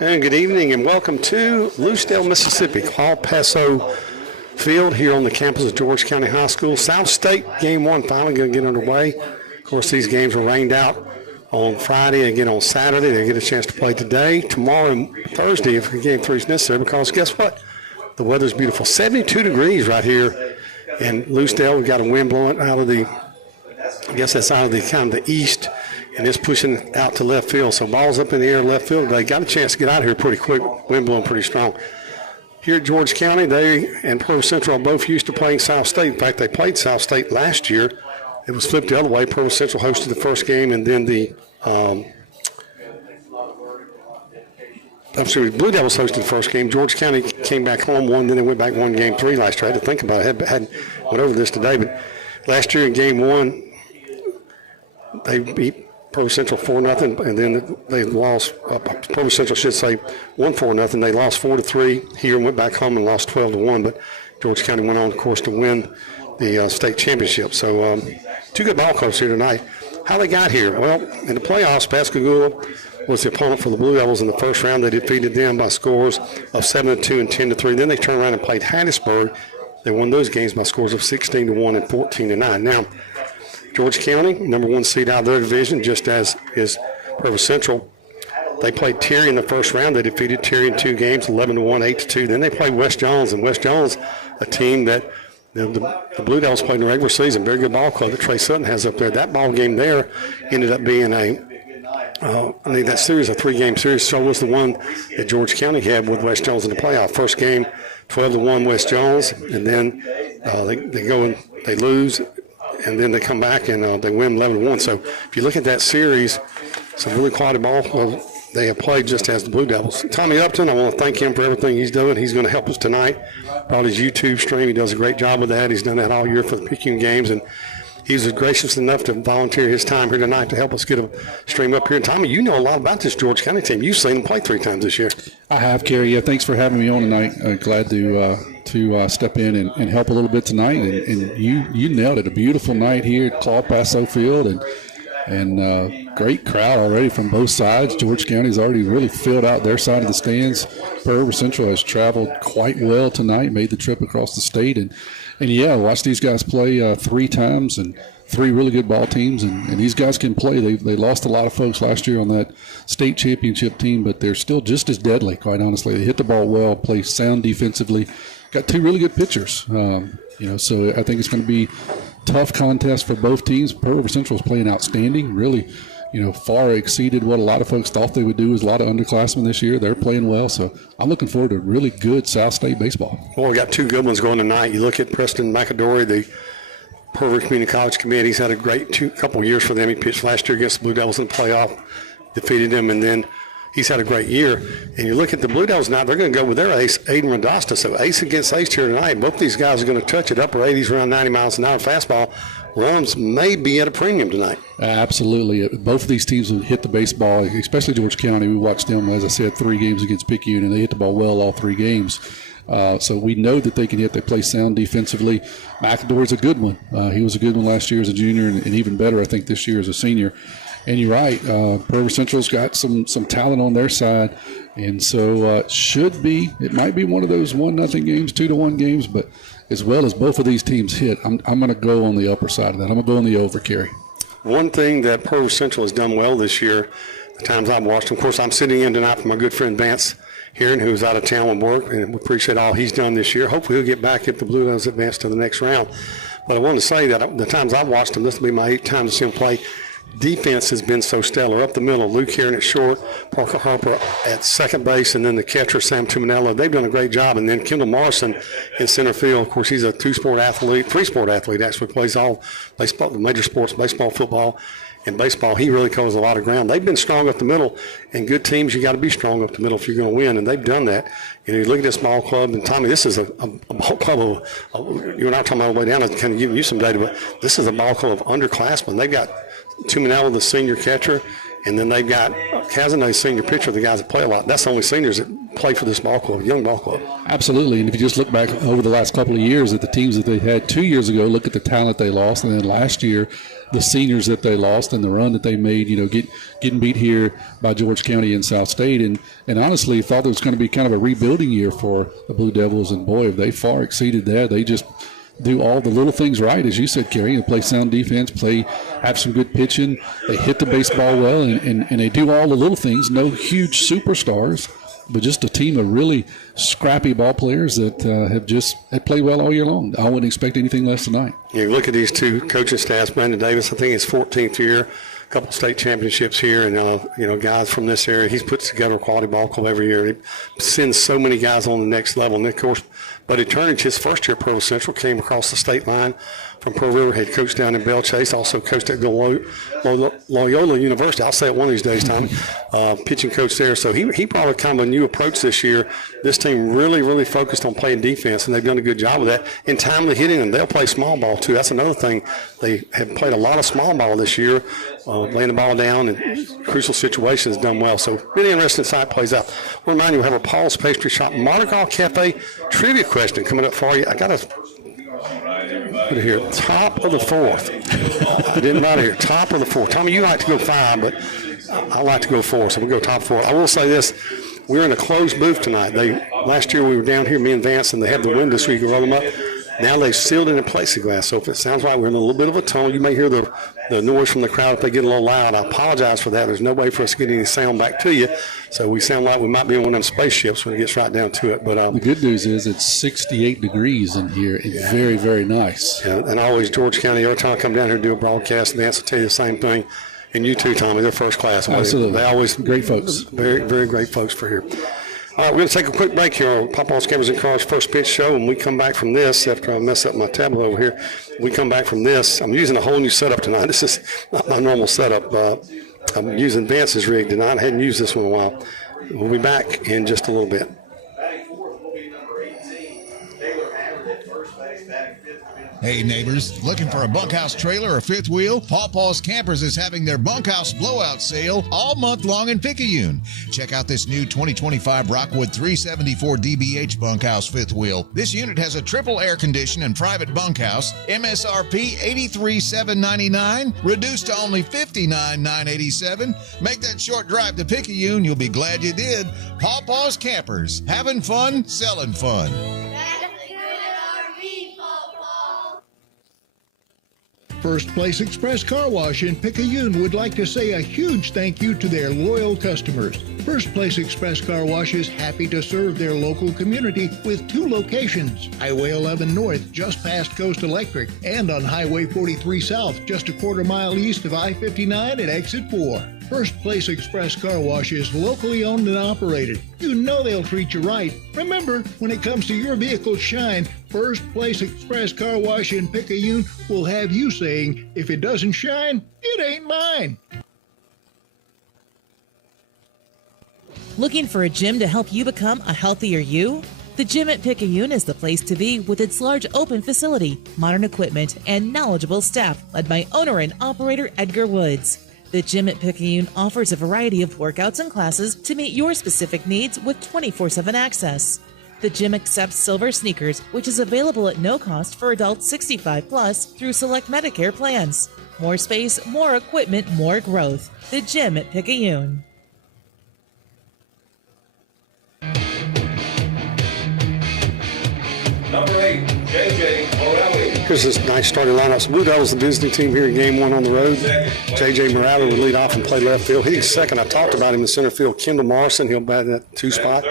And good evening and welcome to Lucedale, Mississippi, Claude Paso Field here on the campus of George County High School. South State Game 1 finally going to get underway. Of course, these games were rained out on Friday and again on Saturday. They get a chance to play today, tomorrow, and Thursday if Game 3 is necessary because guess what? The weather's beautiful. 72 degrees right here in Lucedale. We've got a wind blowing out of the, I guess that's out of the kind of the east, and it's pushing out to left field. So ball's up in the air left field. They got a chance to get out of here pretty quick. Wind blowing pretty strong. Here at George County, they and Provo Central are both used to playing South State. In fact, they played South State last year. It was flipped the other way. Provo Central hosted the first game, and then the Blue Devils hosted the first game. George County came back home, won, then they went back won Game 3 last year. I had to think about it. I had went over this today, but last year in Game 1, they beat Provo Central 4-0, and then they lost. Provo Central should say won 4-0. They lost 4-3 here and went back home and lost 12-1. But George County went on, of course, to win the state championship. So two good ball clubs here tonight. How they got here? Well, in the playoffs, Pascagoula was the opponent for the Blue Devils in the first round. They defeated them by scores of 7-2 and 10-3. Then they turned around and played Hattiesburg. They won those games by scores of 16-1 and 14-9. Now, George County, number 1 seed out of their division, just as is Provo Central. They played Terry in the first round. They defeated Terry in 2 games, 11-1, 8-2. Then they played West Jones, and West Jones, a team that the Blue Devils played in the regular season, very good ball club that Trey Sutton has up there. That ball game there ended up being I think that series, a 3-game series, so was the one that George County had with West Jones in the playoff. First game, 12-1 West Jones, and then they go and they lose, and then they come back and they win 11-1. So if you look at that series, some really quality ball. Well, they have played just as the Blue Devils. Tommy Upton, I want to thank him for everything he's doing. He's going to help us tonight. Brought his YouTube stream. He does a great job with that. He's done that all year for the Picayune games, and he was gracious enough to volunteer his time here tonight to help us get a stream up here. And Tommy, you know a lot about this George County team. You've seen them play 3 times this year. I have, Kerry. Yeah, thanks for having me on tonight. Glad to step in and help a little bit tonight. And you nailed it. A beautiful night here at Claude Paso Field, and great crowd already from both sides. George County's already really filled out their side of the stands. Provo Central has traveled quite well tonight, made the trip across the state, and yeah, watch these guys play 3 times and 3 really good ball teams, and these guys can play. They lost a lot of folks last year on that state championship team, but they're still just as deadly, quite honestly. They hit the ball well, play sound defensively, got 2 really good pitchers. So I think it's going to be tough contest for both teams. Provo Central is playing outstanding, really, far exceeded what a lot of folks thought they would do. There's a lot of underclassmen this year. They're playing well, so I'm looking forward to really good South State baseball. Well, we got 2 good ones going tonight. You look at Preston McAdory, the Provo Community College committee. He's had a great couple of years for them. He pitched last year against the Blue Devils in the playoff, defeated them, and then he's had a great year. And you look at the Blue Devils now, they're going to go with their ace, Aiden Radasta. So ace against ace here tonight. Both these guys are going to touch it, upper 80s, around 90 miles an hour fastball. Runs may be at a premium tonight. Absolutely. Both of these teams have hit the baseball, especially George County. We watched them, as I said, 3 games against Picayune, and they hit the ball well all 3 games. So we know that they can hit. They play sound defensively. McAdory's a good one. He was a good one last year as a junior, and even better, I think, this year as a senior. And you're right, Provo Central's got some talent on their side, and so it might be one of those 1-0 games, 2-1 games, but as well as both of these teams hit, I'm going to go on the upper side of that. I'm going to go on the over, Kerry. One thing that Provo Central has done well this year, the times I've watched them, of course, I'm sitting in tonight for my good friend Vance Heron, who's out of town with work, and we appreciate all he's done this year. Hopefully he'll get back if the Blue Devils advance to the next round. But I want to say that the times I've watched them, this will be my 8th time to see him play. Defense has been so stellar. Up the middle, Luke Heron at short, Parker Harper at second base, and then the catcher, Sam Tuminello. They've done a great job. And then Kendall Morrison in center field. Of course, he's a 3-sport athlete, actually plays all baseball, major sports, baseball, football, and baseball. He really covers a lot of ground. They've been strong up the middle, and good teams, you got to be strong up the middle if you're going to win, and they've done that. You look at this ball club, and Tommy, this is a ball club of, you and I talking about all the way down, I'm kind of giving you some data, but this is a ball club of underclassmen. They've got Tuminello, the senior catcher, And then they've got Cazenay, senior pitcher, the guys that play a lot. That's the only seniors that play for this ball club, young ball club. Absolutely. And if you just look back over the last couple of years at the teams that they had 2 years ago, look at the talent they lost. And then last year, the seniors that they lost and the run that they made, getting beat here by George County and South State. And honestly, thought it was going to be kind of a rebuilding year for the Blue Devils. And boy, they far exceeded that. They just do all the little things right, as you said, Kerry. They play sound defense, have some good pitching. They hit the baseball well, and they do all the little things. No huge superstars, but just a team of really scrappy ball players that have played well all year long. I wouldn't expect anything less tonight. You look at these two coaching staffs. Brandon Davis, I think his 14th year, a couple state championships here, and guys from this area. He's puts together a quality ball club every year. He sends so many guys on the next level. And of course, Buddy Turnage, his first year at Provo Central, came across the state line from Pearl River, had coached down in Belle Chase, also coached at Loyola University. I'll say it one of these days, Tommy, pitching coach there. So he brought a kind of a new approach this year. This team really, really focused on playing defense, and they've done a good job of that. In timely hitting, and they'll play small ball too. That's another thing. They have played a lot of small ball this year, laying the ball down in crucial situations, done well. So really interesting side plays out. We'll remind you, we have a Paul's Pastry Shop Mardi Gras Cafe trivia question coming up for you. I got to put it here. Top of the fourth. I didn't write it here. Top of the fourth. Tommy, you like to go 5, but I like to go 4, so we'll go top 4. I will say this. We're in a closed booth tonight. Last year we were down here, me and Vance, and they have the windows so you can roll them up. Now they've sealed it in plexiglass, so if it sounds like we're in a little bit of a tunnel, you may hear the noise from the crowd if they get a little loud. I apologize for that. There's no way for us to get any sound back to you, so we sound like we might be on one of them spaceships when it gets right down to it. But the good news is it's 68 degrees in here. It's very, very nice. Yeah, and I always, George County, every time I come down here and do a broadcast, Vance will tell you the same thing. And you too, Tommy. They're first class. Absolutely. They always great folks. Very, very great folks for here. All right, we're going to take a quick break here on Pawpaw's Cameras and Cars First Pitch Show. When we come back from this, after I mess up my tablet over here, we come back from this. I'm using a whole new setup tonight. This is not my normal setup. I'm using Vance's rig tonight. I hadn't used this one in a while. We'll be back in just a little bit. Hey neighbors, looking for a bunkhouse trailer or fifth wheel? Pawpaw's Campers is having their bunkhouse blowout sale all month long in Picayune. Check out this new 2025 Rockwood 374 DBH bunkhouse fifth wheel. This unit has a triple air condition and private bunkhouse. MSRP $83,799, reduced to only $59,987. Make that short drive to Picayune. You'll be glad you did. Pawpaw's Campers, having fun, selling fun. First Place Express Car Wash in Picayune would like to say a huge thank you to their loyal customers. First Place Express Car Wash is happy to serve their local community with 2 locations, Highway 11 North, just past Coast Electric, and on Highway 43 South, just a quarter mile east of I-59 at Exit 4. First Place Express Car Wash is locally owned and operated. You know they'll treat you right. Remember, when it comes to your vehicle's shine, First Place Express Car Wash in Picayune will have you saying, if it doesn't shine, it ain't mine. Looking for a gym to help you become a healthier you? The Gym at Picayune is the place to be with its large open facility, modern equipment, and knowledgeable staff led by owner and operator Edgar Woods. The Gym at Picayune offers a variety of workouts and classes to meet your specific needs with 24/7 access. The gym accepts silver sneakers, which is available at no cost for adults 65 plus through select Medicare plans. More space, more equipment, more growth. The Gym at Picayune. Number 8, J.J. Morelli. Here's this nice starting lineup. So Blue Devils, the visiting team here in Game 1 on the road. J.J. Morelli will lead off and play left field. He's second. I talked about him in center field. Kendall Morrison, he'll bat in that 2 spot.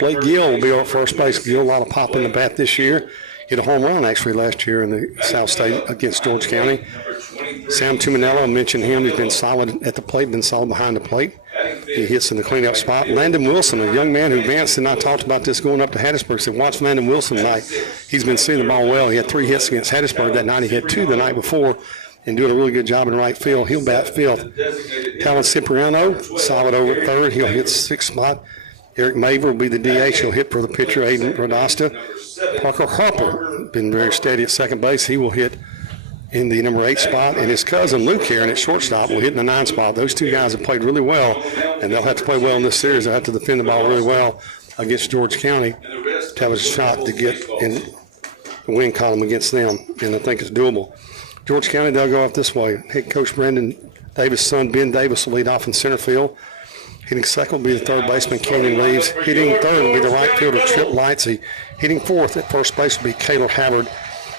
Blake Gill will be on first base. Gill, a lot of pop in the bat this year. Hit a home run, actually, last year in the South State against George County. Sam Tuminello, I mentioned him. He's been solid at the plate, been solid behind the plate. He hits in the cleanup spot. Landon Wilson, a young man who Vance and I talked about this going up to Hattiesburg. Said, watch Landon Wilson tonight. He's been seeing the ball well. He had 3 hits against Hattiesburg that night. He had 2 the night before and doing a really good job in right field. He'll bat 5th. Talon Cipriano, solid over at 3rd. He'll hit 6th spot. Eric Maver will be the DH. He'll hit for the pitcher, Aiden Rodasta. Parker Harper, been very steady at second base. He will hit in the number 8 spot, and his cousin Luke Heron at shortstop will hit in the 9 spot. Those two guys have played really well, and they'll have to play well in this series. They'll have to defend the ball really well against George County to have a shot to get in the win column against them, and I think it's doable. George County, they'll go off this way. Head coach Brandon Davis' son, Ben Davis, will lead off in center field. Hitting second will be the third baseman, Canyon Reeves. Hitting third will be the right fielder, Trip Lightsey. Hitting fourth at first base will be Kaylor Havard.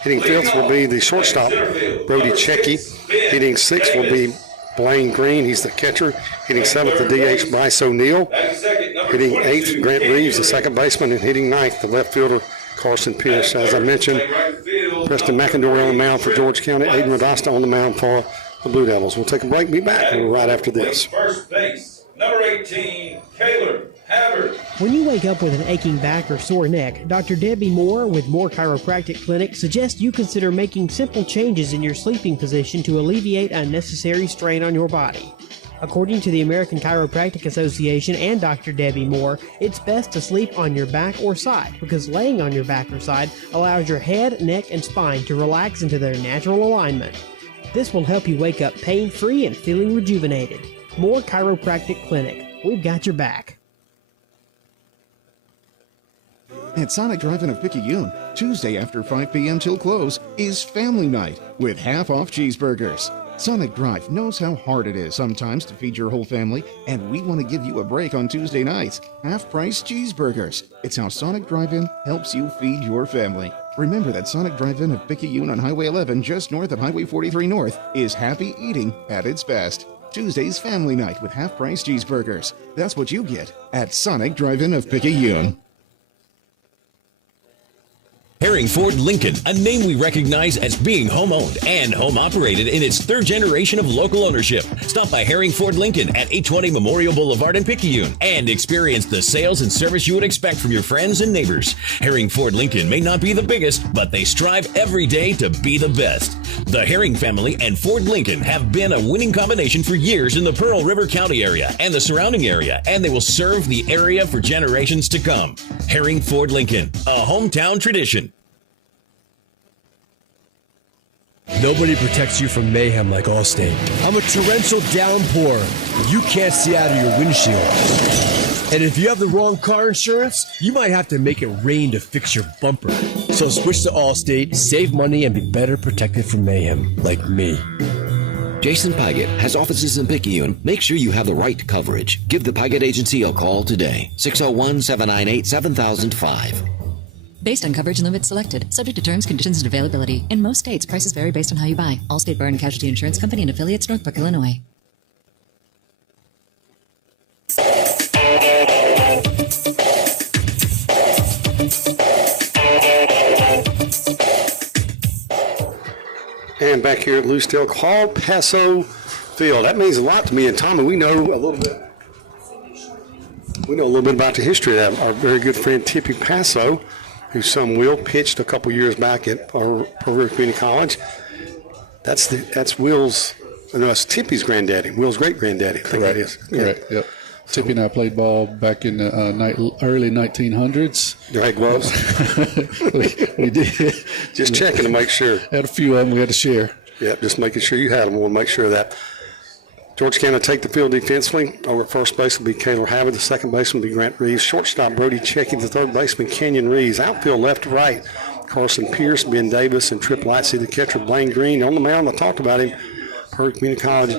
Hitting fifth will be the shortstop, Brody Checky. Hitting sixth will be Blaine Green. He's the catcher. Hitting seventh, the DH, Bryce O'Neill. Hitting eighth, Grant Reeves, the second baseman. And hitting ninth, the left fielder, Carson Pierce. As I mentioned, Preston McIndory on the mound for George County. Aiden Radasta on the mound for the Blue Devils. We'll take a break. Be back right after this. First base, number 18, Kaylor Havard. When you wake up with an aching back or sore neck, Dr. Debbie Moore with Moore Chiropractic Clinic suggests you consider making simple changes in your sleeping position to alleviate unnecessary strain on your body. According to the American Chiropractic Association and Dr. Debbie Moore, it's best to sleep on your back or side because laying on your back or side allows your head, neck, and spine to relax into their natural alignment. This will help you wake up pain-free and feeling rejuvenated. Moore Chiropractic Clinic. We've got your back. At Sonic Drive-In of Picayune, Tuesday after 5 p.m. till close is Family Night with half-off cheeseburgers. Sonic Drive knows how hard it is sometimes to feed your whole family, and we want to give you a break on Tuesday nights. Half-price cheeseburgers. It's how Sonic Drive-In helps you feed your family. Remember that Sonic Drive-In of Picayune on Highway 11, just north of Highway 43 North, is happy eating at its best. Tuesday's Family Night with half-price cheeseburgers. That's what you get at Sonic Drive-In of Picayune. Herring Ford Lincoln, a name we recognize as being home-owned and home-operated in its third generation of local ownership. Stop by Herring Ford Lincoln at 820 Memorial Boulevard in Picayune and experience the sales and service you would expect from your friends and neighbors. Herring Ford Lincoln may not be the biggest, but they strive every day to be the best. The Herring family and Ford Lincoln have been a winning combination for years in the Pearl River County area and the surrounding area, and they will serve the area for generations to come. Herring Ford Lincoln, a hometown tradition. Nobody protects you from mayhem like Allstate. I'm a torrential downpour. You can't see out of your windshield. And if you have the wrong car insurance, you might have to make it rain to fix your bumper. So switch to Allstate, save money, and be better protected from mayhem like me. Jason Paget has offices in Picayune. Make sure you have the right coverage. Give the Paget Agency a call today. 601-798-7005. Based on coverage and limits selected. Subject to terms, conditions, and availability. In most states, prices vary based on how you buy. Allstate Bar and Casualty Insurance Company and affiliates, Northbrook, Illinois. And back here at Lucedale, Claude Paso Field. That means a lot to me and Tommy. We know a little bit. We know a little bit about the history of that. Our very good friend Tippy Paso, whose son Will pitched a couple years back at Pearl River Community College. That's Will's. No, it's Tippy's granddaddy. Will's great granddaddy. I think that is. Correct. Yep. Tippy and I played ball back in the early 1900s. You had gloves? we did. Just checking to make sure. Had a few of them we had to share. Yeah, just making sure you had them. We'll make sure of that. George County take the field defensively. Over at first base will be Kaylor Havard. The second baseman will be Grant Reeves. Shortstop Brody Checky. The third baseman Kenyon Reeves. Outfield left to right, Carson Pierce, Ben Davis, and Trip Lightsey. The catcher Blaine Green. On the mound, I talked about him. Pearl Community College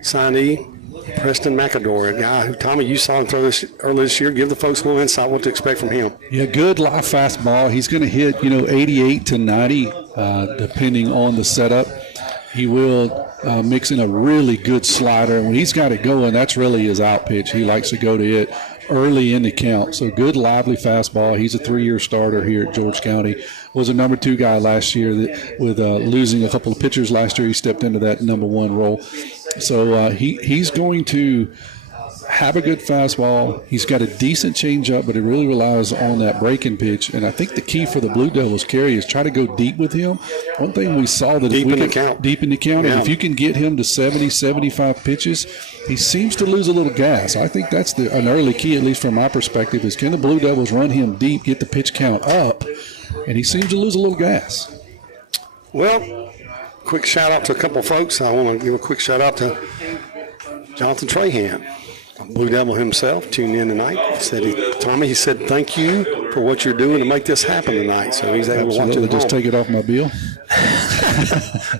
signee Preston McIndory, a guy who, Tommy, you saw him throw this earlier this year. Give the folks a little insight what to expect from him. Yeah, good live fastball. He's going to hit 88 to 90 depending on the setup. He will mix in a really good slider. When he's got it going, that's really his out pitch. He likes to go to it early in the count. So good, lively fastball. He's a 3-year starter here at George County. Was a number 2 guy last year with losing a couple of pitchers last year. He stepped into that number 1 role. So he's going to have a good fastball. He's got a decent changeup, but it really relies on that breaking pitch. And I think the key for the Blue Devils, Kerry, is try to go deep with him. One thing we saw that deep if we in can, the count. Deep in the count. Yeah. And if you can get him to 70, 75 pitches, he seems to lose a little gas. I think that's an early key, at least from my perspective, is can the Blue Devils run him deep, get the pitch count up, and he seems to lose a little gas. Well, quick shout out to a couple of folks. I want to give a quick shout out to Jonathan Trahan, Blue Devil himself, tuned in tonight. He said, thank you for what you're doing to make this happen tonight. So he's able to watch it at just home. take it off my bill.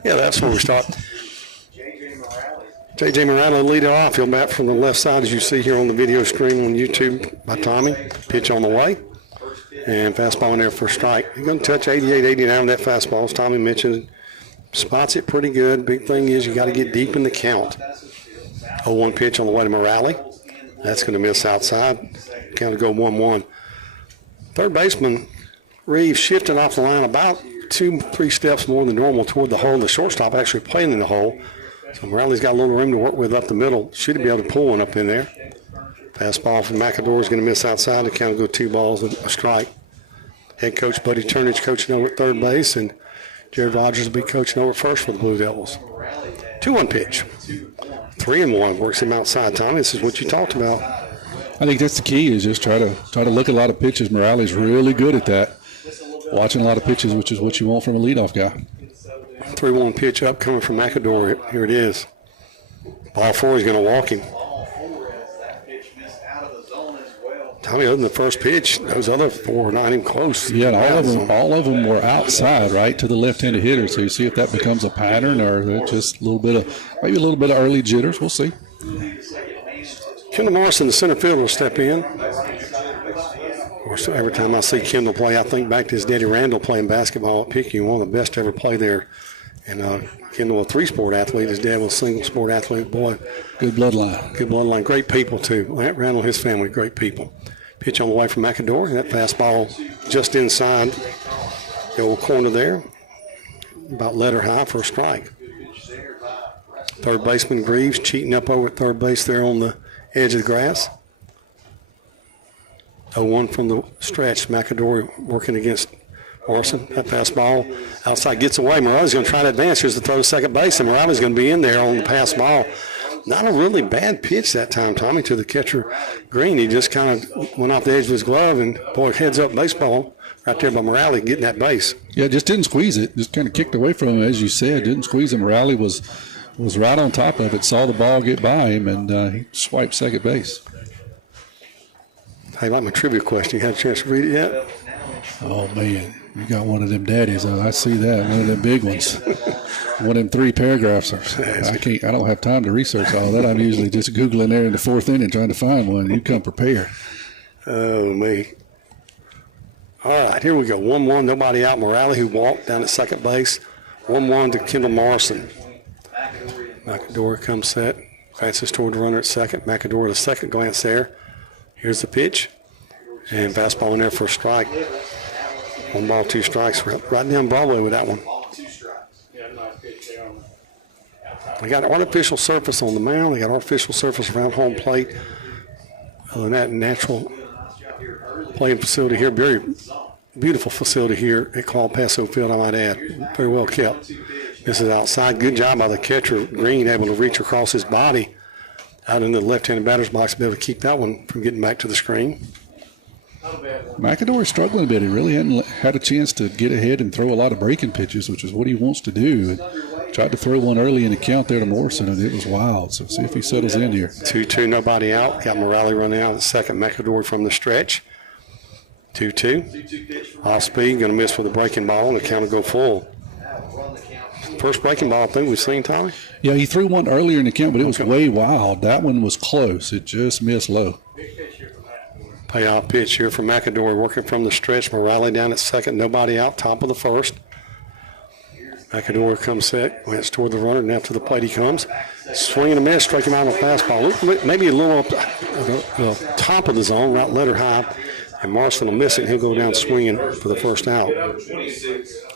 Yeah, that's where we start. J.J. Morano lead it off. He'll bat from the left side, as you see here on the video screen on YouTube by Tommy. Pitch on the way. And fastball in there for a strike. He's going to touch 88, 89 that fastball, as Tommy mentioned. Spots it pretty good. Big thing is you got to get deep in the count. 0-1 pitch on the way to Morale. That's going to miss outside. Count to go 1-1. Third baseman Reeves shifted off the line about 2-3 steps more than normal toward the hole. The shortstop actually playing in the hole. So Morale's got a little room to work with up the middle. Should be able to pull one up in there. Fastball from McAdore is going to miss outside. The count will go 2 balls and a strike. Head coach Buddy Turnage coaching over at third base, and Jared Rogers will be coaching over first for the Blue Devils. 2-1 pitch. 3-1 works him outside. Tommy, this is what you talked about. I think that's the key, is just try to look at a lot of pitches. Morale's really good at that. Watching a lot of pitches, which is what you want from a leadoff guy. 3-1 pitch up coming from McAdore. Here it is. Ball 4 is going to walk him. Tommy, other than the first pitch, those other 4 are not even close. Yeah, and all of them were outside, right, to the left-handed hitter. So you see if that becomes a pattern or just maybe a little bit of early jitters. We'll see. Kendall Morrison, the center fielder, will step in. Of course, every time I see Kendall play, I think back to his daddy Randall playing basketball at Picayune, one of the best to ever play there. And Kendall, a 3-sport athlete. His dad was a single-sport athlete. Boy, good bloodline. Good bloodline. Great people, too. Randall and his family, great people. Pitch on the way from McAdore. That fastball just inside the old corner there. About letter high for a strike. Third baseman Greaves cheating up over at third base there on the edge of the grass. 0-1 from the stretch. McAdore working against Morrison. That fastball outside gets away. Morales going to try to advance. Here's the throw to second base, and Morales going to be in there on the pass ball. Not a really bad pitch that time, Tommy, to the catcher Green. He just kind of went off the edge of his glove, and boy, heads up baseball right there by Morales getting that base. Yeah, just didn't squeeze it. Just kind of kicked away from him, as you said. Didn't squeeze him. Morales was right on top of it, saw the ball get by him, and he swiped second base. Hey, like my trivia question. You had a chance to read it yet? Oh, man. You got one of them daddies. I see that. One of them big ones. One of them 3 paragraphs. I don't have time to research all that. I'm usually just Googling there in the 4th inning trying to find one. You come prepared. Oh, me. All right, here we go. 1-1, nobody out. Morales, who walked down at second base. 1-1 to Kendall Morrison. McAdore comes set. Glances toward the runner at second. McAdore to second glance there. Here's the pitch. And fastball in there for a strike. 1 ball, 2 strikes. Right down Broadway with that one. They got artificial surface on the mound. They got artificial surface around home plate. Other than that, natural playing facility here. Very beautiful facility here at Claude Paso Field, I might add. Very well kept. This is outside. Good job by the catcher, Green, able to reach across his body out in the left-handed batter's box to be able to keep that one from getting back to the screen. McAdore is struggling a bit. He really hadn't had a chance to get ahead and throw a lot of breaking pitches, which is what he wants to do. And tried to throw one early in the count there to Morrison, and it was wild. So see if he settles in here. 2-2, nobody out. Got Morale running out at second. McAdore from the stretch. 2-2. Off speed, going to miss with a breaking ball, and the count will go full. First breaking ball I think we've seen, Tommy? Yeah, he threw one earlier in the count, but it was way wild. That one was close. It just missed low. Payoff pitch here from McAdore, working from the stretch. Morale down at second, nobody out, top of the first. McAdore comes set, glance toward the runner, now to the plate he comes. Swing and a miss, strike him out on a fastball. Maybe a little up the top of the zone, right letter high. And Morrison will miss it, and he'll go down swinging for the first out.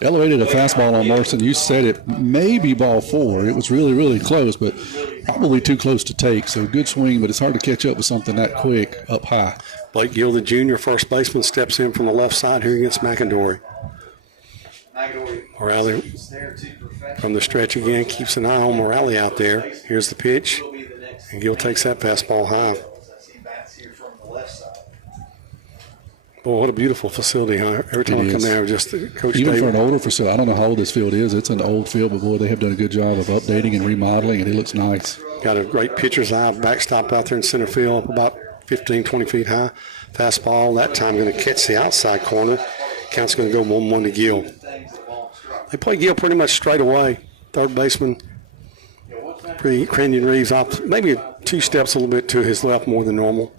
Elevated a fastball on Morrison. You said it may be ball 4. It was really, really close, but probably too close to take. So good swing, but it's hard to catch up with something that quick up high. Blake Gill, the junior first baseman, steps in from the left side here against McAdore. Morale from the stretch again, keeps an eye on Morale out there. Here's the pitch, and Gill takes that fastball high. Boy, what a beautiful facility, huh? Every time I come there, just Coach Even David. for an older facility, I don't know how old this field is. It's an old field, but boy, they have done a good job of updating and remodeling, and it looks nice. Got a great pitcher's eye backstop out there in center field, up about 15, 20 feet high. Fastball, that time going to catch the outside corner. Count's going to go 1-1 to Gill. They play Gill pretty much straight away. Third baseman, Crandon Reeves, off maybe 2 steps a little bit to his left more than normal.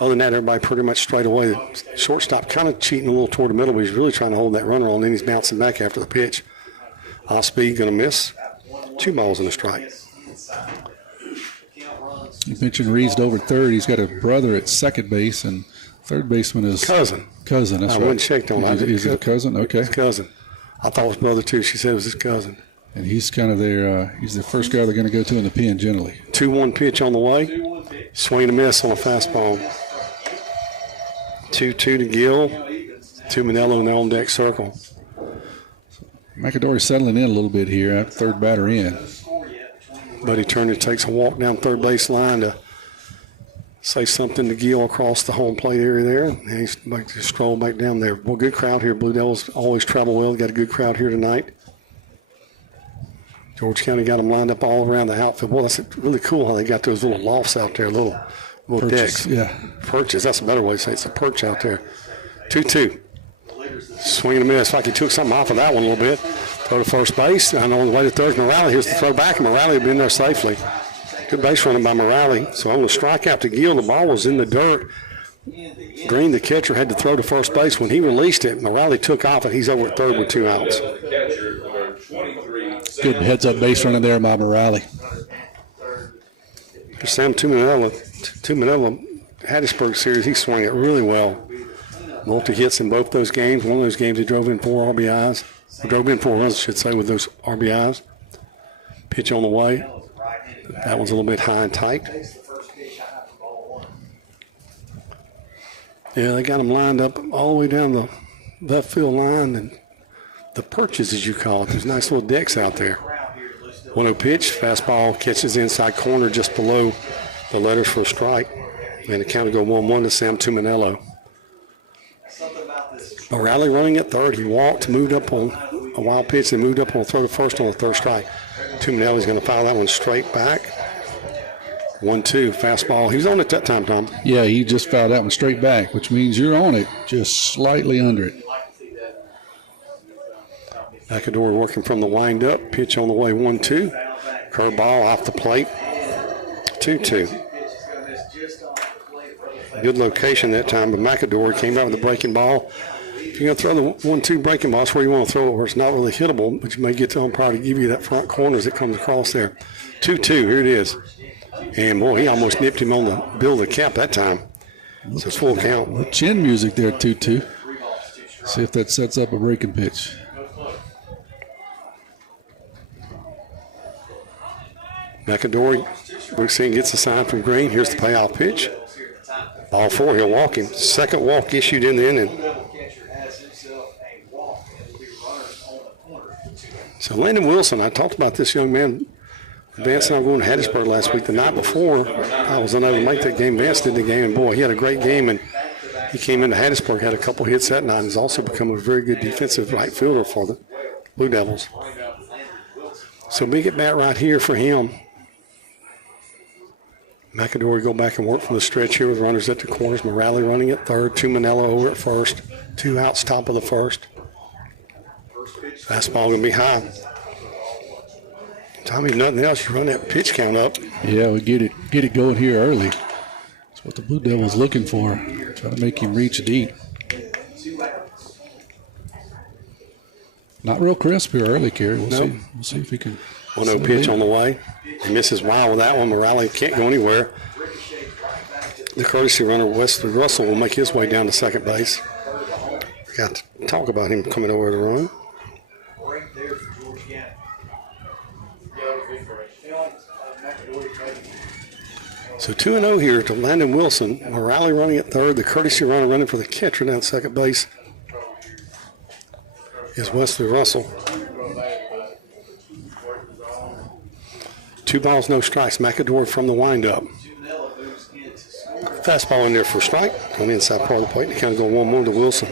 Other than that, everybody pretty much straight away. The shortstop kind of cheating a little toward the middle, but he's really trying to hold that runner on. Then he's bouncing back after the pitch. Off speed, going to miss. 2 balls and a strike. You mentioned Reeves over third. He's got a brother at second base, and third baseman is Cousin. Cousin, that's I right. wouldn't checked on that. Is it a cousin? Okay. His cousin. I thought it was brother too. She said it was his cousin. And he's kind of he's the first guy they're going to go to in the pen generally. 2-1 pitch on the way. Swing and a miss on a fastball. 2-2 to Gill. To Manello in the on deck circle. McAdory settling in a little bit here, third batter in. Buddy Turner takes a walk down third base line to say something to Gill across the home plate area there. And he's back to stroll back down there. Well, good crowd here. Blue Devils always travel well. Got a good crowd here tonight. George County got them lined up all around the outfield. Boy, that's really cool how they got those little lofts out there, little Perches, decks. yeah. Perches. That's a better way to say it. It's a perch out there. 2-2. Swing and a miss. Like he took something off of that one a little bit. Throw to first base. I know on the way to third, Morale. Here's the throw back, and Morale will be in there safely. Good base running by Morale. So on the strikeout to Gill, the ball was in the dirt. Green, the catcher, had to throw to first base. When he released it, Morale took off, and he's over at third with 2 outs. Good heads-up base running there by Morale. For Sam Tuminello, Hattiesburg series, he swung it really well. Multi-hits in both those games. One of those games he drove in 4 RBIs. Or drove in 4 runs, I should say, with those RBIs. Pitch on the way. That one's a little bit high and tight. Yeah, they got them lined up all the way down the left field line and the perches, as you call it. There's nice little decks out there. 1-0 pitch, fastball catches the inside corner just below the letters for a strike. And the count will go 1-1 to Sam Tuminello. Morale running at third. He walked, moved up on a wild pitch, and moved up on a throw to first on the third strike. Tuminello's going to foul that one straight back. 1-2, fastball. He was on it that time, Tom. Yeah, he just fouled that one straight back, which means you're on it, just slightly under it. McAdory working from the wind-up. Pitch on the way, 1-2. Curveball off the plate, 2-2. Good location that time, but McAdory came out with the breaking ball. If you're going to throw the 1-2 breaking ball, that's where you want to throw it, where it's not really hittable, but you may get the umpire to give you that front corner as it comes across there. 2-2, here it is. And, boy, he almost nipped him on the bill of the cap that time. So it's full count. Chin music there, 2-2. See if that sets up a breaking pitch. McAdory, Brooksing gets a sign from Green. Here's the payoff pitch. Ball 4, he'll walk him. Second walk issued in the inning. So Landon Wilson, I talked about this young man. Vance and I were going to Hattiesburg last week. The night before, I was unable to make that game. Vance did the game, and boy, he had a great game. And he came into Hattiesburg, had a couple hits that night. He's also become a very good defensive right fielder for the Blue Devils. So big at bat right here for him. McAdory go back and work from the stretch here with runners at the corners. Morale running at third. Tuminello over at first. 2 outs top of the first. Fastball going to be high. Tommy, if nothing else, you run that pitch count up. Yeah, we get it going here early. That's what the Blue Devils looking for. Trying to make him reach deep. Not real crisp here early, Kerry. We'll see if he can. 1-0 pitch on the way. He misses wild with that one. Morale can't go anywhere. The courtesy runner, Wesley Russell, will make his way down to second base. Got to talk about him coming over to run. So 2-0 here to Landon Wilson. Morale running at third. The courtesy runner running for the catcher down second base is Wesley Russell. 2 balls, no strikes. McAdory from the windup. Fastball in there for a strike on the inside part of the plate. They kind of go 1-1 to Wilson.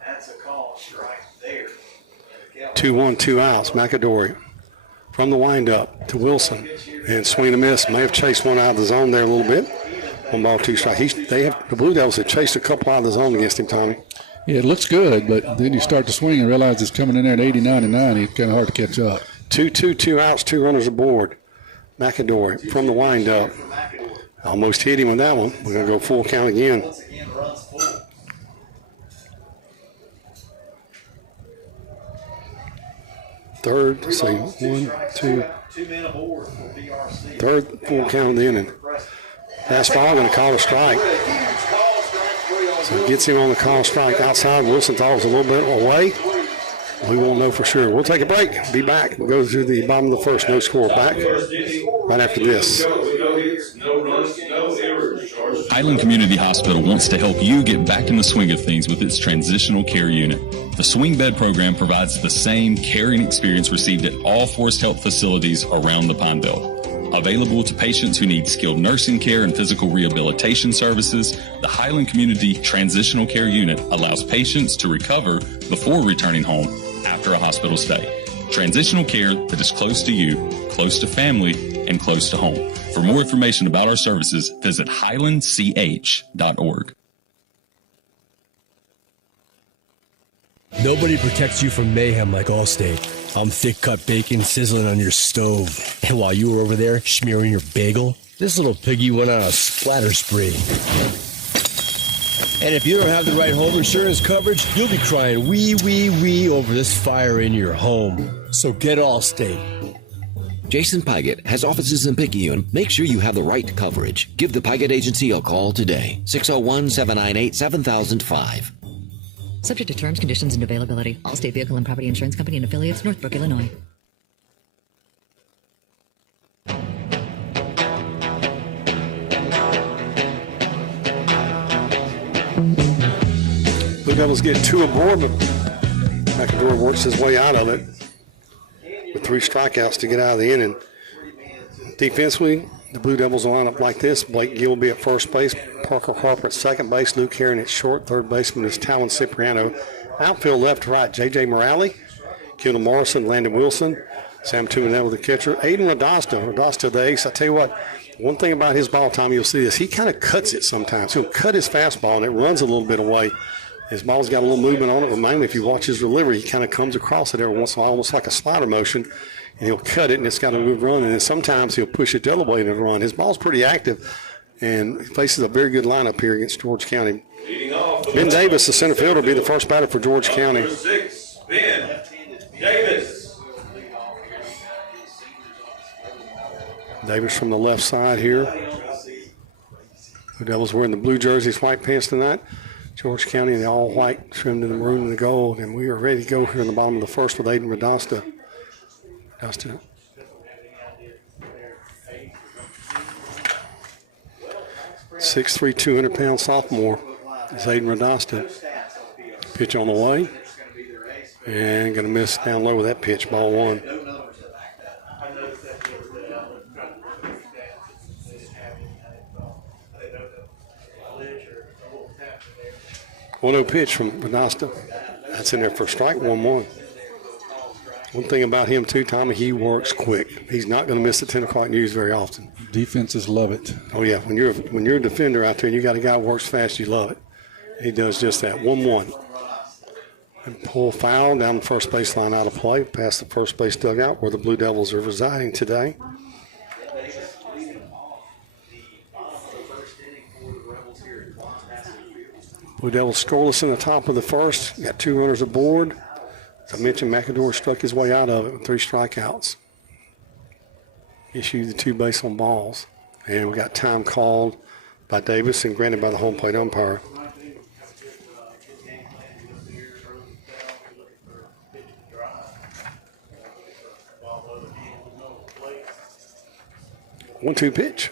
That's a call, strike there. 2-1, 2 outs. McAdory from the windup to Wilson. And swing and a miss. May have chased one out of the zone there a little bit. 1 ball, 2 strike. The Blue Devils have chased a couple out of the zone against him, Tommy. Yeah, it looks good, but then you start to swing and realize it's coming in there at 89-9. It's kind of hard to catch up. 2-2, 2 outs, 2 runners aboard. McAdory from the windup. Almost hit him with that one. We're going to go full count again. Third, let's see, 1, 2. Third full count of the inning. Fastball going to call a strike. So it gets him on the call strike outside. Wilson thought it was a little bit away. We won't know for sure. We'll take a break. Be back. We'll go to the bottom of the first. No score. Back right after this. Highland Community Hospital wants to help you get back in the swing of things with its transitional care unit. The Swing Bed program provides the same caring experience received at all Forest Health facilities around the Pine Belt. Available to patients who need skilled nursing care and physical rehabilitation services, the Highland Community Transitional Care Unit allows patients to recover before returning home after a hospital stay. Transitional care that is close to you, close to family, and close to home. For more information about our services, visit highlandch.org. Nobody protects you from mayhem like Allstate. I'm thick-cut bacon sizzling on your stove. And while you were over there smearing your bagel, this little piggy went on a splatter spree. And if you don't have the right home insurance coverage, you'll be crying wee, wee, wee over this fire in your home. So get Allstate. Jason Pygott has offices in Picayune. Make sure you have the right coverage. Give the Pygott Agency a call today. 601-798-7005. Subject to terms, conditions, and availability. Allstate Vehicle and Property Insurance Company and affiliates, Northbrook, Illinois. Blue Devils get 2 aboard, but McAdory works his way out of it with 3 strikeouts to get out of the inning. Defensively, the Blue Devils will line up like this. Blake Gilby at first base, Parker Harper at second base, Luke Herring at short, third baseman is Talon Cipriano. Outfield left to right, J.J. Morale, Kendall Morrison, Landon Wilson, Sam Tumanello the catcher, Aiden Radasta the ace. I tell you what, one thing about his ball, Tommy, you'll see this. He kind of cuts it sometimes. He'll cut his fastball, and it runs a little bit away. His ball's got a little movement on it, but mainly if you watch his delivery, he kind of comes across it every once in a while, almost like a slider motion, and he'll cut it, and it's got a good run, and then sometimes he'll push it the other way in the run. His ball's pretty active, and he faces a very good lineup here against George County. Ben Davis, the center fielder, will be the first batter for George County. Number 6, Ben Davis. Davis from the left side here. The Devils wearing the blue jerseys, white pants tonight. George County in the all white, trimmed in the maroon and the gold. And we are ready to go here in the bottom of the first with Aiden Radasta. 6'3", 200-pound sophomore is Aiden Radasta. Pitch on the way. And going to miss down low with that pitch, ball 1. 1-0 pitch from Radasta. That's in there for a strike, 1-1. One thing about him, too, Tommy, he works quick. He's not going to miss the 10 o'clock news very often. Defenses love it. Oh, yeah. When you're a defender out there and you got a guy who works fast, you love it. He does just that. 1-1. And pull foul down the first baseline out of play, past the first base dugout where the Blue Devils are residing today. Blue Devils scoreless in the top of the first. Got 2 runners aboard. As I mentioned, McAdory struck his way out of it with 3 strikeouts. Issued the 2 base on balls. And we got time called by Davis and granted by the home plate umpire. One-two pitch.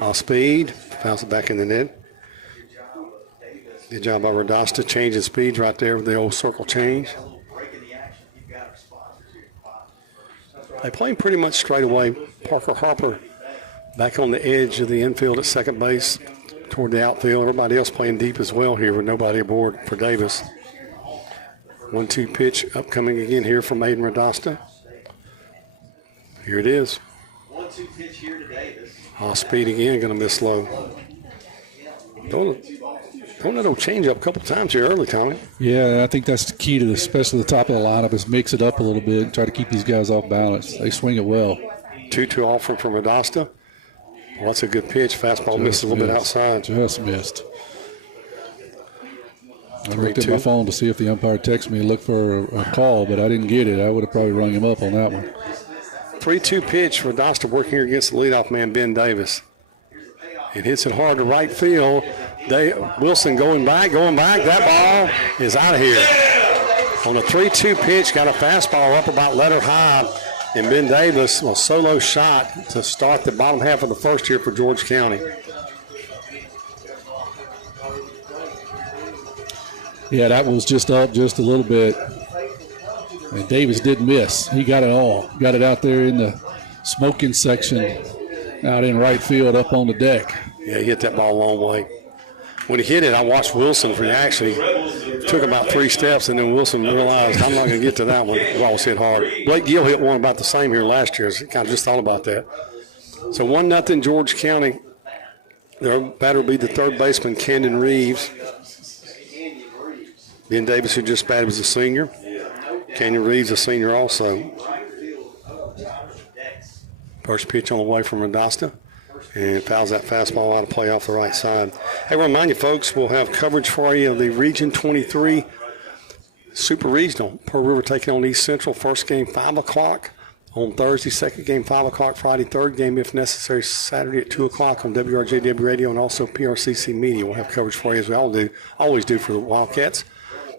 Off speed. Fouls it back in the net. Good job by Radasta changing speeds right there with the old circle change. They play pretty much straight away. Parker Harper back on the edge of the infield at second base toward the outfield. Everybody else playing deep as well here with nobody aboard for Davis. 1-2 pitch upcoming again here from Aiden Radasta. Here it is. 1-2 pitch here to Davis. Off speed again, going to miss low. Don't let them change up a couple times here early, Tommy. Yeah, I think that's the key to this, especially the top of the lineup, is mix it up a little bit and try to keep these guys off balance. They swing it well. 2-2 offer from Radasta. Well, that's a good pitch. Fastball missed a little bit outside. Just missed. I looked at my phone to see if the umpire texted me and looked for a call, but I didn't get it. I would have probably rung him up on that one. 3-2 pitch. Radasta working here against the leadoff man, Ben Davis. It hits it hard to right field. Wilson going back. That ball is out of here. On a 3-2 pitch, got a fastball up about letter high. And Ben Davis, a solo shot to start the bottom half of the first here for George County. Yeah, that was just up just a little bit. And Davis did miss. He got it all. Got it out there in the smoking section, out in right field up on the deck. Yeah, he hit that ball a long way. When he hit it, I watched Wilson reaction. He took about 3 steps, and then Wilson realized, I'm not going to get to that one. The ball was hit hard. Blake Gill hit one about the same here last year. I kind of just thought about that. So 1-0 George County. Their batter will be the third baseman, Camden Reeves. Ben Davis, who just batted, was a senior. Camden Reeves, a senior also. First pitch on the way from Radasta. And fouls that fastball out of play off the right side. Hey, remind you, folks, we'll have coverage for you of the Region 23 Super Regional. Pearl River taking on East Central. First game, 5 o'clock on Thursday. Second game, 5 o'clock Friday. Third game, if necessary, Saturday at 2 o'clock on WRJW Radio and also PRCC Media. We'll have coverage for you as we always do for the Wildcats.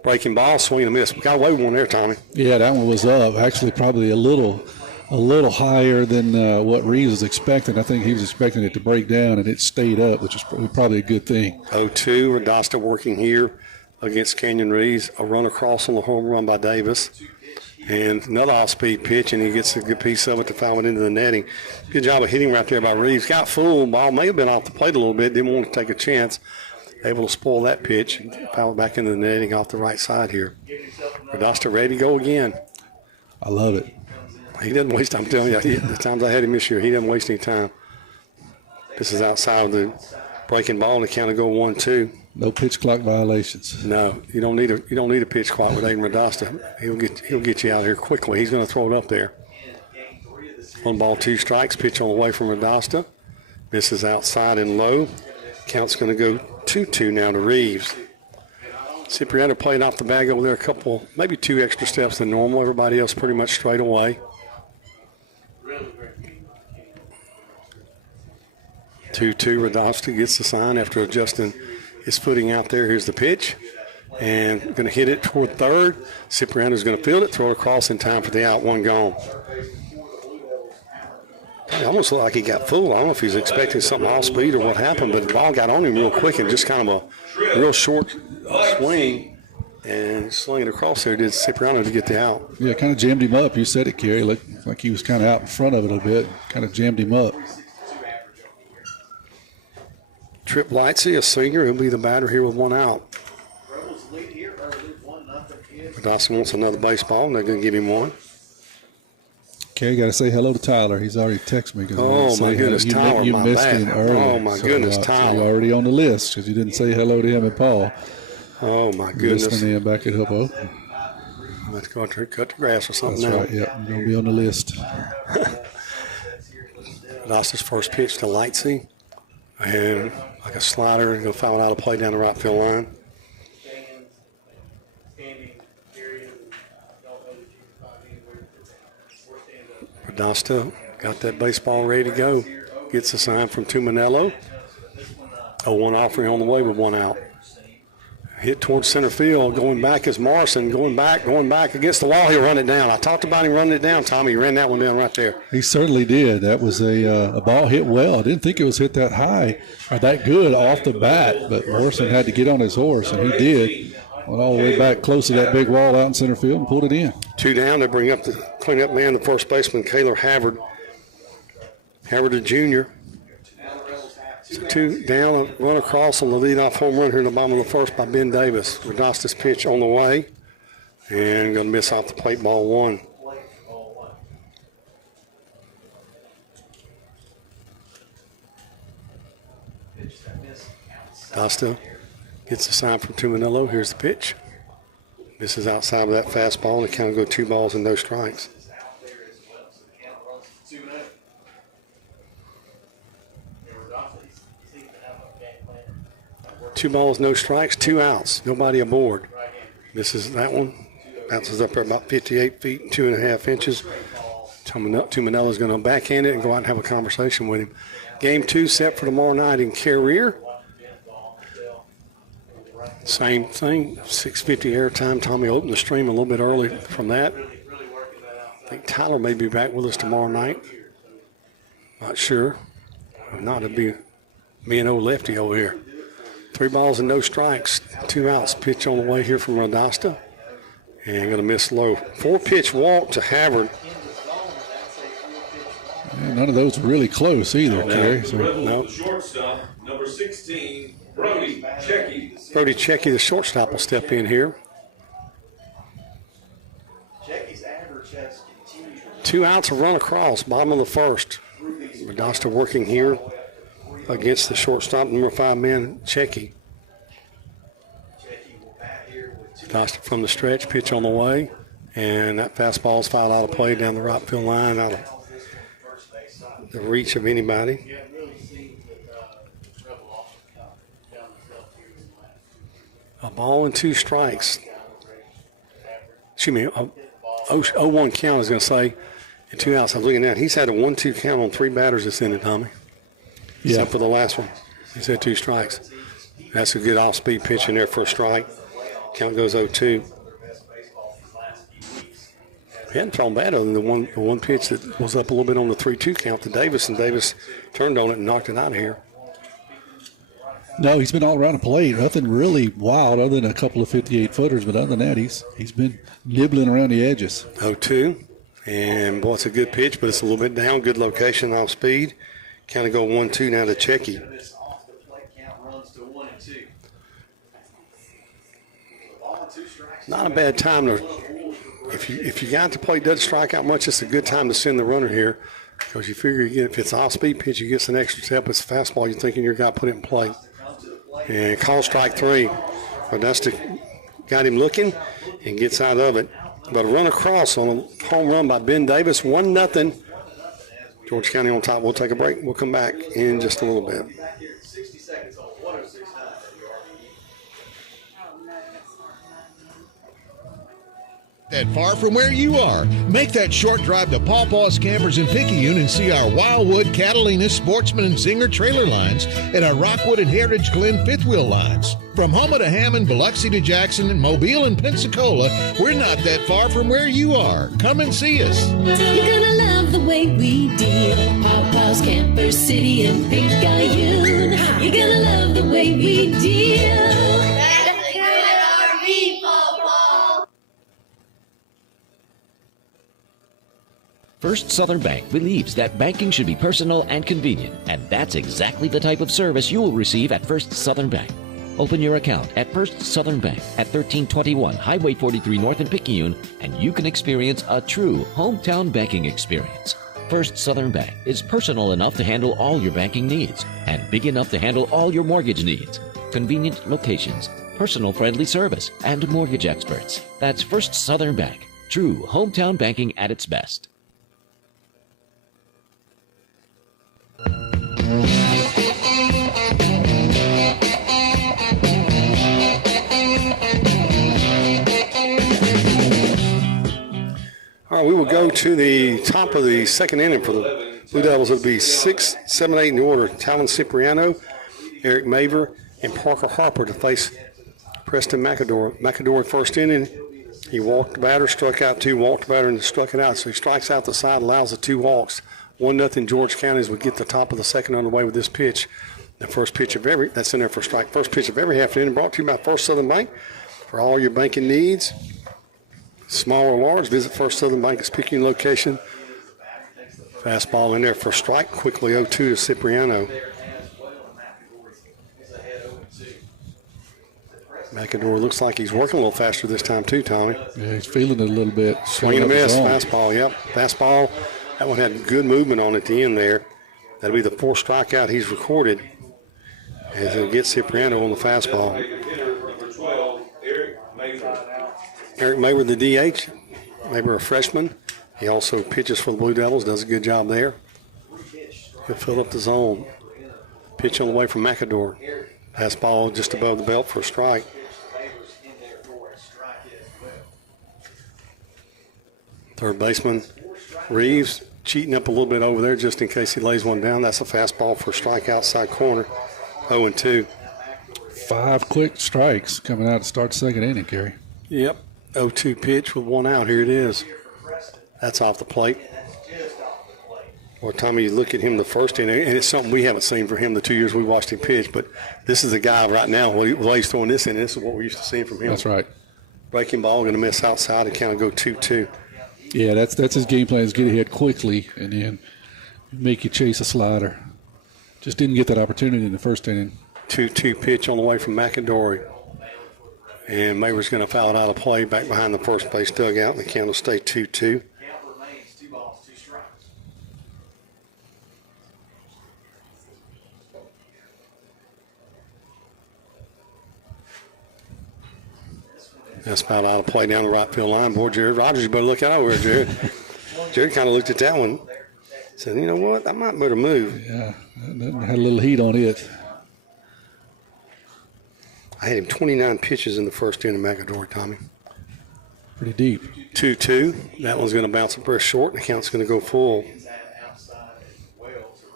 Breaking ball, swing and a miss. We got away with one there, Tommy. Yeah, that one was up. Actually, probably a little higher than what Reeves was expecting. I think he was expecting it to break down, and it stayed up, which is probably a good thing. 0-2, Radasta working here against Canyon Reeves. A run across on the home run by Davis. And another off-speed pitch, and he gets a good piece of it to foul it into the netting. Good job of hitting right there by Reeves. Got fooled. Ball may have been off the plate a little bit. Didn't want to take a chance. Able to spoil that pitch and foul it back into the netting off the right side here. Radasta ready to go again. I love it. He doesn't waste, I'm telling you, the times I had him this year, he doesn't waste any time. This is outside of the breaking ball, and the count will go 1-2. No pitch clock violations. No, you don't need a pitch clock with Aiden Radasta. He'll get you out here quickly. He's going to throw it up there. 1 ball, 2 strikes. Pitch on the way from Radasta. Misses outside and low. Count's going to go 2-2 now to Reeves. Cipriano played off the bag over there a couple, maybe 2 extra steps than normal. Everybody else pretty much straight away. 2-2, Radasta gets the sign after adjusting his footing out there. Here's the pitch. And going to hit it toward third. Cipriano's going to field it, throw it across in time for the out. 1 gone. It almost looked like he got fooled. I don't know if he's expecting something off speed or what happened, but the ball got on him real quick and just kind of a real short swing and slinging it across there did Cipriano to get the out. Yeah, kind of jammed him up. You said it, Kerry. Looked like he was kind of out in front of it a bit. Kind of jammed him up. Trip Lightsey, a senior, he'll be the batter here with 1 out. Dawson wants another baseball, and they're going to give him 1. Okay, got to say hello to Tyler. He's already texted me. Oh, my goodness, Tyler, you my missed bad. him earlier. Oh, my goodness, Tyler. So you're already on the list because you didn't say hello to him and Paul. Oh, my goodness. Listening in back at Hippo. Let's go cut the grass or something. That's now. right, yeah. You're going to be on the list. Dawson's first pitch to Lightsey. And like a slider, going to foul it out of play down the right field line. Radasta got that baseball ready to go. Gets a sign from Tumanello. 0-1 offering on the way with 1 out. Hit towards center field. Going back is Morrison. Going back against the wall. He'll run it down. I talked about him running it down, Tommy. He ran that one down right there. He certainly did. That was a ball hit well. I didn't think it was hit that high or that good off the bat, but Morrison had to get on his horse, and he did. Went all the way back close to that big wall out in center field and pulled it in. 2 down. They bring up the cleanup man, the first baseman, Kaylor Havard. Havard, a junior. So 2 down, a run across on the leadoff home run here in the bottom of the first by Ben Davis. Radosta's pitch on the way, and going to miss off the plate, ball 1. Radosta gets the sign from Tuminello. Here's the pitch. Misses outside of that fastball, and it kind of go 2 balls and no strikes. 2 balls, no strikes, 2 outs, nobody aboard. Misses that one. Bounces up there about 58 feet and 2.5 inches. Tuminella's going to backhand it and go out and have a conversation with him. Game 2 set for tomorrow night in Carrier. Same thing, 6:50 airtime. Tommy opened the stream a little bit early from that. I think Tyler may be back with us tomorrow night. Not sure. If not, it'd be me and old Lefty over here. 3 balls and no strikes, 2 outs. Pitch on the way here from Radosta. And going to miss low. 4-pitch walk to Havard. Yeah, none of those really close either, Terry. So. No. Shortstop, number 16, Brody Checky. Brody Checky, the shortstop, will step in here. Checky's average has continued. 2 outs, a run across, bottom of the first. Radosta working here against the shortstop, number 5 man, Checky. Radosta from the stretch, pitch on the way, and that fastball is fouled out of play down the right field line, out of the reach of anybody. A ball and 2 strikes. Excuse me, 0-1 count, I was going to say, and 2 outs. I was looking at, he's had a 1-2 count on 3 batters this inning, Tommy. Yeah. Except for the last one. He's had 2 strikes. That's a good off-speed pitch in there for a strike. Count goes 0-2. He hadn't thrown bad other than the one pitch that was up a little bit on the 3-2 count to Davis, and Davis turned on it and knocked it out of here. No, he's been all around the plate. Nothing really wild other than a couple of 58-footers, but other than that, he's been nibbling around the edges. 0-2. And, boy, it's a good pitch, but it's a little bit down. Good location off speed. Kind of go 1-2 now to Checky. Not a bad time to, if you got the plate doesn't strike out much, it's a good time to send the runner here, because you figure if it's an off-speed pitch, you get an extra step. It's a fastball, you're thinking you're going to put it in play. And call strike 3. Radosta got him looking and gets out of it. But a run across on a home run by Ben Davis, 1-0. George County on top. We'll take a break. We'll come back in just a little bit. That far from where you are. Make that short drive to Paw Paw's Campers in Picayune and see our Wildwood, Catalina, Sportsman, and Zinger trailer lines and our Rockwood and Heritage Glen fifth wheel lines. From Houma to Hammond, Biloxi to Jackson, and Mobile and Pensacola, we're not that far from where you are. Come and see us. You're gonna love the way we deal. Paw Paw's Campers City in Picayune. You're gonna love the way we deal. First Southern Bank believes that banking should be personal and convenient, and that's exactly the type of service you will receive at First Southern Bank. Open your account at First Southern Bank at 1321 Highway 43 North in Picayune, and you can experience a true hometown banking experience. First Southern Bank is personal enough to handle all your banking needs and big enough to handle all your mortgage needs. Convenient locations, personal friendly service, and mortgage experts. That's First Southern Bank. True hometown banking at its best. All right, we will go to the top of the second inning for the Blue Devils. It'll be 6, 7, 8 in the order. Talon Cipriano, Eric Maver, and Parker Harper to face Preston McAdor. McAdor first inning, he walked the batter, struck out 2, walked the batter, and struck it out. So he strikes out the side, allows the 2 walks. 1-0 George County as we get the top of the second underway with this pitch. The first pitch of every, that's in there for strike. First pitch of every half inning brought to you by First Southern Bank. For all your banking needs, small or large, visit First Southern Bank's Picayune location. Fastball in there for strike. Quickly 0-2 to Cipriano. McAdor looks like he's working a little faster this time too, Tommy. Yeah, he's feeling it a little bit. Swing and a miss, fastball, yep. Fastball, that one had good movement on at the end there. That'll be the 4th strikeout he's recorded as he'll get Cipriano on the fastball. Eric Maber, the DH. Maber, a freshman. He also pitches for the Blue Devils, does a good job there. He'll fill up the zone. Pitch on the way from McAdor. Fastball just above the belt for a strike. Third baseman Reeves cheating up a little bit over there just in case he lays one down. That's a fastball for a strike outside corner. 0-2. 5 quick strikes coming out to start the second inning, Gary. Yep. 0-2 pitch with 1 out. Here it is. That's off the plate. Or Tommy, you look at him the first inning, and it's something we haven't seen for him the 2 years we watched him pitch, but this is the guy right now, while he's throwing this in, this is what we used to see from him. That's right. Breaking ball, going to miss outside and kind of go 2-2. Yeah, that's his game plan, is get ahead quickly and then make you chase a slider. Just didn't get that opportunity in the first inning. 2-2 pitch on the way from McAdory. And Maber's going to foul it out of play back behind the first base dugout, and the count will stay 2-2. That's fouled out of play down the right field line. Boy, Jared Rogers, you better look out over there, Jared. Jared kind of looked at that one. Said, you know what, that might better move. Yeah, that had a little heat on it. I had him 29 pitches in the first inning of McAdory, Tommy. Pretty deep. 2-2. That one's going to bounce up very short, and the count's going to go full.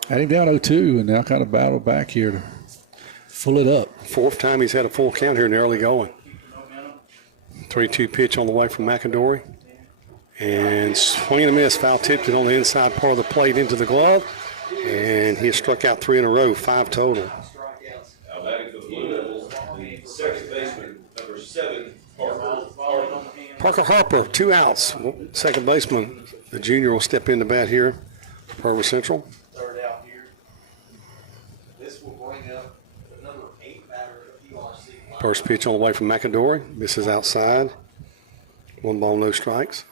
Had him down 0-2, and now kind of battled back here to full it up. 4th time he's had a full count here in the early going. 3-2 pitch on the way from McAdory. And swing and a miss. Foul tipped it on the inside part of the plate into the glove. And he has struck out 3 in a row, 5 total. Now batting for the Blue Devils, the second baseman, number 7, Parker Harper, 2 outs. Second baseman, the junior, will step into bat here for River Central. Third out here. This will bring up the number 8 batter of PRC. First pitch on the way from McAdory. Misses outside. 1 ball, no strikes.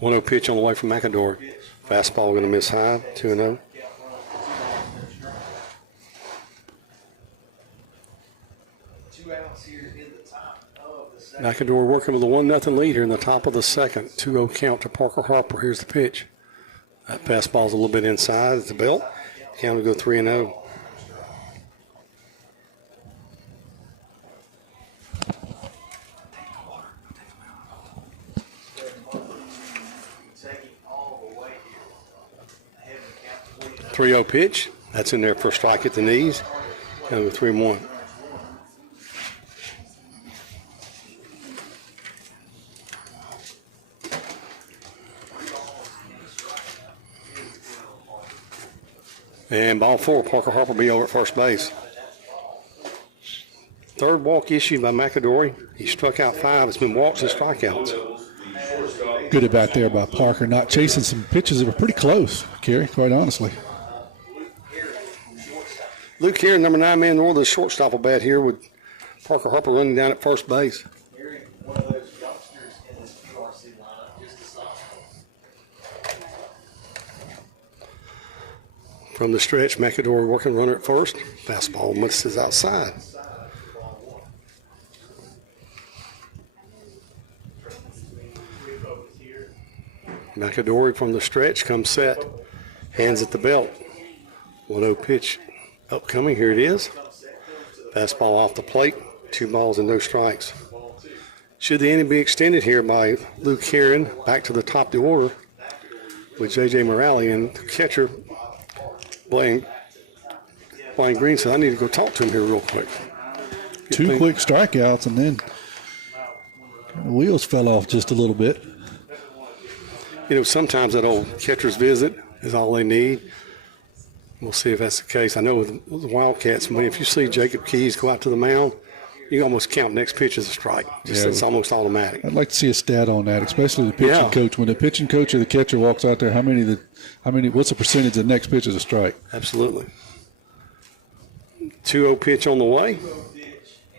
1-0 pitch on the way from McAdory. Fastball going to miss high, 2-0. McAdory working with a 1-0 lead here in the top of the second. 2-0 count to Parker Harper. Here's the pitch. That fastball's a little bit inside at the belt. Count will go 3-0. .30 pitch. That's in there for a strike at the knees. Count will go 3-1. And ball 4, Parker Harper be over at first base. Third walk issued by McAdory. He struck out 5. It's been walks and strikeouts. Good at bat there by Parker, not chasing some pitches that were pretty close, Kerry, quite honestly. Luke here, number 9 man north of the shortstop will bat here with Parker Harper running down at first base. From the stretch, McAdory working runner at first. Fastball misses outside. McAdory from the stretch comes set. Hands at the belt. 1-0 pitch upcoming. Here it is. Fastball off the plate. 2 balls and no strikes. Should the inning be extended here by Luke Heron back to the top of the order with J.J. Morale and the catcher Blaine Green said, I need to go talk to him here real quick. 2 quick strikeouts, and then the wheels fell off just a little bit. You know, sometimes that old catcher's visit is all they need. We'll see if that's the case. I know with the Wildcats, if you see Jacob Keys go out to the mound, you almost count next pitch as a strike. It's almost automatic. I'd like to see a stat on that, especially the pitching coach. When the pitching coach or the catcher walks out there, what's the percentage of the next pitch is a strike? Absolutely. 2-0 pitch on the way,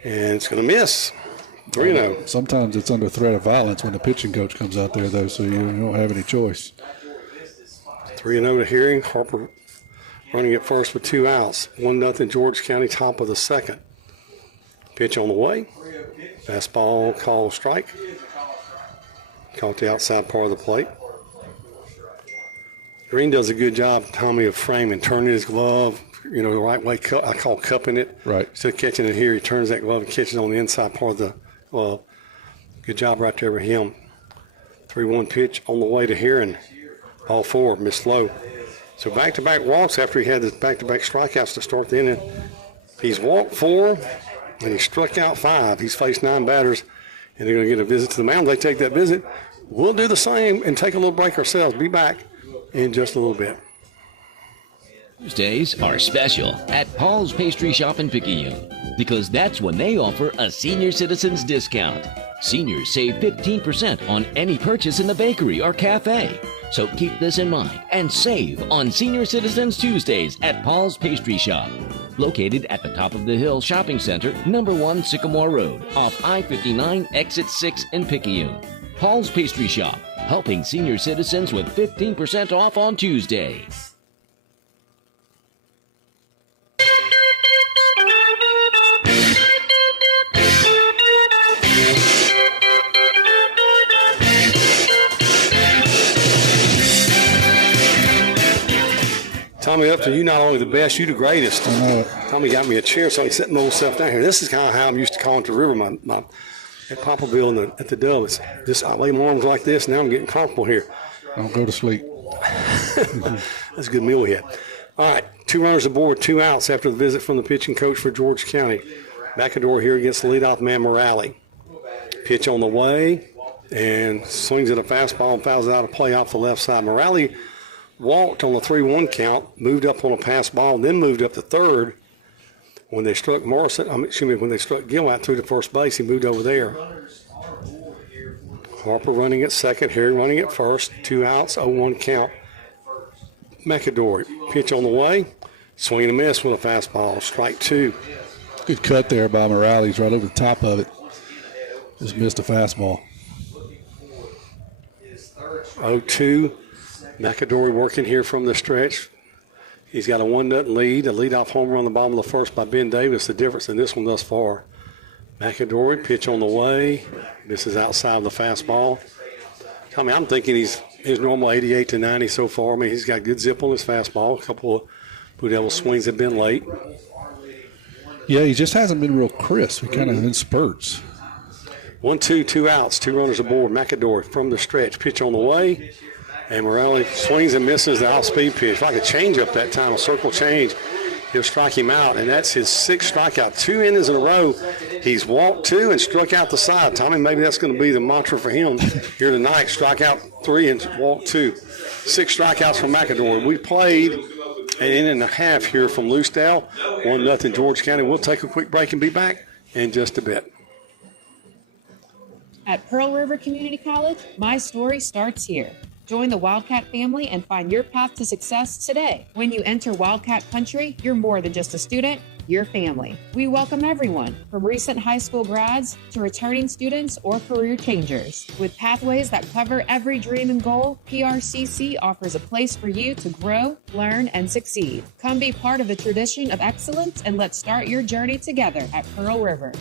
and it's going to miss. 3-0. Sometimes it's under threat of violence when the pitching coach comes out there, though, so you don't have any choice. 3-0 to Herring. Harper running at first with 2 outs. 1-0 George County, top of the second. Pitch on the way. Fastball, call strike. Caught the outside part of the plate. Green does a good job, Tommy, of framing, turning his glove, the right way. I call cupping it. Right. Instead of catching it here, he turns that glove and catches on the inside part of the glove. Good job right there with him. 3-1 pitch on the way to Herring. Ball 4, missed low. So back-to-back walks after he had the back-to-back strikeouts to start the inning. He's walked 4, and he struck out 5. He's faced 9 batters, and they're going to get a visit to the mound. They take that visit. We'll do the same and take a little break ourselves. Be back in just a little bit. Tuesdays are special at Paul's Pastry Shop in Picayune because that's when they offer a senior citizens discount. Seniors save 15% on any purchase in the bakery or cafe. So keep this in mind and save on Senior Citizens Tuesdays at Paul's Pastry Shop. Located at the Top of the Hill Shopping Center, number 1 Sycamore Road, off I-59, exit 6 in Picayune. Paul's Pastry Shop, helping senior citizens with 15% off on Tuesday. Tommy, up to you, not only the best, you the greatest. Tommy got me a chair so I can sit my old self down here. This is kind of how I'm used to calling to the river, my at Poppleville at the Dove. It's just, I lay my arms like this, now I'm getting comfortable here. Don't go to sleep. That's a good meal we had. All right, 2 runners aboard, 2 outs after the visit from the pitching coach for George County. McAdor here against the leadoff man, Morale. Pitch on the way, and swings at a fastball and fouls it out of play off the left side. Morale walked on the 3-1 count, moved up on a pass ball, then moved up to third. When they struck when they struck Gill out through to first base, he moved over there. Harper running at second, Harry running at first, 2 outs, 0-1 count. McAdor, pitch on the way, swing and a miss with a fastball, strike 2. Good cut there by Morales, right over the top of it. Just missed a fastball. 0-2. McAdor working here from the stretch. He's got a 1-0 lead, a leadoff homer on the bottom of the first by Ben Davis, the difference in this one thus far. McAdor, pitch on the way. This is outside of the fastball. I mean, I'm thinking he's his normal 88 to 90 so far. I mean, he's got good zip on his fastball. A couple of Blue Devil swings have been late. Yeah, he just hasn't been real crisp. He kind of in spurts. 1-2, 2 outs, 2 runners aboard. McAdor from the stretch, pitch on the way. And Morelli swings and misses the outspeed pitch. Like a changeup that time, a circle change. He'll strike him out, and that's his 6th strikeout. 2 innings in a row. He's walked 2 and struck out the side. Tommy, maybe that's going to be the mantra for him here tonight. Strike out 3 and walk 2. 6 strikeouts from McAdor. We played an inning and a half here from Loosedale. 1-0 George County. We'll take a quick break and be back in just a bit. At Pearl River Community College, my story starts here. Join the Wildcat family and find your path to success today. When you enter Wildcat Country, you're more than just a student, you're family. We welcome everyone, from recent high school grads to returning students or career changers. With pathways that cover every dream and goal, PRCC offers a place for you to grow, learn, and succeed. Come be part of the tradition of excellence, and let's start your journey together at Pearl River.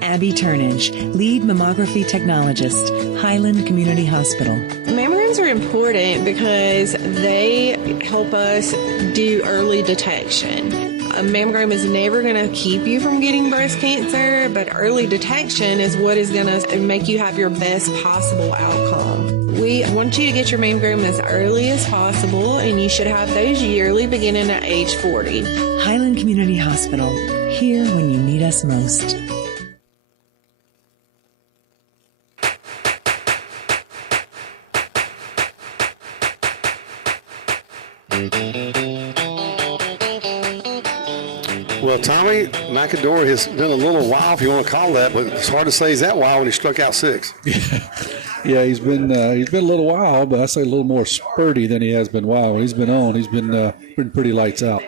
Abby Turnage, lead mammography technologist, Highland Community Hospital. Mammograms are important because they help us do early detection. A mammogram is never going to keep you from getting breast cancer, but early detection is what is going to make you have your best possible outcome. We want you to get your mammogram as early as possible, and you should have those yearly beginning at age 40. Highland Community Hospital, here when you need us most. Well, Tommy McAdory has been a little wild, if you want to call that, but it's hard to say he's that wild when he struck out 6. Yeah, he's been a little wild, but I say a little more spurty than he has been wild. When he's been on, he's been pretty lights out.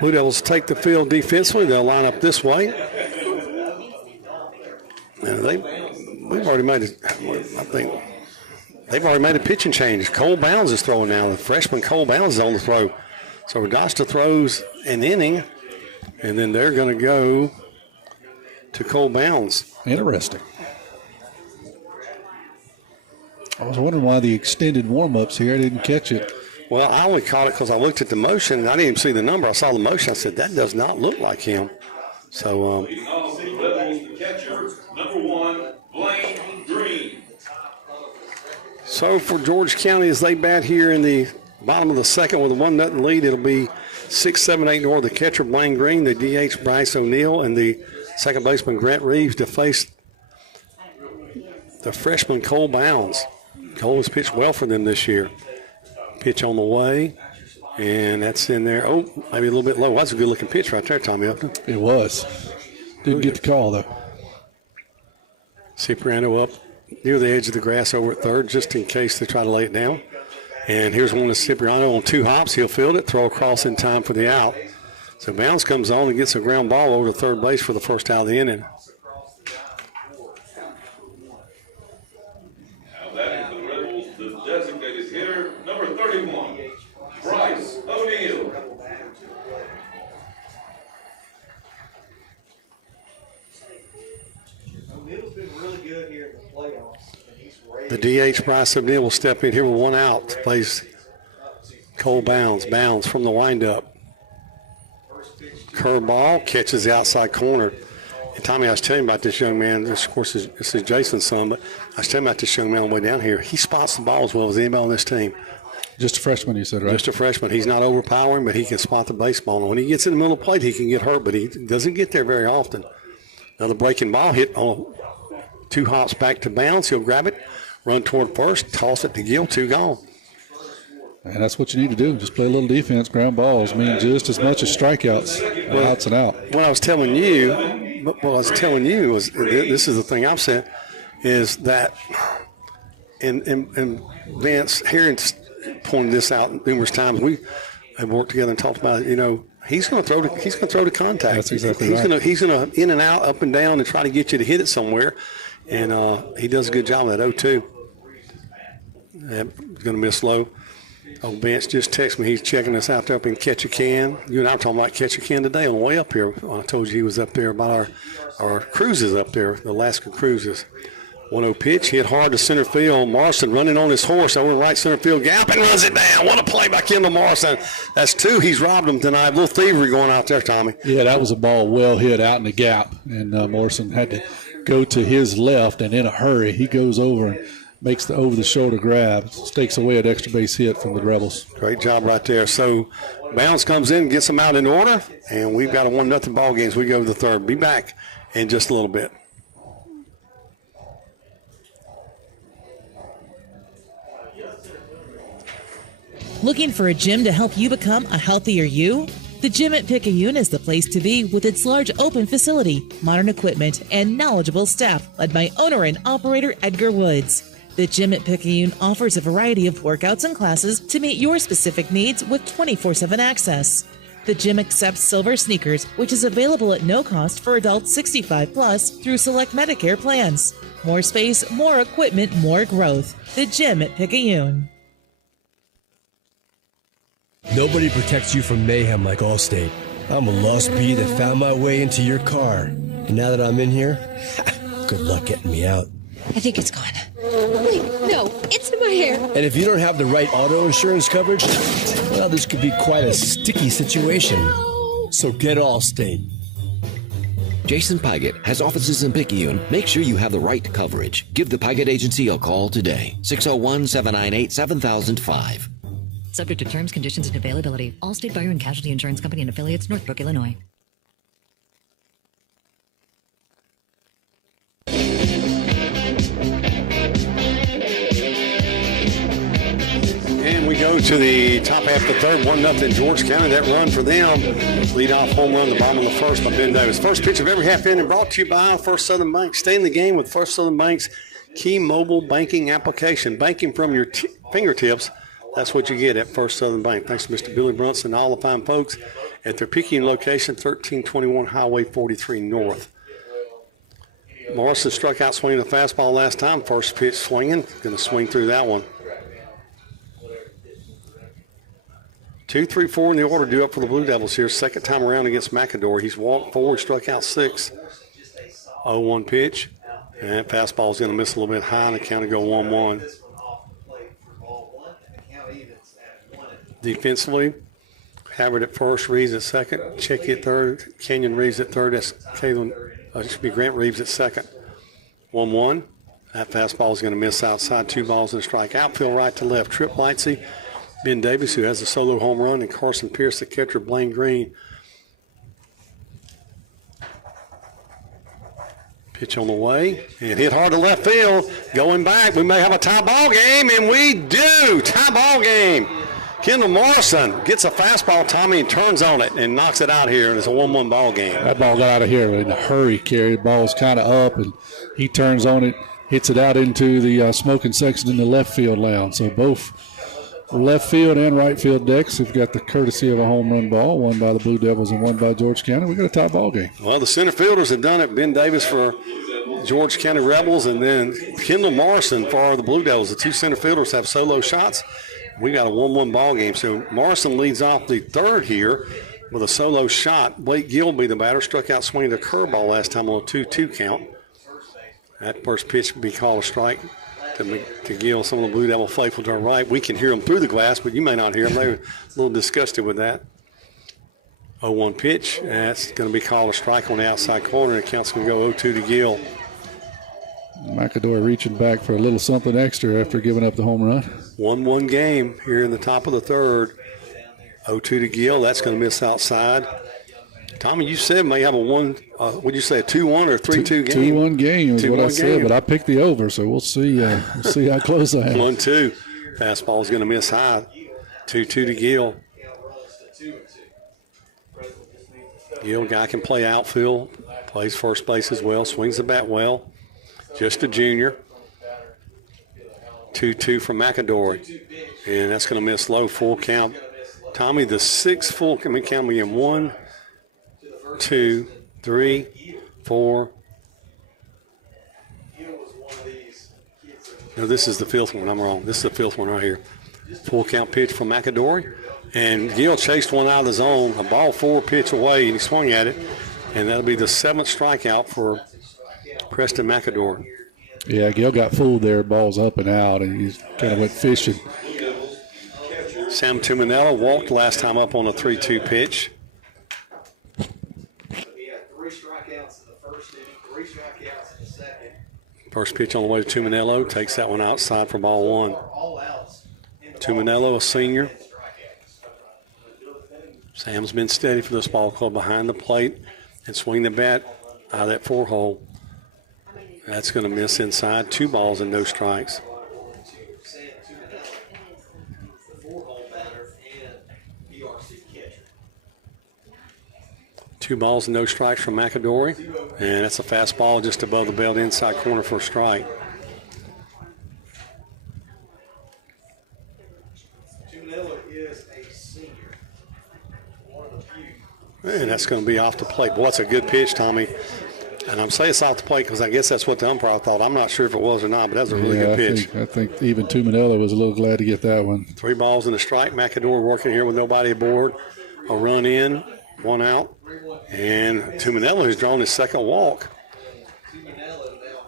Blue Devils take the field defensively. They'll line up this way. And we've already made it. I think they've already made a pitching change. Cole Bounds is throwing now. The freshman Cole Bounds is on the throw. So Radasta throws an inning, and then they're going to go to Cole Bounds. Interesting. I was wondering why the extended warm-ups here. I didn't catch it. Well, I only caught it because I looked at the motion, and I didn't even see the number. I saw the motion. I said, that does not look like him. So, Leading off the Rebels, the catcher, number 1, Blaine Green. So for George County, as they bat here in the bottom of the second with a 1-0 lead, it'll be 6, 7, 8 north. The catcher, Blaine Green, the DH, Bryce O'Neill, and the second baseman, Grant Reeves, to face the freshman, Cole Bounds. Cole has pitched well for them this year. Pitch on the way, and that's in there. Oh, maybe a little bit low. That's a good-looking pitch right there, Tommy Upton. It was. Didn't get the call, though. Cipriano up near the edge of the grass over at third, just in case they try to lay it down. And here's one to Cipriano on 2 hops. He'll field it, throw across in time for the out. So Bounds comes on and gets a ground ball over to third base for the first out of the inning. Now that is the Rebels, the designated hitter, number 31, Bryce O'Neill. O'Neill's been really good here in the playoffs, and he's ready. The DH, Bryce O'Neill, will step in here with 1 out to place Cole Bounds. Bounds from the windup. Curveball, catches the outside corner. And Tommy, I was telling you about this young man. This, of course, this is Jason's son, but I was telling you about this young man on the way down here. He spots the ball as well as anybody on this team. Just a freshman, you said, right? Just a freshman. He's not overpowering, but he can spot the baseball. And when he gets in the middle of the plate, he can get hurt, but he doesn't get there very often. Another breaking ball hit on 2 hops back to Bounds. He'll grab it, run toward first, toss it to Gill, 2 gone. And that's what you need to do. Just play a little defense. Ground balls mean just as much as strikeouts. Outs and out. What I was telling you was this is the thing I've said, is that, and Vance Herring's pointed this out numerous times. We have worked together and talked about it. You know, he's going to throw to contact. That's exactly right. He's going to in and out, up and down, and try to get you to hit it somewhere. And he does a good job of that. 0-2. Going to miss low. Oh, Vance just texted me. He's checking us out there up in Ketchikan. You and I were talking about Ketchikan today on the way up here. I told you he was up there about our cruises up there, the Alaska cruises. 1-0 pitch, hit hard to center field. Morrison running on his horse over right center field. Gap and runs it down. What a play by Kendall Morrison. That's 2. He's robbed him tonight. A little thievery going out there, Tommy. Yeah, that was a ball well hit out in the gap. And Morrison had to go to his left, and in a hurry, he goes over and makes the over-the-shoulder grab, stakes away an extra base hit from the Rebels. Great job right there. So Bounds comes in, gets them out in order, and we've got a 1-0 ball game as we go to the third. Be back in just a little bit. Looking for a gym to help you become a healthier you? The Gym at Picayune is the place to be with its large open facility, modern equipment, and knowledgeable staff led by owner and operator Edgar Woods. The Gym at Picayune offers a variety of workouts and classes to meet your specific needs with 24/7 access. The gym accepts silver sneakers, which is available at no cost for adults 65 plus through select Medicare plans. More space, more equipment, more growth. The Gym at Picayune. Nobody protects you from mayhem like Allstate. I'm a lost bee that found my way into your car. And now that I'm in here, good luck getting me out. I think it's gone. Wait, no, it's in my hair. And if you don't have the right auto insurance coverage, well, this could be quite a sticky situation. So get Allstate. Jason Pygott has offices in Picayune. Make sure you have the right coverage. Give the Pygott Agency a call today. 601-798-7005. Subject to terms, conditions, and availability. Allstate Fire and Casualty Insurance Company and affiliates, Northbrook, Illinois. And we go go to the top half of the third, 1-0 George County. That run for them, lead-off home run, the bottom of the first by Ben Davis. First pitch of every half inning brought to you by First Southern Bank. Stay in the game with First Southern Bank's key mobile banking application. Banking from your fingertips, that's what you get at First Southern Bank. Thanks to Mr. Billy Brunson and all the fine folks at their Picayune location, 1321 Highway 43 North. Morrison struck out swinging a fastball last time. First pitch swinging. Going to swing through that one. 2, 3, 4 in the order due up for the Blue Devils here. Second time around against McAdore. He's walked forward, struck out 6. 0-1 pitch. And that fastball is going to miss a little bit high, and the count to go 1-1. Defensively, Havard at first, Reeves at second, Checky at third, Kenyon Reeves at third. That's it should be Grant Reeves at second. 1-1. That fastball is going to miss outside. 2 balls and a strike. Outfield right to left. Trip Lightsey, Ben Davis, who has a solo home run, and Carson Pierce, the catcher, Blaine Green. Pitch on the way, and hit hard to left field. Going back, we may have a tie ball game, and we do. Tie ball game. Kendall Morrison gets a fastball, Tommy, and turns on it and knocks it out here, and it's a 1-1 ball game. That ball got out of here in a hurry, Kerry. The ball's kind of up, and he turns on it, hits it out into the smoking section in the left field lounge. So both left field and right field decks have got the courtesy of a home run ball, one by the Blue Devils and one by George County. We got a tie ball game. Well, the center fielders have done it. Ben Davis for George County Rebels, and then Kendall Morrison for the Blue Devils. The 2 center fielders have solo shots. We got a 1-1 ball game. So Morrison leads off the third here with a solo shot. Blake Gilby, the batter, struck out swinging a curveball last time on a 2-2 count. That first pitch would be called a strike to Gill. Some of the Blue Devil faithful to our right. We can hear them through the glass, but you may not hear them. They're a little disgusted with that. 0-1 pitch. That's going to be called a strike on the outside corner. The count's going to go 0-2 to Gill. McAdore reaching back for a little something extra after giving up the home run. 1-1 game here in the top of the third. 0-2 to Gill. That's going to miss outside. Tommy, you said may have a would you say a 2-1 or a 3-2 game? 2-1 game is what I said, but I picked the over, so we'll see. We'll see how close I am. 1-2. Fastball is going to miss high. 2-2 to Gill. Gill, guy can play outfield, plays first base as well, swings the bat well. Just a junior. 2-2 from McAdore. And that's going to miss low, full count. Tommy, the 6th full, can we count again? 1, 2, 3, 4. No, this is the 5th one. I'm wrong. This is the 5th one right here. Full count pitch from McAdore. And Gill chased one out of the zone, a ball 4 pitch away, and he swung at it. And that'll be the 7th strikeout for Preston McAdore. Yeah, Gill got fooled there. Ball's up and out, and he kind of went fishing. Sam Tuminello walked last time up on a 3-2 pitch. First pitch on the way to Tuminello. Takes that one outside for ball 1. Tuminello, a senior. Sam's been steady for this ball club behind the plate and swing the bat out of that 4-hole. That's going to miss inside. 2 balls and no strikes. Two balls and no strikes from McAdore. And that's a fastball just above the belt inside corner for a strike. And that's going to be off the plate. Boy, that's a good pitch, Tommy. And I'm saying it's off the plate because I guess that's what the umpire thought. I'm not sure if it was or not, but that was a really good pitch. I think even Tuminello was a little glad to get that one. 3 balls and a strike. McAdore working here with nobody aboard. A run in, 1 out. And Tuminello has drawn his 2nd walk.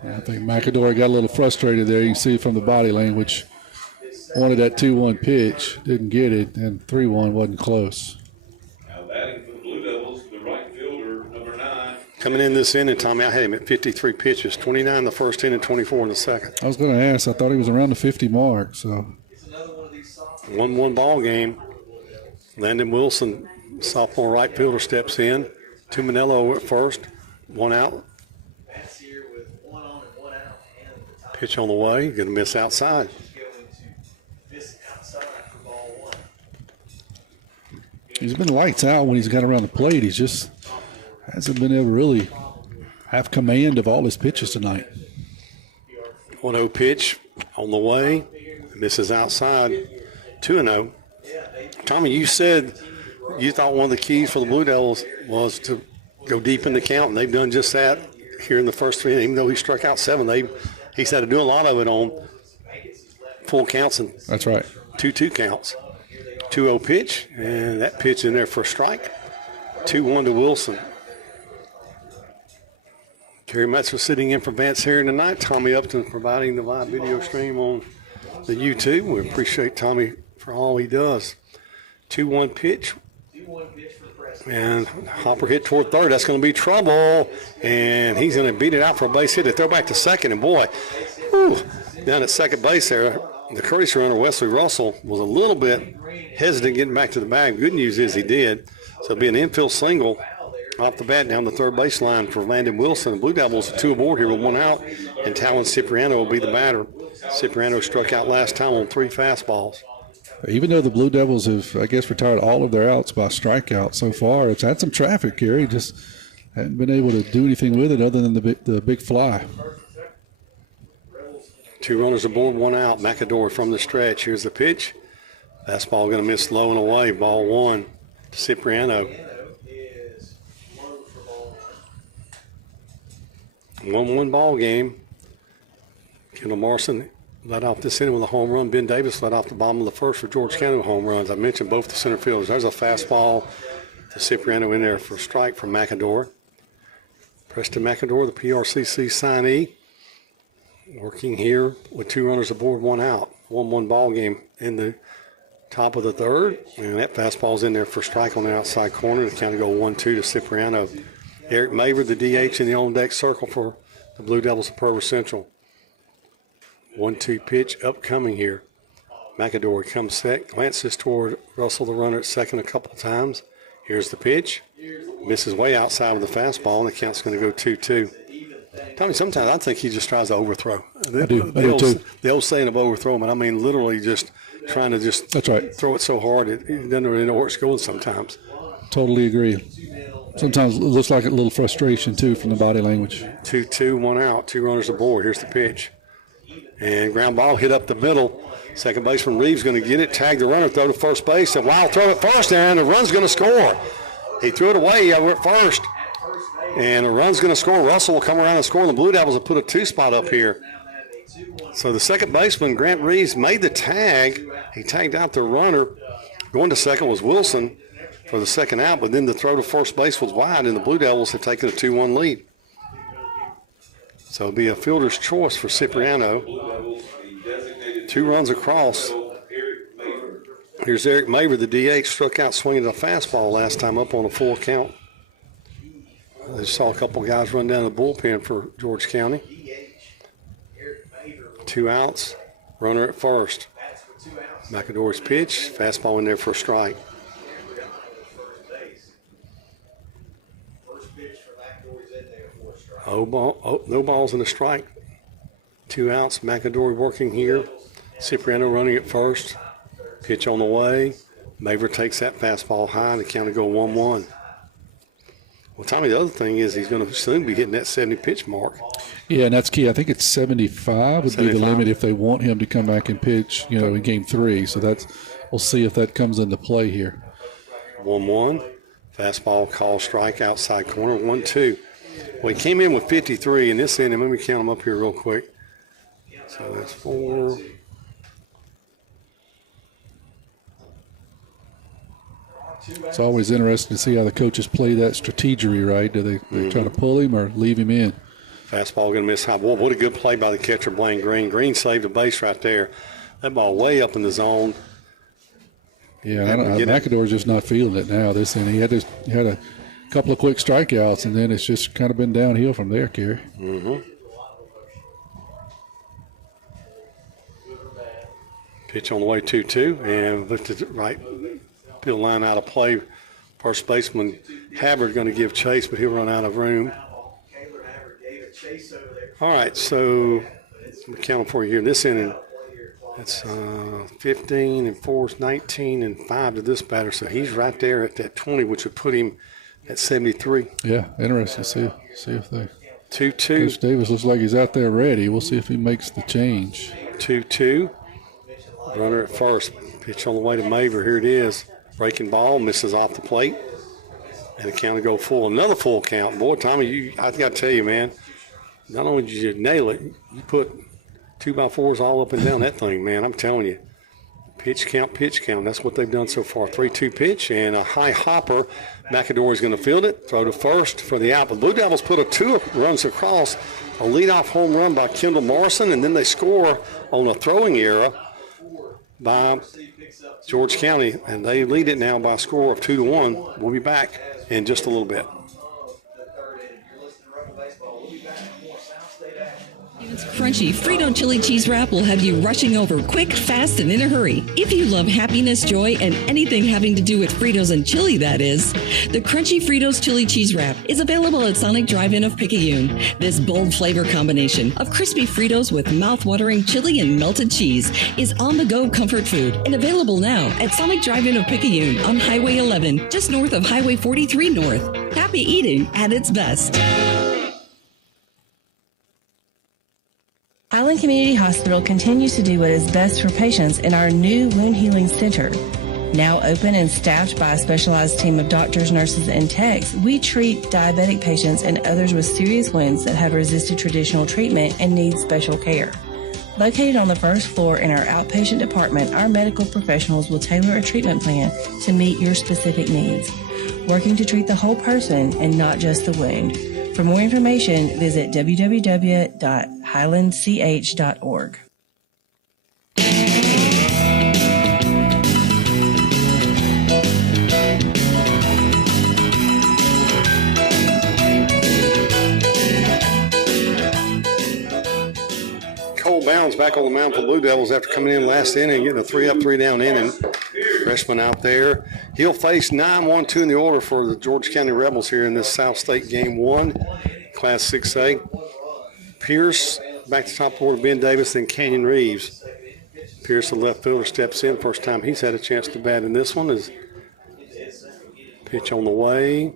I think McAdore got a little frustrated there. You can see from the body language. Wanted that 2-1 pitch, didn't get it, and 3-1 wasn't close. Now batting for the Blue Devils, the right fielder, number 9. Coming in this inning, Tommy, I had him at 53 pitches, 29 the first inning, 24 in the second. I was going to ask. I thought he was around the 50 mark. So 1-1 ball game. Landon Wilson, sophomore right fielder, steps in. Tuminello at first, 1 out. Pitch on the way, going to miss outside. he's been lights out when he's got around the plate. He's just hasn't been able to really have command of all his pitches tonight. 1-0 pitch on the way. Misses outside. 2-0. Tommy, you said you thought one of the keys for the Blue Devils was to go deep in the count, and they've done just that here in the first 3. Even though he struck out 7, he's had to do a lot of it on full counts and that's right. 2-2 counts. 2-0 pitch, and that pitch in there for a strike. 2-1 to Wilson. Kerry Metzler sitting in for Vance here tonight. Tommy Upton providing the live video stream on the YouTube. We appreciate Tommy for all he does. 2-1 pitch. And Hopper hit toward third. That's going to be trouble. And he's going to beat it out for a base hit. They throw back to second. And boy, down at second base there, the Curtis runner, Wesley Russell, was a little bit hesitant getting back to the bag. Good news is he did. So it'll be an infield single off the bat down the third baseline for Landon Wilson. The Blue Devils are 2 aboard here with 1 out. And Talon Cipriano will be the batter. Cipriano struck out last time on 3 fastballs. Even though the Blue Devils have, I guess, retired all of their outs by strikeout so far, it's had some traffic, Gary. Just hadn't been able to do anything with it other than the big fly. 2 runners aboard, 1 out. McAdor from the stretch. Here's the pitch. Fastball going to miss low and away. Ball 1 to Cipriano. 1-1 ball game. Kendall Morrison led off this inning with a home run. Ben Davis led off the bottom of the first for George County with home runs. I mentioned both the center fielders. There's a fastball to Cipriano in there for a strike from McAdor. Preston McAdor, the PRCC signee, working here with 2 runners aboard, 1 out. 1-1 ball game in the top of the third. And that fastball's in there for a strike on the outside corner. The count to go 1-2 to Cipriano. Eric Maver, the DH in the on-deck circle for the Blue Devils of Provo Central. 1-2 pitch upcoming here. McAdor comes set, glances toward Russell, the runner at second, a couple of times. Here's the pitch. Misses way outside of the fastball, and the count's going to go 2-2. Tommy, sometimes I think he just tries to overthrow. I do too. The old saying of overthrow, but I mean literally just trying to just That's right. throw it so hard it doesn't really know where it's going sometimes. Totally agree. Sometimes it looks like a little frustration, too, from the body language. 2-2, 1 out, 2 runners aboard. Here's the pitch. And ground ball hit up the middle. Second baseman Reeves going to get it, tag the runner, throw to first base. And Wild throw it first, and the run's going to score. He threw it away. He went first. And the run's going to score. Russell will come around and score. And the Blue Devils will put a 2 spot up here. So the second baseman, Grant Reeves, made the tag. He tagged out the runner. Going to second was Wilson for the second out, but then the throw to first base was wide, and the Blue Devils have taken a 2-1 lead. So it'll be a fielder's choice for Cipriano. 2 runs across. Here's Eric Maver, the DH, struck out swinging a fastball last time up on a full count. I just saw a couple guys run down the bullpen for George County. 2 outs, runner at first. McAdor's pitch, fastball in there for a strike. No balls and a strike. 2 outs. McAdor working here. Cipriano running at first. Pitch on the way. Maver takes that fastball high, and the count to go 1-1. Well, Tommy, the other thing is he's going to soon be hitting that 70 pitch mark. Yeah, and that's key. I think it's 75 would be the limit if they want him to come back and pitch, in Game 3. So we'll see if that comes into play here. 1-1. Fastball, call, strike, outside corner. 1-2. Well, he came in with 53 in this inning. Let me count them up here real quick. So that's 4. It's always interesting to see how the coaches play that strategery, right? Do they try to pull him or leave him in? Fastball going to miss high. Boy, what a good play by the catcher, Blaine Green. Green saved the base right there. That ball way up in the zone. Yeah, McAdor's just not feeling it now. This inning, he had a couple of quick strikeouts, and then it's just kind of been downhill from there, Kerry. Mm-hmm. Pitch on the way 2-2, and lifted it right field line out of play. First baseman Havard going to give chase, but he'll run out of room. All right, so I'm counting for you here. This inning, That's 15 and 4 is 19 and 5 to this batter. So he's right there at that 20, which would put him at 73. Yeah, interesting. See if they. 2-2. Coach Davis looks like he's out there ready. We'll see if he makes the change. 2-2. Runner at first. Pitch on the way to Maver. Here it is. Breaking ball, misses off the plate. And the count will go full. Another full count. Boy, Tommy, I got to tell you, man, not only did you nail it, you put 2x4s all up and down that thing, man. I'm telling you. Pitch count. That's what they've done so far. 3-2 pitch and a high hopper. McAdory's going to field it. Throw to first for the out. The Blue Devils put a 2 runs across. A leadoff home run by Kendall Morrison, and then they score on a throwing error by George County, and they lead it now by a score of 2-1. We'll be back in just a little bit. Crunchy Frito chili cheese wrap will have you rushing over quick, fast, and in a hurry. If you love happiness, joy, and anything having to do with Fritos and chili, that is, the Crunchy Fritos chili cheese wrap is available at Sonic Drive-In of Picayune. This bold flavor combination of crispy Fritos with mouth-watering chili and melted cheese is on-the-go comfort food and available now at Sonic Drive-In of Picayune on Highway 11, just north of Highway 43 North. Happy eating at its best. Highland Community Hospital continues to do what is best for patients in our new Wound Healing Center. Now open and staffed by a specialized team of doctors, nurses, and techs, we treat diabetic patients and others with serious wounds that have resisted traditional treatment and need special care. Located on the first floor in our outpatient department, our medical professionals will tailor a treatment plan to meet your specific needs, working to treat the whole person and not just the wound. For more information, visit www.highlandch.org. Cole Bounds back on the mound for the Blue Devils after coming in last inning, getting a 3-up, 3-down inning. Freshman out there. He'll face 9-1-2 in the order for the George County Rebels here in this South State Game 1, Class 6A. Pierce back to top of the order, Ben Davis, then Canyon Reeves. Pierce, the left fielder, steps in. First time he's had a chance to bat in this one. Is pitch on the way.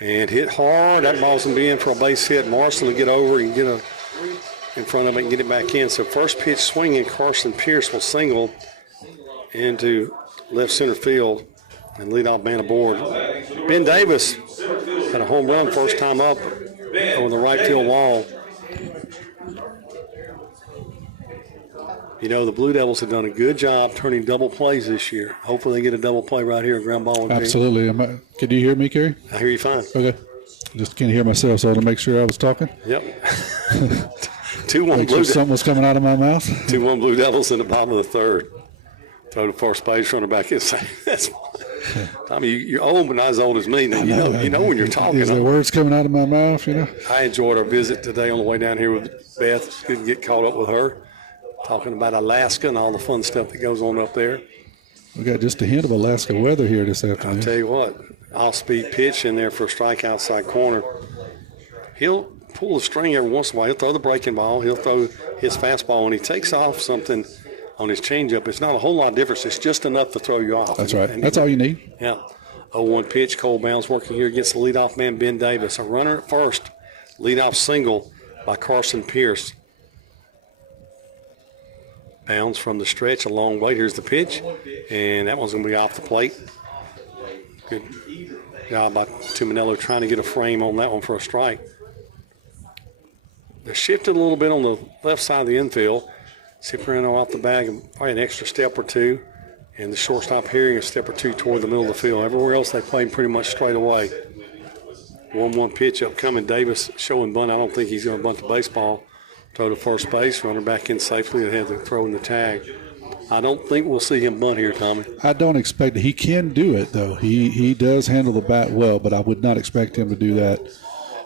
And hit hard. That ball's going to be in for a base hit. Marshall will get over and get in front of it and get it back in. So first pitch swinging, Carson Pierce will single into left center field and lead off man aboard. Ben Davis had a home run first time up over the right field wall. You know, the Blue Devils have done a good job turning double plays this year. Hopefully they get a double play right here, a ground ball. Absolutely. Can you hear me, Kerry? I hear you fine. Okay. Just can't hear myself, so I want to make sure I was talking. Yep. 2-1 Blue something was coming out of my mouth. 2-1 Blue Devils in the bottom of the third. Throw to first base, runner back inside. That's Tommy, you're old, but not as old as me. Now, you know when you're talking. Is there words coming out of my mouth, you know? I enjoyed our visit today on the way down here with Beth. It's good to get caught up with her, talking about Alaska and all the fun stuff that goes on up there. We got just a hint of Alaska weather here this afternoon. I'll tell you what, off-speed pitch in there for a strike outside corner. He'll pull the string every once in a while. He'll throw the breaking ball. He'll throw his fastball, and he takes off something on his changeup. It's not a whole lot of difference. It's just enough to throw you off. That's right. That's all you need. Yeah. 0-1 pitch. Cole Bounds working here against the leadoff man, Ben Davis. A runner at first. Leadoff single by Carson Pierce. Bounds from the stretch, a long way. Here's the pitch, and that one's going to be off the plate. Good job by Tuminello trying to get a frame on that one for a strike. They shifted a little bit on the left side of the infield. Cipriano off the bag, probably an extra step or two, and the shortstop Herring a step or two toward the middle of the field. Everywhere else they played pretty much straight away. 1-1 pitch upcoming. Davis showing bunt. I don't think he's going to bunt the baseball. Throw to first base, runner back in safely and had to throw in the tag. I don't think we'll see him bunt here, Tommy. I don't expect it. He can do it, though. He does handle the bat well, but I would not expect him to do that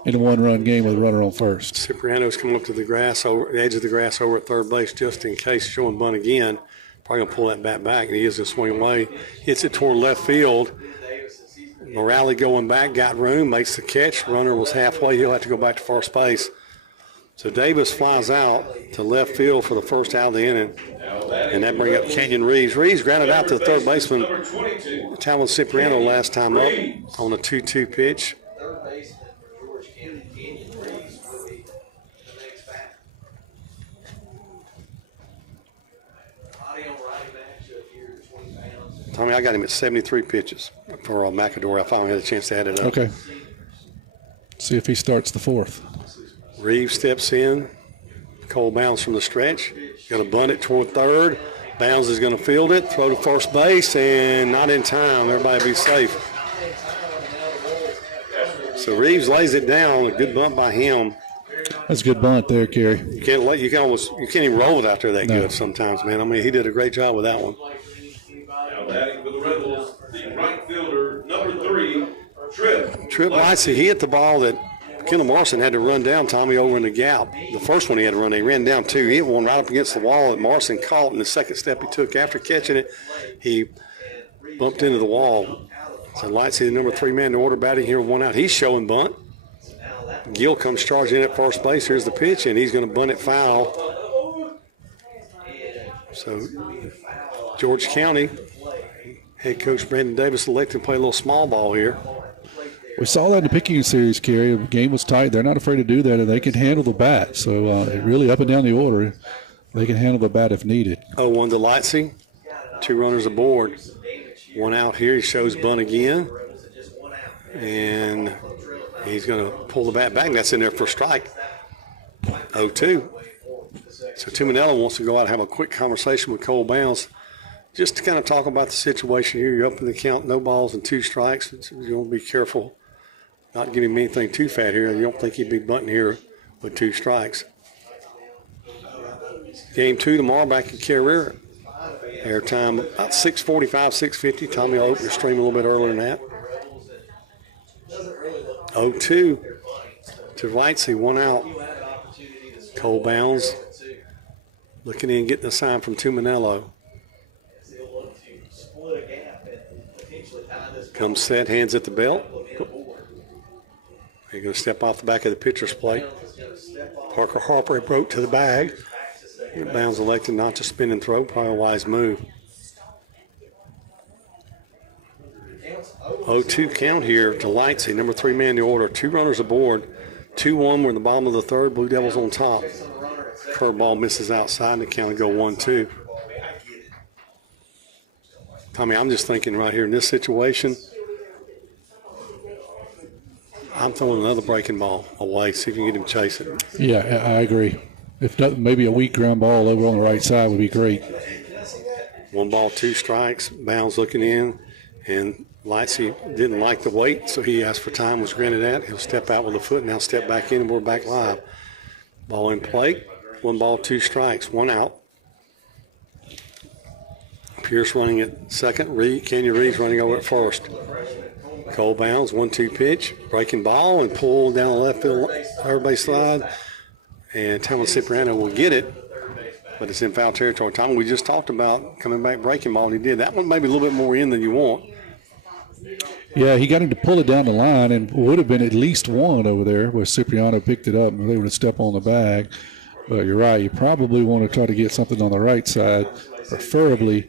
in a one-run game with a runner on first. Cipriano's coming up to the edge of the grass over at third base just in case, showing bunt again. Probably going to pull that bat back, and he is going to swing away. Hits it toward left field. Morale going back, got room, makes the catch. Runner was halfway. He'll have to go back to first base. So Davis flies out to left field for the first out of the inning. And that bring up Kenyon Reeves. Reeves grounded out to the third baseman, Talon Cipriano, last time up on a 2-2 pitch. Third baseman for George County, Kenyon Reeves, will be the next batter. Body on righty matchup here, 20 pounds. Tommy, I got him at 73 pitches for McAdore. I finally had a chance to add it up. Okay. See if he starts the fourth. Reeves steps in. Cole Bounds from the stretch. Going to bunt it toward third. Bounds is going to field it, throw to first base, and not in time. Everybody be safe. So Reeves lays it down. A good bunt by him. That's a good bunt there, Kerry. You can't even roll it out there that good sometimes, man. I mean, he did a great job with that one. Now batting for the Red Bulls, the right fielder, number 3, Tripp. Tripp Lightsey, he hit the ball that Kendall Morrison had to run down Tommy over in the gap. The first one he had to run, he ran down 2. He hit one right up against the wall that Morrison caught, and the second step he took after catching it, he bumped into the wall. So Lightsey, the number 3 man to order, batting here with 1 out. He's showing bunt. Gill comes charging in at first base. Here's the pitch, and he's going to bunt it foul. So George County head coach Brandon Davis elected to play a little small ball here. We saw that in the Picayune series, Kerry. The game was tight. They're not afraid to do that, and they can handle the bat. So really up and down the order, they can handle the bat if needed. 0-1 to Lightsey. 2 runners aboard. 1 out here. He shows bunt again. And he's going to pull the bat back. That's in there for a strike. 0-2. So Tuminello wants to go out and have a quick conversation with Cole Bounds just to kind of talk about the situation here. You're up in the count, no balls and 2 strikes. You want to be careful not give him anything too fat here. You don't think he'd be bunting here with 2 strikes. Game 2 tomorrow back at Carrera. Airtime about 6:45, 6:50. Tommy will open the stream a little bit earlier than that. 0-2 to Lightsey, 1 out. Cole Bounds looking in, getting a sign from Tuminello. Comes set, hands at the belt. He's going to step off the back of the pitcher's plate. Parker Harper broke to the bag. Bounds elected not to spin and throw. Probably a wise move. 0-2 count here to Lightsey, number 3 man to order. 2 runners aboard. 2-1. We're in the bottom of the third. Blue Devils on top. Curveball misses outside, and the count will go 1-2. Tommy, I'm just thinking right here in this situation, I'm throwing another breaking ball away. See if you can get him chasing. Yeah, I agree. If not, maybe a weak ground ball over on the right side would be great. 1 ball, 2 strikes. Bounds looking in, and Lightsey didn't like the wait, so he asked for time, was granted that. He'll step out with a foot, now step back in, and we're back live. Ball in play. 1 ball, 2 strikes, 1 out. Pierce running at second. Kenyon Reeves running over at first. Cole Bounds, 1-2 pitch. Breaking ball and pull down the left field third base slide. And Talon Cipriano will get it, but it's in foul territory. Tom, we just talked about coming back breaking ball, and he did. That one maybe a little bit more in than you want. Yeah, he got him to pull it down the line, and would have been at least 1 over there where Cipriano picked it up and they would have stepped on the bag. But you're right, you probably want to try to get something on the right side, preferably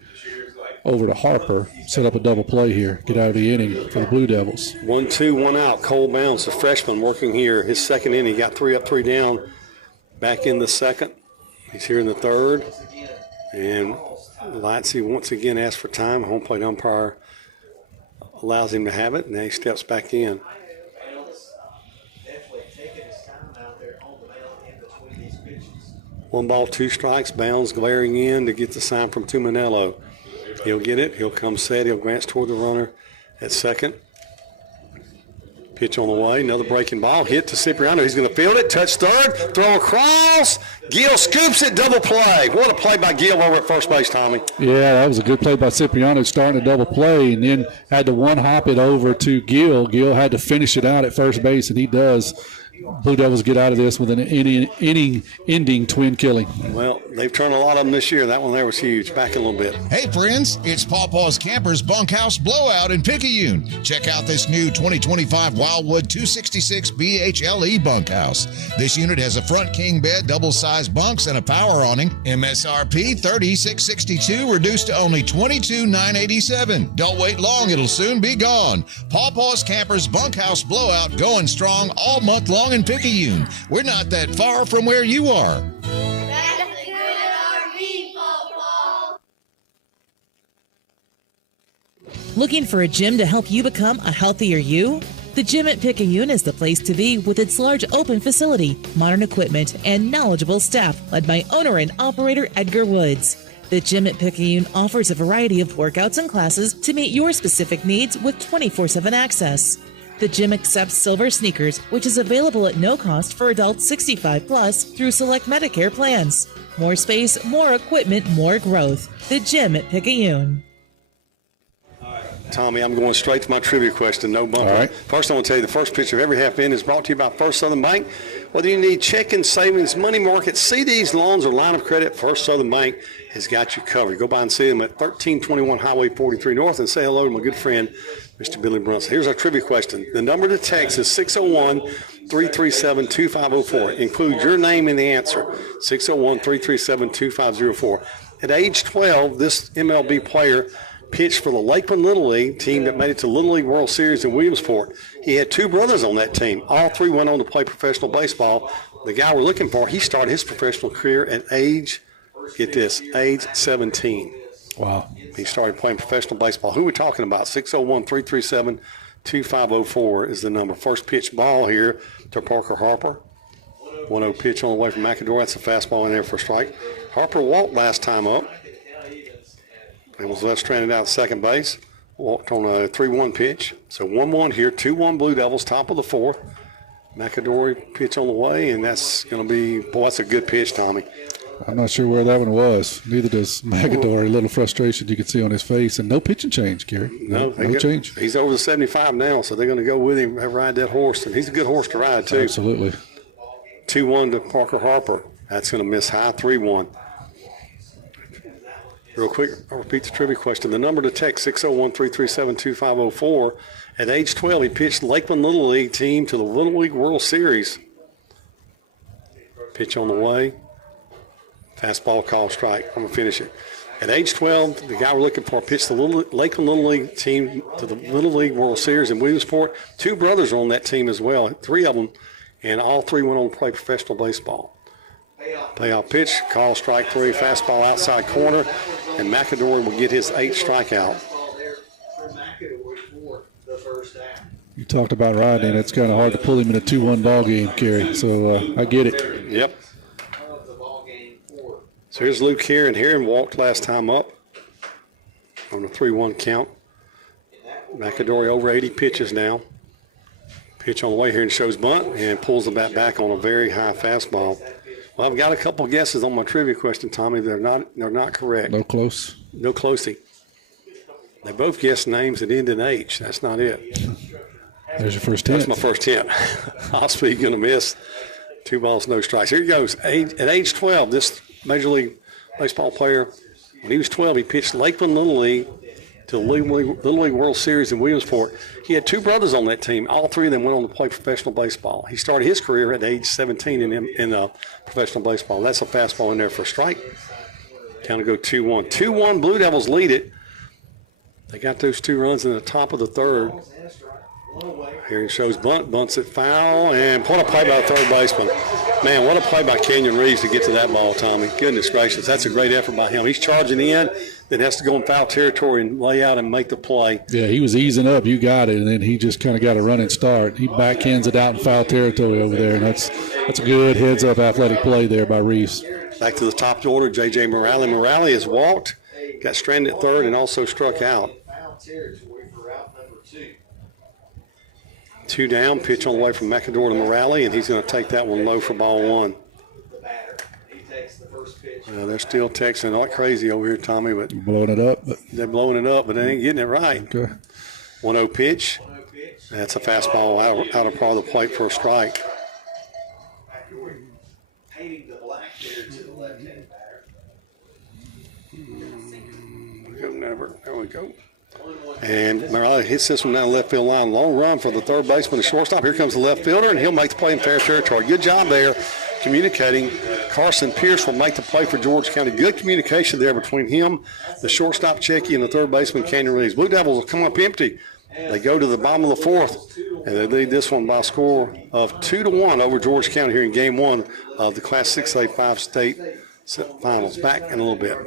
over to Harper, set up a double play here, get out of the inning for the Blue Devils. 1-2, 1 out. Cole Bounds, the freshman, working here. His second inning, he got 3 up, 3 down. Back in the second. He's here in the third. And Lightsey once again asks for time. Home plate umpire allows him to have it, and then he steps back in. 1 ball, 2 strikes. Bounds glaring in to get the sign from Tuminello. He'll get it. He'll come set. He'll glance toward the runner at second. Pitch on the way. Another breaking ball. Hit to Cipriano. He's going to field it. Touch third. Throw across. Gill scoops it. Double play. What a play by Gill over at first base, Tommy. Yeah, that was a good play by Cipriano, starting a double play, and then had to 1-hop it over to Gill. Gill had to finish it out at first base, and he does. Blue Devils get out of this with an inning-ending twin killing? Well, they've turned a lot of them this year. That one there was huge. Back a little bit. Hey friends, it's Paw Paws Campers Bunkhouse Blowout in Picayune. Check out this new 2025 Wildwood 266 BHLE bunkhouse. This unit has a front king bed, double-sized bunks, and a power awning. MSRP $36.62, reduced to only $22,987. Don't wait long, it'll soon be gone. Paw Paws Campers Bunkhouse Blowout going strong all month long in Picayune. We're not that far from where you are. Looking for a gym to help you become a healthier you? The Gym at Picayune is the place to be with its large open facility, modern equipment, and knowledgeable staff led by owner and operator Edgar Woods. The Gym at Picayune offers a variety of workouts and classes to meet your specific needs with 24/7 access. The gym accepts silver sneakers, which is available at no cost for adults 65 plus through select Medicare plans. More space, more equipment, more growth. The Gym at Picayune. Tommy, I'm going straight to my trivia question. No bumper. All right. First, I want to tell you the first pitch of every half inning is brought to you by First Southern Bank. Whether you need checking, savings, money market, CDs, loans, or line of credit, First Southern Bank has got you covered. Go by and see them at 1321 Highway 43 North and say hello to my good friend, Mr. Billy Brunson. Here's our trivia question. The number to text is 601-337-2504. Include your name in the answer, 601-337-2504. At age 12, this MLB player pitched for the Lakeland Little League team that made it to Little League World Series in Williamsport. He had two brothers on that team. All three went on to play professional baseball. The guy we're looking for, he started his professional career at age, get this, age 17. Wow. He started playing professional baseball. Who are we talking about? 601-337-2504 is the number. First pitch ball here to Parker Harper. 1-0 pitch on the way from McAdor. That's a fastball in there for a strike. Harper walked last time up and was left stranded out at second base. Walked on a 3-1 pitch. So 1-1 here, 2-1 Blue Devils, top of the fourth. McAdor pitch on the way, and that's going to be, boy, that's a good pitch, Tommy. I'm not sure where that one was. Neither does McAdor. A little frustration you can see on his face, and no pitching change, Gary. No change. He's over the 75 now, so they're going to go with him and ride that horse, and he's a good horse to ride, too. Absolutely. 2-1 to Parker Harper. That's going to miss high, 3-1. Real quick, I'll repeat the trivia question. The number to text, 601-337-2504. At age 12, he pitched Lakeland Little League team to the Little League World Series. Pitch on the way. Fastball, call, strike. I'm going to finish it. At age 12, the guy we're looking for pitched the Lakeland Little League team to the Little League World Series in Williamsport. Two brothers are on that team as well, three of them, and all three went on to play professional baseball. Payoff pitch, call, strike three, fastball outside corner, and McAdor will get his 8th strikeout. You talked about riding. It's kind of hard to pull him in a 2-1 ball game, Kerry. So I get it. Yep. So here's Luke Heron. Heron walked last time up on a 3-1 count. McAdor over 80 pitches now. Pitch on the way here and shows bunt and pulls the bat back on a very high fastball. Well, I've got a couple of guesses on my trivia question, Tommy. They're not correct. No close. No closey. They both guessed names that end in H. That's not it. There's your first hint. That's my first hint. Osprey going to miss. 2 balls, no strikes. Here he goes. At age 12, this Major League Baseball player, when he was 12, he pitched Lakeland Little League to the Little League World Series in Williamsport. He had two brothers on that team. All three of them went on to play professional baseball. He started his career at age 17 in professional baseball. That's a fastball in there for a strike. Count to go 2-1. 2-1, Blue Devils lead it. They got those 2 runs in the top of the third. Here he shows bunt, bunts it foul, and what a play by the third baseman. Man, what a play by Kenyon Reeves to get to that ball, Tommy. Goodness gracious, that's a great effort by him. He's charging in, then has to go in foul territory and lay out and make the play. Yeah, he was easing up. You got it, and then he just kind of got a running start. He backhands it out in foul territory over there, and that's a good heads-up athletic play there by Reeves. Back to the top of the order, J.J. Morale. Morale has walked, got stranded at third, and also struck out. 2 down, pitch on the way from McAdor to Morale, and he's going to take that one low for ball 1. They're still texting like crazy over here, Tommy. But blowing it up. They're blowing it up, but they ain't getting it right. Okay. 1-0 pitch. That's a fastball out of part of the plate for a strike. over. There we go. And Morales hits this one down the left field line. Long run for the third baseman, the shortstop. Here comes the left fielder, and he'll make the play in fair territory. Good job there communicating. Carson Pierce will make the play for George County. Good communication there between him, the shortstop Checky, and the third baseman Canyon Reeves. Blue Devils will come up empty. They go to the bottom of the fourth, and they lead this one by a score of 2-1 over George County here in Game 1 of the Class 6A5 state finals. Back in a little bit.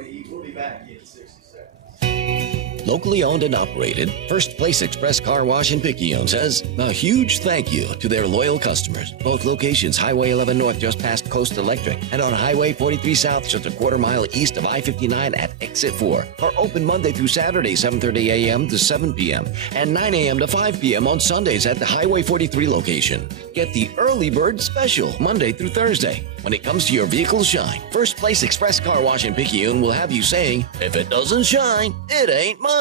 Locally owned and operated, First Place Express Car Wash in Picayune says a huge thank you to their loyal customers. Both locations, Highway 11 North just past Coast Electric and on Highway 43 South just a quarter mile east of I-59 at Exit 4, are open Monday through Saturday, 7:30 a.m. to 7 p.m. and 9 a.m. to 5 p.m. on Sundays at the Highway 43 location. Get the early bird special Monday through Thursday. When it comes to your vehicle's shine, First Place Express Car Wash in Picayune will have you saying, if it doesn't shine, it ain't mine.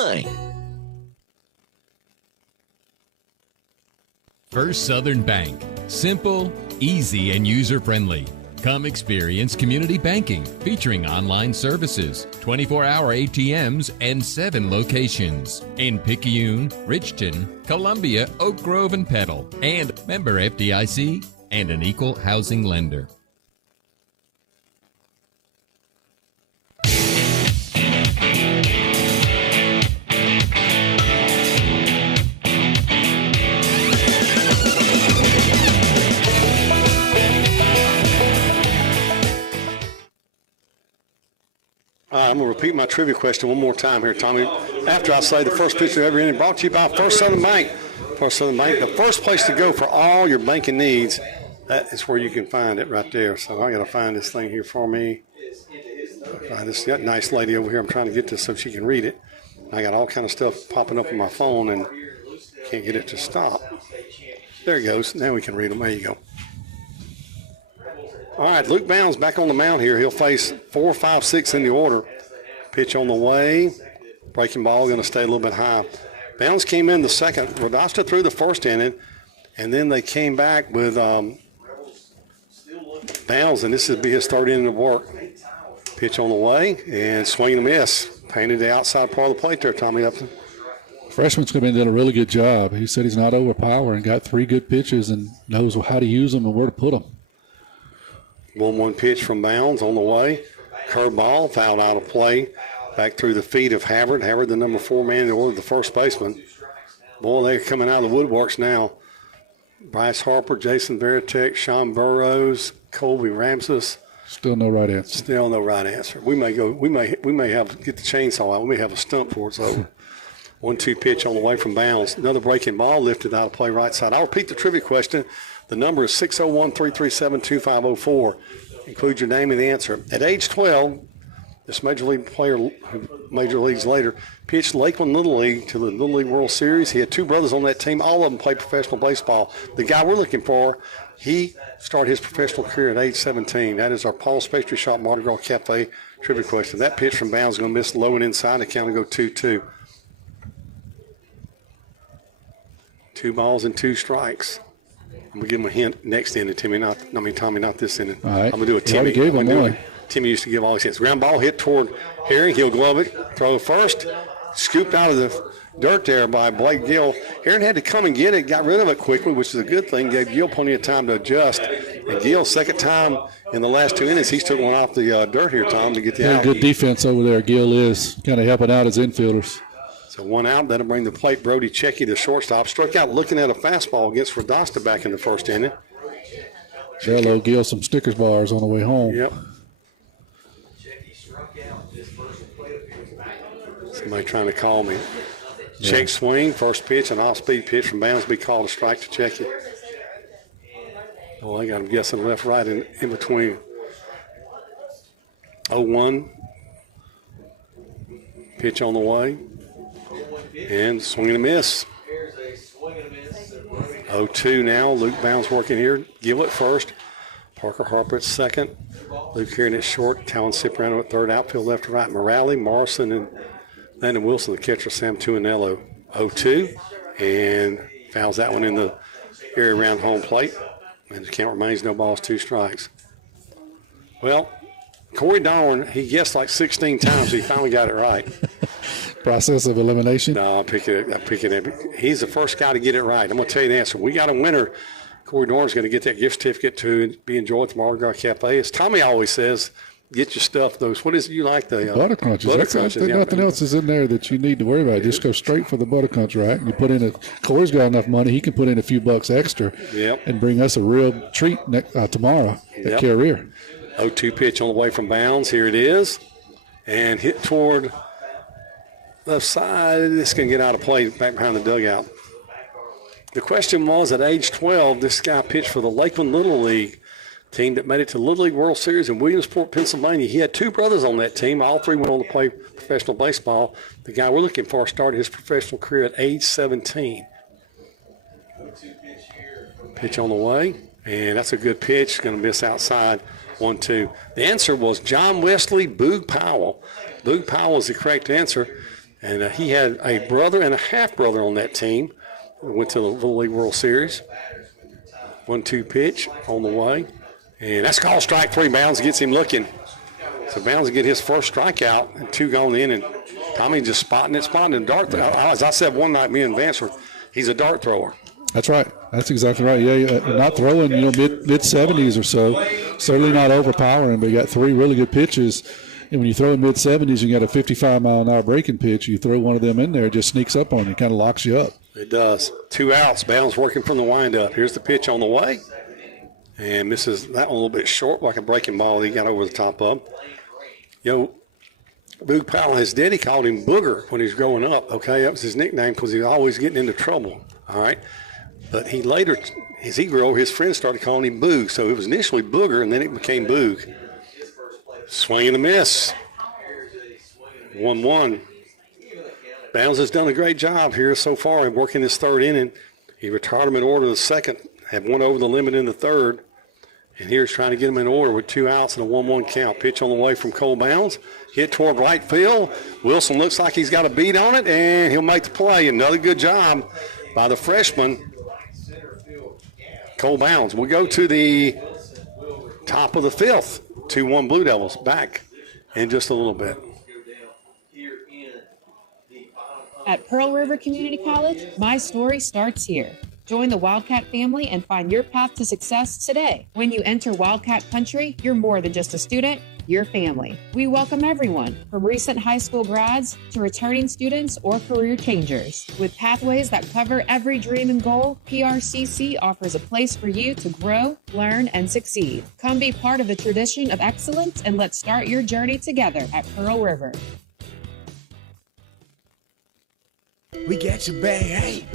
First Southern Bank. Simple, easy, and user-friendly. Come experience community banking featuring online services, 24-hour ATMs, and 7 locations in Picayune, Richton, Columbia, Oak Grove, and Petal, and member FDIC and an equal housing lender. I'm going to repeat my trivia question one more time here, Tommy. After I say the first pitch of every inning, brought to you by First Southern Bank. First Southern Bank, the first place to go for all your banking needs. That is where you can find it right there. So I got to find this thing here for me. Find this nice lady over here. I'm trying to get this so she can read it. I got all kind of stuff popping up on my phone and can't get it to stop. There it goes. Now we can read them. There you go. All right, Luke Bounds back on the mound here. He'll face 4, 5, 6 in the order. Pitch on the way. Breaking ball going to stay a little bit high. Bounds came in the second. Radosta threw the first inning, and then they came back with Bounds, and this would be his third inning of work. Pitch on the way, and swing and a miss. Painted the outside part of the plate there, Tommy Upton. Freshman's come in and done a really good job. He said he's not overpowering, got 3 good pitches, and knows how to use them and where to put them. 1-1 pitch from Bounds on the way. Curve ball, fouled out of play. Back through the feet of Havard. Havard, the number 4 man in the order, the first baseman. Boy, they're coming out of the woodworks now. Bryce Harper, Jason Veritek, Sean Burrows, Colby Ramses. Still no right answer. Still no right answer. We may have get the chainsaw out. We may have a stunt before it's over. 1-2 pitch on the way from Bounds. Another breaking ball lifted out of play right side. I'll repeat the trivia question. The number is 601-337-2504. Include your name and the answer. At age 12, this major league player, major leagues later, pitched Lakeland Little League to the Little League World Series. He had 2 brothers on that team. All of them played professional baseball. The guy we're looking for, he started his professional career at age 17. That is our Paul's Pastry Shop Mardi Gras Cafe trivia question. That pitch from Bounds is going to miss low and inside. The count will go 2-2. 2 balls and 2 strikes. I'm going to give him a hint next inning, Tommy, not this inning. All right. I'm going to do a Timmy. Timmy used to give all his hits. Ground ball hit toward Herring. He'll glove it, throw first. Scooped out of the dirt there by Blake Gill. Herring had to come and get it, got rid of it quickly, which is a good thing. Gave Gill plenty of time to adjust. And Gill, second time in the last 2 innings, he's took one off the dirt here, Tom, to get the out. Good defense over there. Gill is kind of helping out his infielders. So 1 out. That'll bring the plate. Brody Checky, the shortstop, struck out looking at a fastball against Radosta back in the first inning. Hello, Gill, some Stickers bars on the way home. Yep. Somebody trying to call me. Yeah. Check swing, first pitch, an off-speed pitch from Bounds be called a strike to Checky. Well, I got him guessing left, right, in between. 0-1. Pitch on the way. And swing and a miss. 0-2 now. Luke Bounds working here. Gill at first. Parker Harper at second. Luke Herring at short. Talon Cipriano at third. Outfield left to right. Morale, Morrison, and Landon Wilson, the catcher. Sam Tuanello. 0-2. And fouls that one in the area around home plate. And the count remains no balls, 2 strikes. Well, Corey Darwin, he guessed like 16 times. He finally got it right. process of elimination? No, I'm picking it. He's the first guy to get it right. I'm going to tell you the answer. We got a winner. Corey Dorn's going to get that gift certificate to be enjoyed at the Mardi Gras Cafe. As Tommy always says, get your stuff. Those, what is it you like? The Butter Crunches. There's nothing else is in there that you need to worry about. Just go straight for the Butter Crunch rack. You put in Corey's got enough money. He can put in a few bucks extra and bring us a real treat tomorrow at Carrier. 0-2 pitch on the way from bounds. Here it is. And hit toward left side. It's going to get out of play back behind the dugout. The question was, at age 12, this guy pitched for the Lakeland Little League team that made it to the Little League World Series in Williamsport, Pennsylvania. He had two brothers on that team. All three went on to play professional baseball. The guy we're looking for started his professional career at age 17. Pitch on the way, and that's a good pitch. Going to miss outside, 1-2. The answer was John Wesley Boog Powell. Boog Powell is the correct answer, and he had a brother and a half-brother on that team. Went to the Little League World Series. 1-2 pitch on the way. And that's called strike three. Bounds gets him looking. So Bounds will get his first strikeout and two gone in. And Tommy just spotting a dart. As I said one night, me and Vance were, he's a dart thrower. That's right. That's exactly right. Yeah, not throwing, mid-70s or so. Certainly not overpowering, but you got three really good pitches. And when you throw in mid-70s, you got a 55-mile-an-hour breaking pitch. You throw one of them in there, it just sneaks up on you, kind of locks you up. It does. 2 outs. Bounds working from the windup. Here's the pitch on the way. And misses that one a little bit short, like a breaking ball he got over the top of. Boog Powell, his daddy called him Booger when he was growing up. Okay, that was his nickname because he was always getting into trouble. All right. But he later, as he grew older, his friends started calling him Boog. So it was initially Booger, and then it became Boog. Swing and a miss. 1-1. Bounds has done a great job here so far in working this third inning. He retired him in order the second, had one over the limit in the third. And here's trying to get him in order with 2 outs and a 1-1 count. Pitch on the way from Cole Bounds. Hit toward right field. Wilson looks like he's got a beat on it, and he'll make the play. Another good job by the freshman, Cole Bounds. We'll go to the top of the fifth. 2-1 Blue Devils. Back in just a little bit. At Pearl River Community College, my story starts here. Join the Wildcat family and find your path to success today. When you enter Wildcat Country, you're more than just a student, you're family. We welcome everyone, from recent high school grads to returning students or career changers. With pathways that cover every dream and goal, PRCC offers a place for you to grow, learn, and succeed. Come be part of the tradition of excellence, and let's start your journey together at Pearl River. We got your back, hey.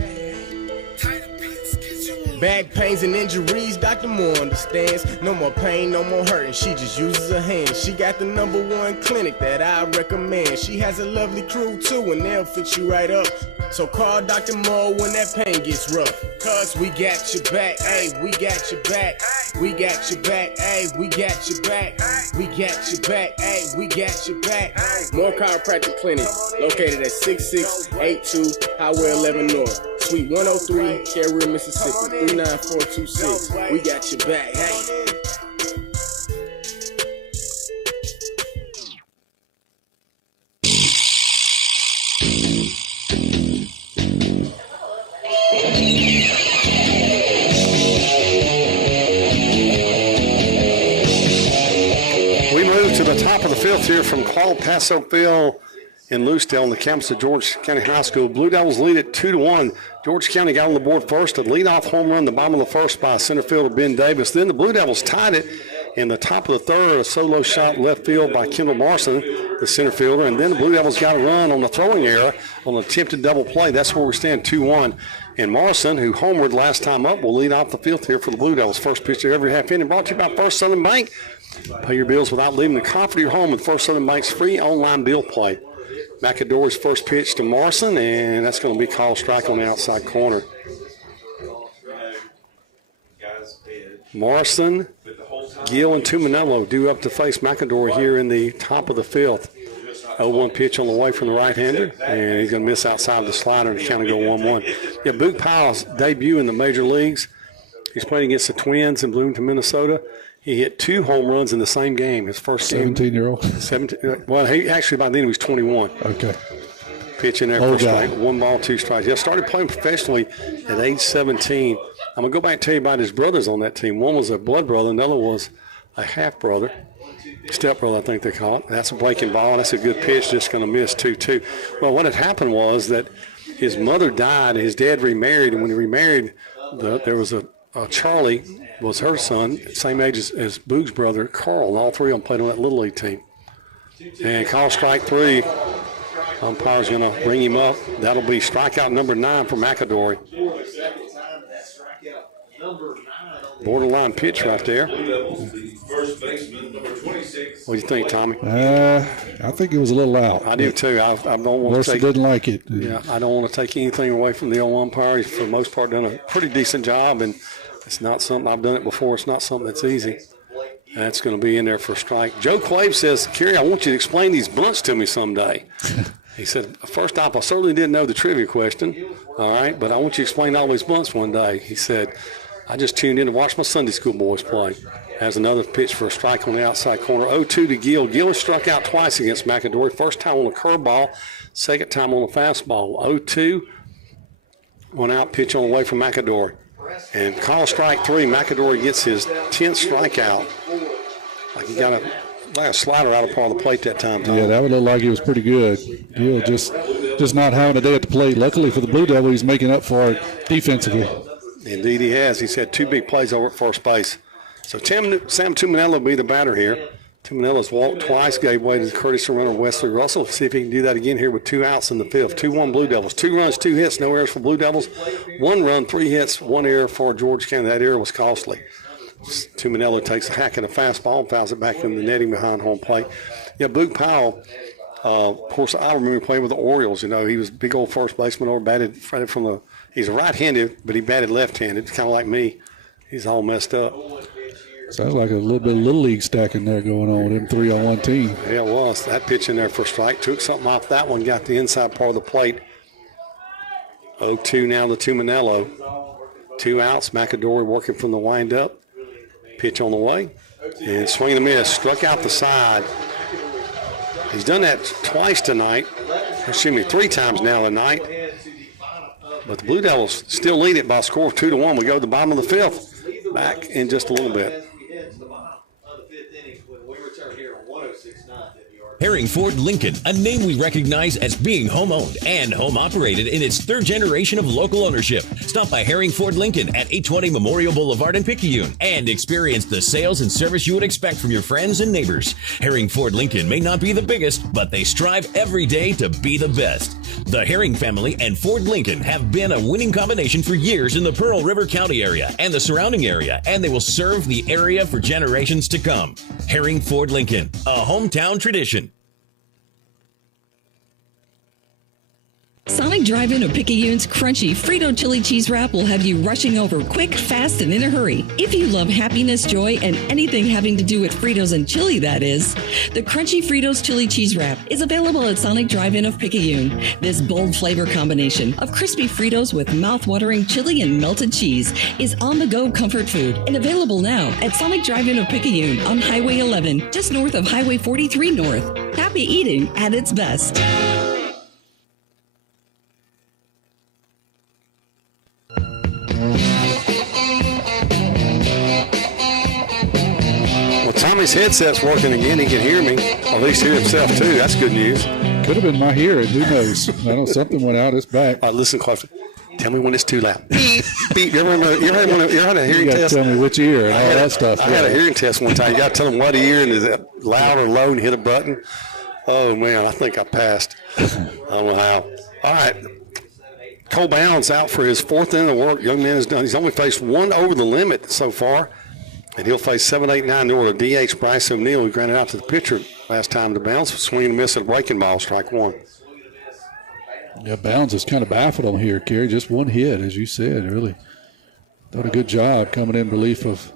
Back pains and injuries, Dr. Moore understands. No more pain, no more hurting, she just uses her hands. She got the #1 clinic that I recommend. She has a lovely crew too, and they'll fix you right up. So call Dr. Moore when that pain gets rough. Cause we got your back, hey, we got your back. We got your back, hey, we got your back. We got your back, hey, we got your back. Moore Chiropractic Clinic, located at 6682 Highway 11 North. Suite 103, Carrier, Mississippi, 39426. We got your back, hey. We move to the top of the fifth here from Claude Paso Field in Lucedale on the campus of George County High School. Blue Devils lead it 2-1. George County got on the board first. A leadoff home run, the bottom of the first by center fielder Ben Davis. Then the Blue Devils tied it in the top of the third. A solo shot left field by Kendall Marson, the center fielder. And then the Blue Devils got a run on the throwing error on an attempted double play. That's where we stand, 2-1. And Marson, who homered last time up, will lead off the field here for the Blue Devils. First pitch of every half inning brought to you by First Southern Bank. Pay your bills without leaving the comfort of your home with First Southern Bank's free online bill play. McAdore's first pitch to Marson, and that's going to be called strike on the outside corner. Marson, Gill, and Tuminello due up to face McAdore here in the top of the fifth. 0-1 pitch on the way from the right-hander, and he's going to miss outside the slider and kind of go 1-1. Yeah, Boog Powell's debut in the major leagues. He's playing against the Twins in Bloomington, Minnesota. He hit 2 home runs in the same game. His first 17-year-old. 17. Well, he actually by then he was 21. Okay. Pitch in there for a strike. 1 ball, 2 strikes. Yeah, started playing professionally at age 17. I'm going to go back and tell you about his brothers on that team. One was a blood brother, another was a half brother. Step brother, I think they call it. That's a breaking ball. That's a good pitch, just going to miss 2-2. Well, what had happened was that his mother died, his dad remarried, and when he remarried, there was a Charlie was her son, same age as Boog's brother, Carl, and all three of them played on that Little League team. And call strike 3. Umpire's going to bring him up. That'll be strikeout number 9 for McAdory. Borderline pitch right there. First baseman, number 26. What do you think, Tommy? I think it was a little out. I do too. I don't want to take. Didn't like it. Yeah, I don't want to take anything away from the old umpire. He's for the most part done a pretty decent job, and it's not something I've done it before. It's not something that's easy. That's going to be in there for a strike. Joe Clave says, Kerry, I want you to explain these bunts to me someday. He said, first off, I certainly didn't know the trivia question, all right, but I want you to explain all these bunts one day. He said, I just tuned in to watch my Sunday school boys play. Has another pitch for a strike on the outside corner. 0-2 to Gill. Gill has struck out twice against McAdory. First time on a curveball, second time on a fastball. 0-2, 1 out pitch on the way from McAdory. And call strike 3. McAdory gets his 10th strikeout. Like he got a slider out of part of the plate that time, Tom. Yeah, that would look like he was pretty good. Gill just not having a day at the plate. Luckily for the Blue Devils, he's making up for it defensively. Indeed he has. He's had 2 big plays over at first base. So Sam Tuminello will be the batter here. Tuminella's walked twice, gave way to Curtis Serrano and Wesley Russell. See if he can do that again here with 2 outs in the 5th. 2-1 Blue Devils. 2 runs, 2 hits, no errors for Blue Devils. 1 run, 3 hits, 1 error for George County. That error was costly. Tuminello takes a hack at a fastball and fouls it back in the netting behind home plate. Yeah, Boog Powell, of course, I remember playing with the Orioles. You know, he was a big old first baseman over batted from the – he's a right-handed, but he batted left-handed, kind of like me. He's all messed up. Sounds like a little bit of Little League stacking there going on with them 3-on-1 team. Yeah, it was. That pitch in there for a strike. Took something off that one, got the inside part of the plate. 0-2 now to Tuminello. 2 outs. McAdory working from the windup. Pitch on the way. And swing and a miss. Struck out the side. He's done that twice tonight. Excuse me, 3 times now tonight. But the Blue Devils still lead it by a score of 2-1. We go to the bottom of the 5th. Back in just a little bit. Herring Ford Lincoln, a name we recognize as being home-owned and home-operated in its 3rd generation of local ownership. Stop by Herring Ford Lincoln at 820 Memorial Boulevard in Picayune and experience the sales and service you would expect from your friends and neighbors. Herring Ford Lincoln may not be the biggest, but they strive every day to be the best. The Herring family and Ford Lincoln have been a winning combination for years in the Pearl River County area and the surrounding area, and they will serve the area for generations to come. Herring Ford Lincoln, a hometown tradition. Sonic Drive-In of Picayune's crunchy Frito chili cheese wrap will have you rushing over quick, fast, and in a hurry. If you love happiness, joy, and anything having to do with Fritos and chili, that is, the Crunchy Fritos chili cheese wrap is available at Sonic Drive-In of Picayune. This bold flavor combination of crispy Fritos with mouth-watering chili and melted cheese is on-the-go comfort food and available now at Sonic Drive-In of Picayune on Highway 11, just north of Highway 43 North. Happy eating at its best. Tommy's headset's working again. He can hear me. At least hear himself, too. That's good news. Could have been my hearing. Who knows? I know something went out. It's back. Listen closely. Tell me when it's too loud. Beep, beep. You ever had a hearing test? Tell me which ear and all that stuff. I had a hearing test one time. You got to tell them what ear and is it loud or low and hit a button. Oh, man, I think I passed. I don't know how. All right. Cole Bounds out for his 4th inning of work. Young man is done. He's only faced 1 over the limit so far. And he'll face 7, 8, 9 to order. DH Bryce O'Neill, who granted out to the pitcher last time to Bounds. Swing and miss at a breaking ball, strike 1. Yeah, Bounds is kind of baffled on here, Kerry. Just 1 hit, as you said. Really done a good job coming in relief of.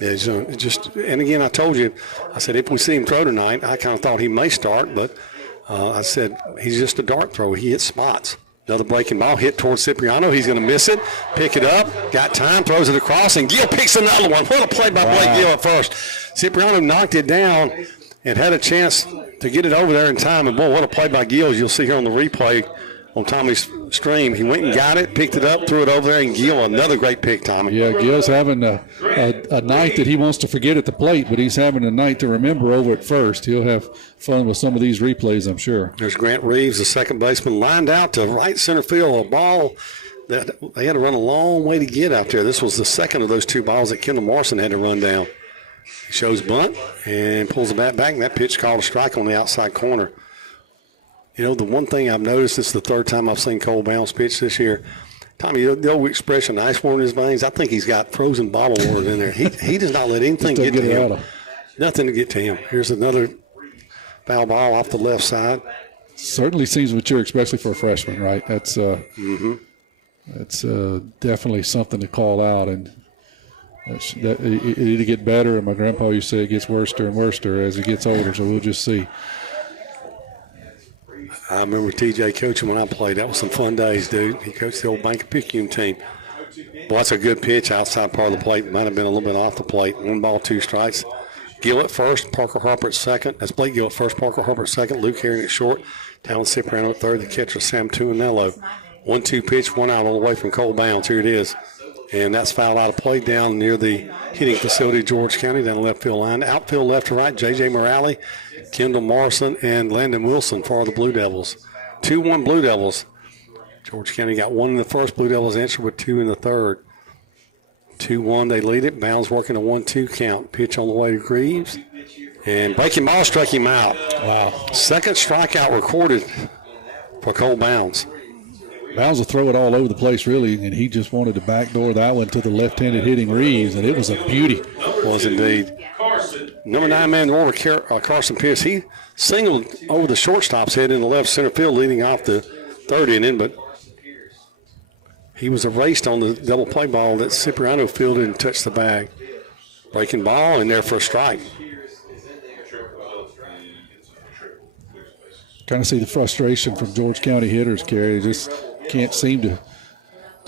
Yeah, and again, I told you, I said if we see him throw tonight, I kind of thought he may start, but I said he's just a dart thrower. He hits spots. Another breaking ball hit towards Cipriano. He's going to miss it. Pick it up. Got time. Throws it across. And Gill picks another one. What a play by Blake Gill at first. Cipriano knocked it down and had a chance to get it over there in time. And, boy, what a play by Gills. You'll see here on the replay on Tommy's stream. He went and got it, picked it up, threw it over there, and Gill, another great pick, Tommy. Yeah, Gill's having a night that he wants to forget at the plate, but he's having a night to remember over at first. He'll have fun with some of these replays, I'm sure. There's Grant Reeves, the second baseman, lined out to right center field, a ball that they had to run a long way to get out there. This was the second of those two balls that Kendall Morrison had to run down. He shows bunt and pulls the bat back, and that pitch called a strike on the outside corner. You know, the one thing I've noticed, this is the third time I've seen Cole Bounce pitch this year. Tommy, the old expression, ice water in his veins, I think he's got frozen bottle water in there. He does not let anything get to him. Nothing to get to him. Here's another foul ball off the left side. Certainly seems mature, especially for a freshman, right? That's that's definitely something to call out, and it need to get better. And my grandpa used to say it gets worse and worse as he gets older. So we'll just see. I remember TJ coaching when I played. That was some fun days, dude. He coached the old Bank of Picayune team. Well, that's a good pitch outside part of the plate. Might have been a little bit off the plate. 1 ball, 2 strikes. Gill at first, Parker Harper at second. That's Blake Gill at first, Parker Harper at second. Luke Herring at short. Talon Cipriano at third. The catcher, Sam Tuanello. 1-2 pitch, 1 out all the way from Cole Bounce. Here it is. And that's fouled out of play down near the hitting facility of George County, down the left field line. Outfield left to right, J.J. Morale, Kendall Morrison, and Landon Wilson for the Blue Devils. 2-1 Blue Devils. George County got 1 in the first. Blue Devils answered with 2 in the third. 2-1, they lead it. Bounds working a 1-2 count. Pitch on the way to Greaves. And breaking ball struck him out. Wow. Second strikeout recorded for Cole Bounds. Bounds will throw it all over the place, really, and he just wanted to backdoor that one to the left-handed hitting Reeves, and it was a beauty. Was indeed. Number 9 man order, Carson Pierce, he singled over the shortstop's head in the left center field leading off the third inning, but he was erased on the double play ball that Cipriano fielded and touched the bag. Breaking ball and there for a strike. Kind of see the frustration from George County hitters, Kerry. They just can't seem to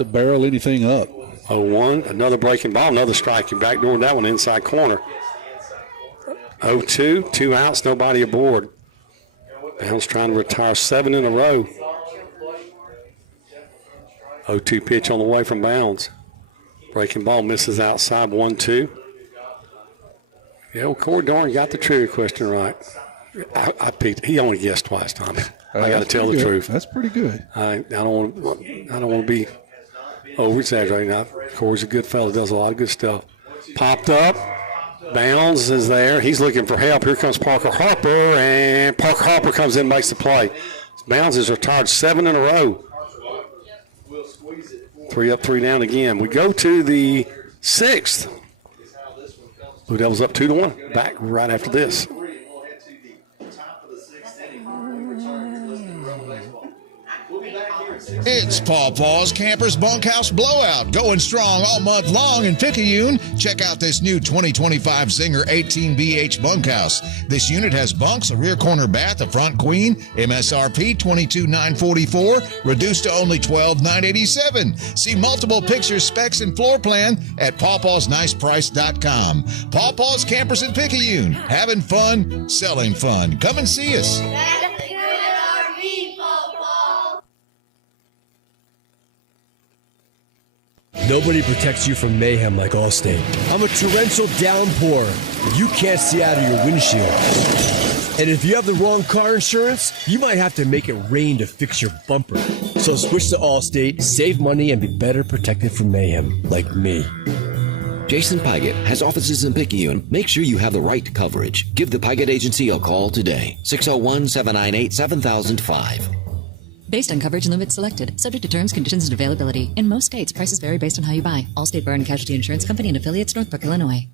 barrel anything up. 0-1, another breaking ball, another strike. You backdoored that one inside corner. 0-2, 2 outs, nobody aboard. Bounds trying to retire 7 in a row. 0-2 pitch on the way from Bounds. Breaking ball misses outside, 1-2. Yeah, well, Corey Dorn got the trivia question right. I picked. He only guessed twice, Tommy. I got to tell the truth. That's pretty good. I don't want to be over exaggerating. Corey's a good fellow. Does a lot of good stuff. Popped up. Bounds is there. He's looking for help. Here comes Parker Harper, and Parker Harper comes in and makes the play. Bounds is retired 7 in a row. 3 up, 3 down again. We go to the 6th. Blue Devils up 2-1. Back right after this. It's Paw Paw's Campers Bunkhouse Blowout, going strong all month long in Picayune. Check out this new 2025 Zinger 18BH bunkhouse. This unit has bunks, a rear corner bath, a front queen, MSRP $22,944, reduced to only $12,987. See multiple pictures, specs, and floor plan at pawpawsniceprice.com. Paw Paw's Campers in Picayune, having fun, selling fun. Come and see us. Nobody protects you from mayhem like Allstate. I'm a torrential downpour. You can't see out of your windshield. And if you have the wrong car insurance, you might have to make it rain to fix your bumper. So switch to Allstate, save money, and be better protected from mayhem like me. Jason Pygott has offices in Picayune. Make sure you have the right coverage. Give the Pygott Agency a call today. 601-798-7005. Based on coverage and limits selected, subject to terms, conditions, and availability. In most states, prices vary based on how you buy. Allstate Bar and Casualty Insurance Company and affiliates, Northbrook, Illinois.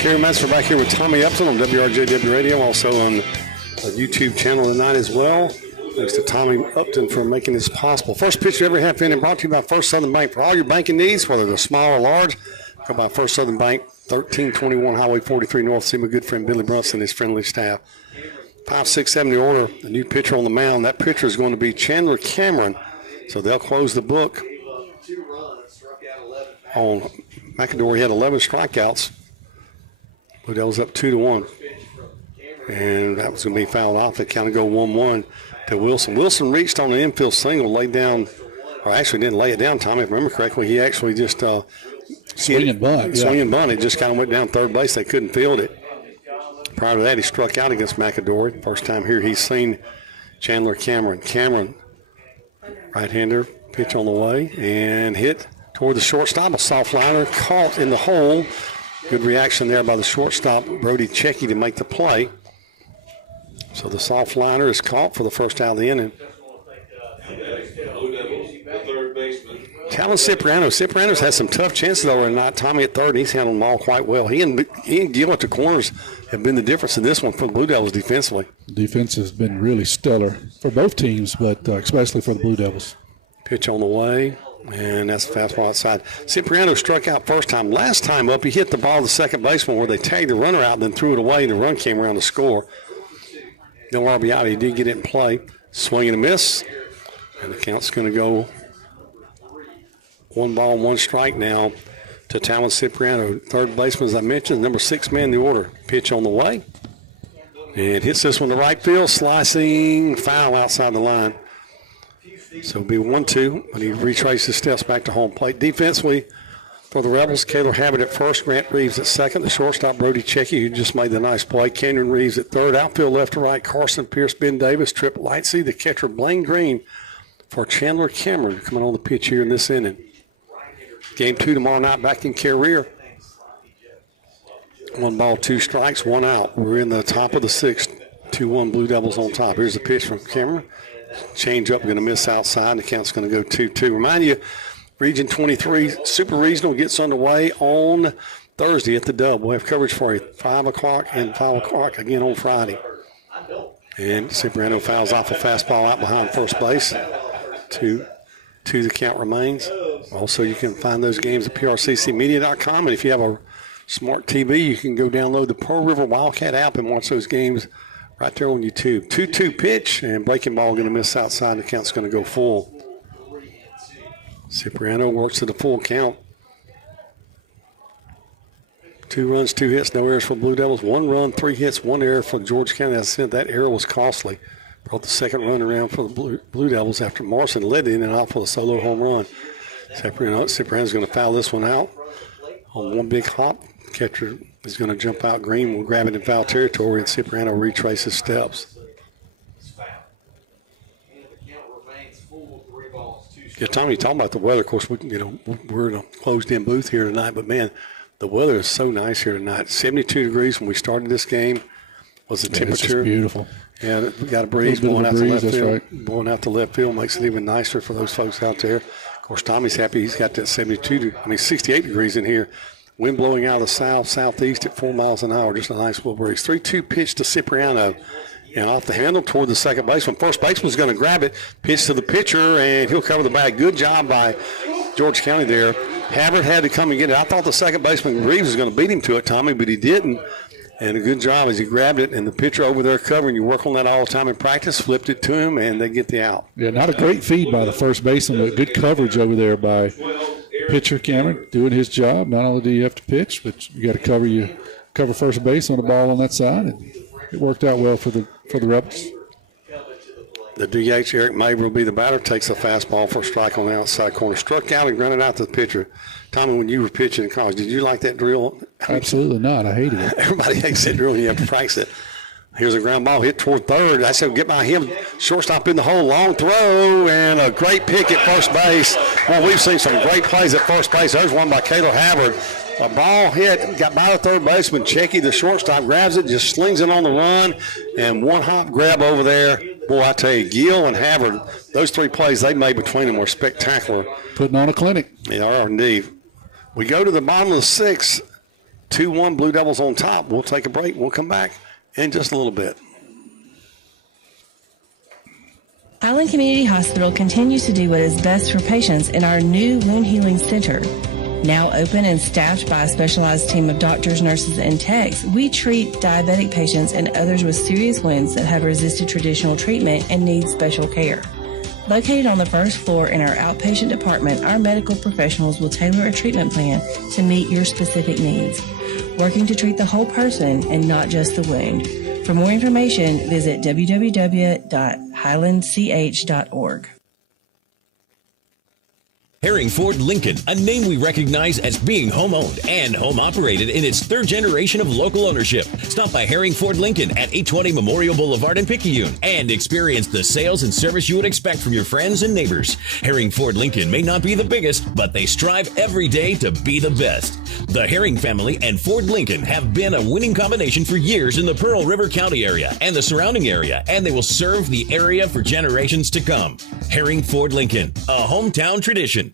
Kerry Metzger back here with Tommy Upton on WRJW Radio, also on the YouTube channel tonight as well. Thanks to Tommy Upton for making this possible. First pitch of every half inning brought to you by First Southern Bank. For all your banking needs, whether they're small or large, go by First Southern Bank, 1321 Highway 43 North. See my good friend Billy Brunson and his friendly staff. 5, 6, 7 the order. The new pitcher on the mound. That pitcher is going to be Chandler Cameron. So they'll close the book. 2 runs, struck out 11 on McAdory. He had 11 strikeouts. Blue Devils up 2-1. And that was going to be fouled off. They kind of go 1-1 to Wilson. Wilson reached on the infield single, laid down, or actually didn't lay it down, Tommy, if I remember correctly. He actually just swing and bunt. Swing and bunt. It just kind of went down third base. They couldn't field it. Prior to that, he struck out against McAdory. First time here he's seen Chandler Cameron. Cameron, right-hander, pitch on the way, and hit toward the shortstop. A soft liner caught in the hole. Good reaction there by the shortstop, Brody Checky, to make the play. So the soft liner is caught for the first out of the inning. Talon Cipriano. Cipriano's had some tough chances over tonight. Tommy at third, he's handled them all quite well. He and Gill at the corners have been the difference in this one for the Blue Devils defensively. Defense has been really stellar for both teams, but especially for the Blue Devils. Pitch on the way, and that's a fastball outside. Cipriano struck out first time. Last time up, he hit the ball to the second baseman where they tagged the runner out and then threw it away, and the run came around to score. No RBI, he did get it in play. Swing and a miss, and the count's going to go 1 ball, 1 strike now to Talon Cipriano. Third baseman, as I mentioned, number 6 man in the order. Pitch on the way, and hits this one to right field, slicing foul outside the line. So it'll be 1-2, but he retraces steps back to home plate. Defensively, for the Rebels, Kaylor Habit at first, Grant Reeves at second, the shortstop Brody Checky, who just made the nice play, Kenyon Reeves at third, outfield left to right, Carson Pierce, Ben Davis, Trip Lightsey, the catcher Blaine Green for Chandler Cameron coming on the pitch here in this inning. Game 2 tomorrow night back in Carrier. 1 ball, 2 strikes, 1 out. We're in the top of the 6th, 2-1 Blue Devils on top. Here's the pitch from Cameron. Change up, going to miss outside. The count's going to go 2-2. Remind you, Region 23 Super Regional gets underway on Thursday at the Dub. We'll have coverage for you 5 o'clock and 5 o'clock again on Friday. And Cipriano fouls off a fastball out behind first base. 2 the count remains. Also, you can find those games at prccmedia.com. And if you have a smart TV, you can go download the Pearl River Wildcat app and watch those games right there on YouTube. 2-2 pitch, and breaking ball going to miss outside. The count's going to go full. Cipriano works to the full count. 2 runs, 2 hits, no errors for Blue Devils. 1 run, 3 hits, 1 error for George County. As I said, that error was costly. Brought the second run around for the Blue Devils after Morrison led in and off with a solo home run. Cipriano's going to foul this one out on 1 big hop. Catcher is going to jump out. Green will grab it in foul territory, and Cipriano retraces steps. Yeah, Tommy, talking about the weather. Of course, we're in a closed-in booth here tonight, but man, the weather is so nice here tonight. 72 degrees when we started this game was the temperature. It's beautiful. Yeah, we got a breeze blowing out to left field. Blowing out to left field makes it even nicer for those folks out there. Of course, Tommy's happy he's got that 68 degrees in here. Wind blowing out of the south, southeast at 4 miles an hour. Just a nice little breeze. 3-2 pitch to Cipriano. And off the handle toward the second baseman. First baseman's going to grab it. Pitch to the pitcher, and he'll cover the bag. Good job by George County there. Havard had to come and get it. I thought the second baseman, Reeves, was going to beat him to it, Tommy, but he didn't. And a good job as he grabbed it, and the pitcher over there covering. You work on that all the time in practice, flipped it to him, and they get the out. Yeah, not a great feed by the first baseman, but good coverage over there by pitcher Cameron doing his job. Not only do you have to pitch, but you got to cover first base on the ball on that side. And it worked out well for the Rebels. The DH, Eric Mabry, will be the batter. Takes a fastball for a strike on the outside corner. Struck out and grounded out to the pitcher. Tommy, when you were pitching in college, did you like that drill? Absolutely not. I hated it. Everybody hates that drill. You have to practice it. Here's a ground ball hit toward third. I said, get by him. Shortstop in the hole. Long throw and a great pick at first base. Well, we've seen some great plays at first base. There's one by Kaylor Havard. A ball hit, got by the third baseman. Checky, the shortstop, grabs it, just slings it on the run, and 1 hop grab over there. Boy, I tell you, Gill and Havard, those 3 plays they made between them were spectacular. Putting on a clinic. They are indeed. We go to the bottom of the 6th. 2-1 Blue Devils on top. We'll take a break. We'll come back in just a little bit. Highland Community Hospital continues to do what is best for patients in our new wound healing center. Now open and staffed by a specialized team of doctors, nurses, and techs, we treat diabetic patients and others with serious wounds that have resisted traditional treatment and need special care. Located on the first floor in our outpatient department, our medical professionals will tailor a treatment plan to meet your specific needs, working to treat the whole person and not just the wound. For more information, visit www.highlandch.org. Herring Ford Lincoln, a name we recognize as being home-owned and home-operated in its third generation of local ownership. Stop by Herring Ford Lincoln at 820 Memorial Boulevard in Picayune and experience the sales and service you would expect from your friends and neighbors. Herring Ford Lincoln may not be the biggest, but they strive every day to be the best. The Herring family and Ford Lincoln have been a winning combination for years in the Pearl River County area and the surrounding area, and they will serve the area for generations to come. Herring Ford Lincoln, a hometown tradition.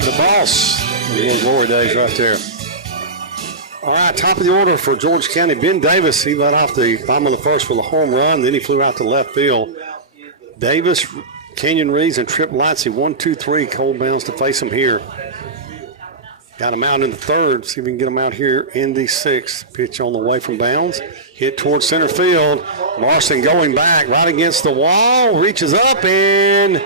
The boss. Little glory days right there. All right, top of the order for George County. Ben Davis, he led off the bottom of the first with a home run. Then he flew out to left field. Davis, Kenyon Reeves, and Trip Lightsey, 1, 2, 3. Cole Bounds to face him here. Got him out in the third. See if we can get him out here in the sixth. Pitch on the way from Bounds. Hit towards center field. Marston going back right against the wall. Reaches up and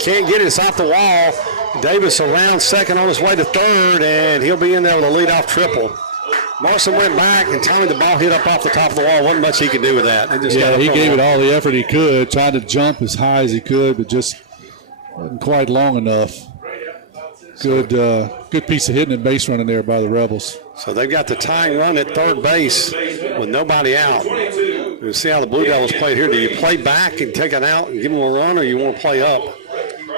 can't get it. It's off the wall. Davis around second on his way to third, and he'll be in there with a leadoff triple. Marston went back, and Tommy, the ball hit up off the top of the wall. Wasn't much he could do with that. He gave it all the effort he could, tried to jump as high as he could, but just wasn't quite long enough. Good piece of hitting and base running there by the Rebels. So they've got the tying run at third base with nobody out. We'll see how the Blue Devils play here. Do you play back and take it out and give them a run, or you want to play up?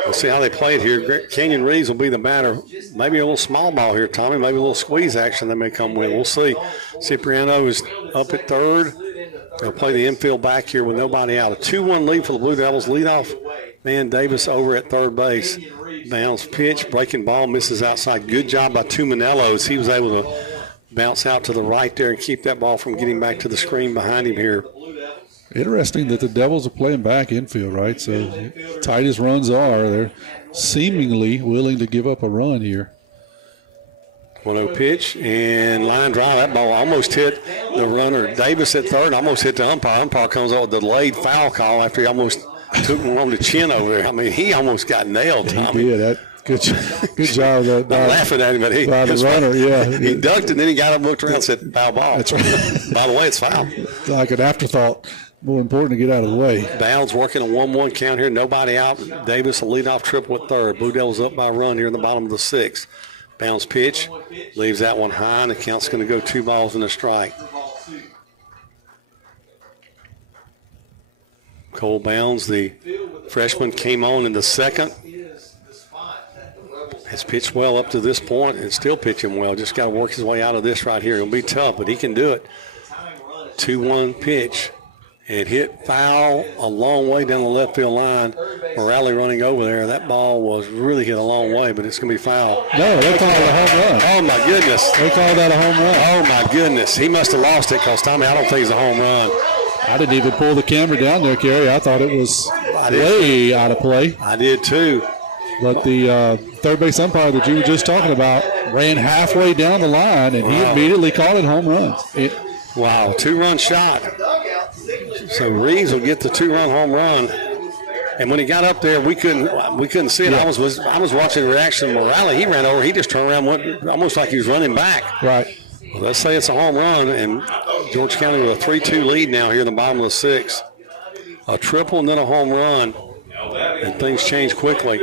We'll see how they play it here. Kenyon Reeves will be the batter. Maybe a little small ball here, Tommy. Maybe a little squeeze action they may come with. We'll see. Cipriano is up at third. They'll play the infield back here with nobody out. A 2-1 lead for the Blue Devils. Leadoff man Davis over at third base. Bounce pitch, breaking ball, misses outside. Good job by Tuminellos. He was able to bounce out to the right there and keep that ball from getting back to the screen behind him here. Interesting that the Devils are playing back infield, right? So tight as runs are, they're seemingly willing to give up a run here. 1-0 pitch and line drive. That ball almost hit the runner. Davis at third, almost hit the umpire. Umpire comes out with a delayed foul call after he almost took one on the chin over there. I mean, he almost got nailed, Tommy. He did. Good job. I'm laughing at him, but he by the runner, yeah. He ducked and then he got up, looked around, and said, "Foul ball." That's right. By the way, it's foul. Like an afterthought. More important to get out of the way. Bounds working a 1-1 count here. Nobody out. Davis a leadoff triple at third. Blue Devils up by a run here in the bottom of the sixth. Bounds pitch. Leaves that one high, and the count's going to go 2 balls and a strike. Cole Bounds, the freshman, came on in the second. Has pitched well up to this point and still pitching well. Just got to work his way out of this right here. It'll be tough, but he can do it. 2-1 pitch. It hit foul a long way down the left field line. Morale running over there. That ball was really hit a long way, but it's going to be foul. No, they called it a home run. Oh, my goodness. They called that a home run. Oh, my goodness. He must have lost it because, Tommy, I don't think it's a home run. I didn't even pull the camera down there, Kerry. I thought it was way out of play. I did, too. But the third base umpire that you were just talking about ran halfway down the line, and he immediately called it home runs. Wow, 2-run shot. So Reeves will get the 2-run home run. And when he got up there, we couldn't see it. Yeah. I was watching the reaction of Morale. He ran over. He just turned around, went almost like he was running back. Right. Well, let's say it's a home run, and George County with a 3-2 lead now here in the bottom of the sixth. A triple and then a home run, and things change quickly.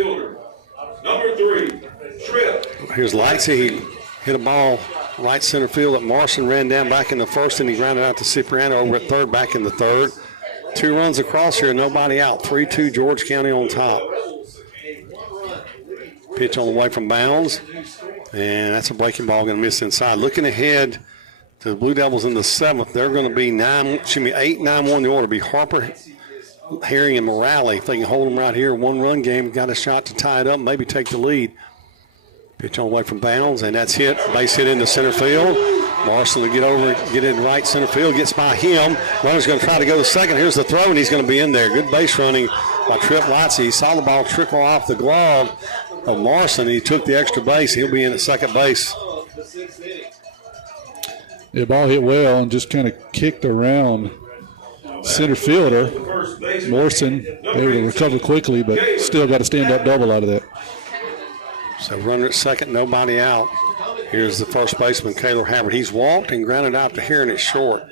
Number 3, Trip. Here's Lightsey. He hit a ball right center field that Marson ran down back in the first, and he grounded out to Cipriano over at third, back in the third. 2 runs across here, nobody out. 3-2 George County on top. Pitch on the way from Bounds, and that's a breaking ball going to miss inside. Looking ahead to the Blue Devils in the seventh, they're going to be 8-9-1 the order. Be Harper, Herring, and Morale. If they can hold them right here, 1-run game, got a shot to tie it up, maybe take the lead. Pitch on the way from Bounds, and that's hit. Base hit into center field. Morrison will get in right center field, gets by him. Runner's going to try to go to second. Here's the throw, and he's going to be in there. Good base running by Trip Watson. He saw the ball trickle off the glove of Morrison. He took the extra base. He'll be in at second base. The ball hit well and just kind of kicked around center fielder. Morrison able to recover quickly, but still got a stand-up double out of that. So runner at second, nobody out. Here's the first baseman, Kaylor Havard. He's walked and grounded out to here, and it's short.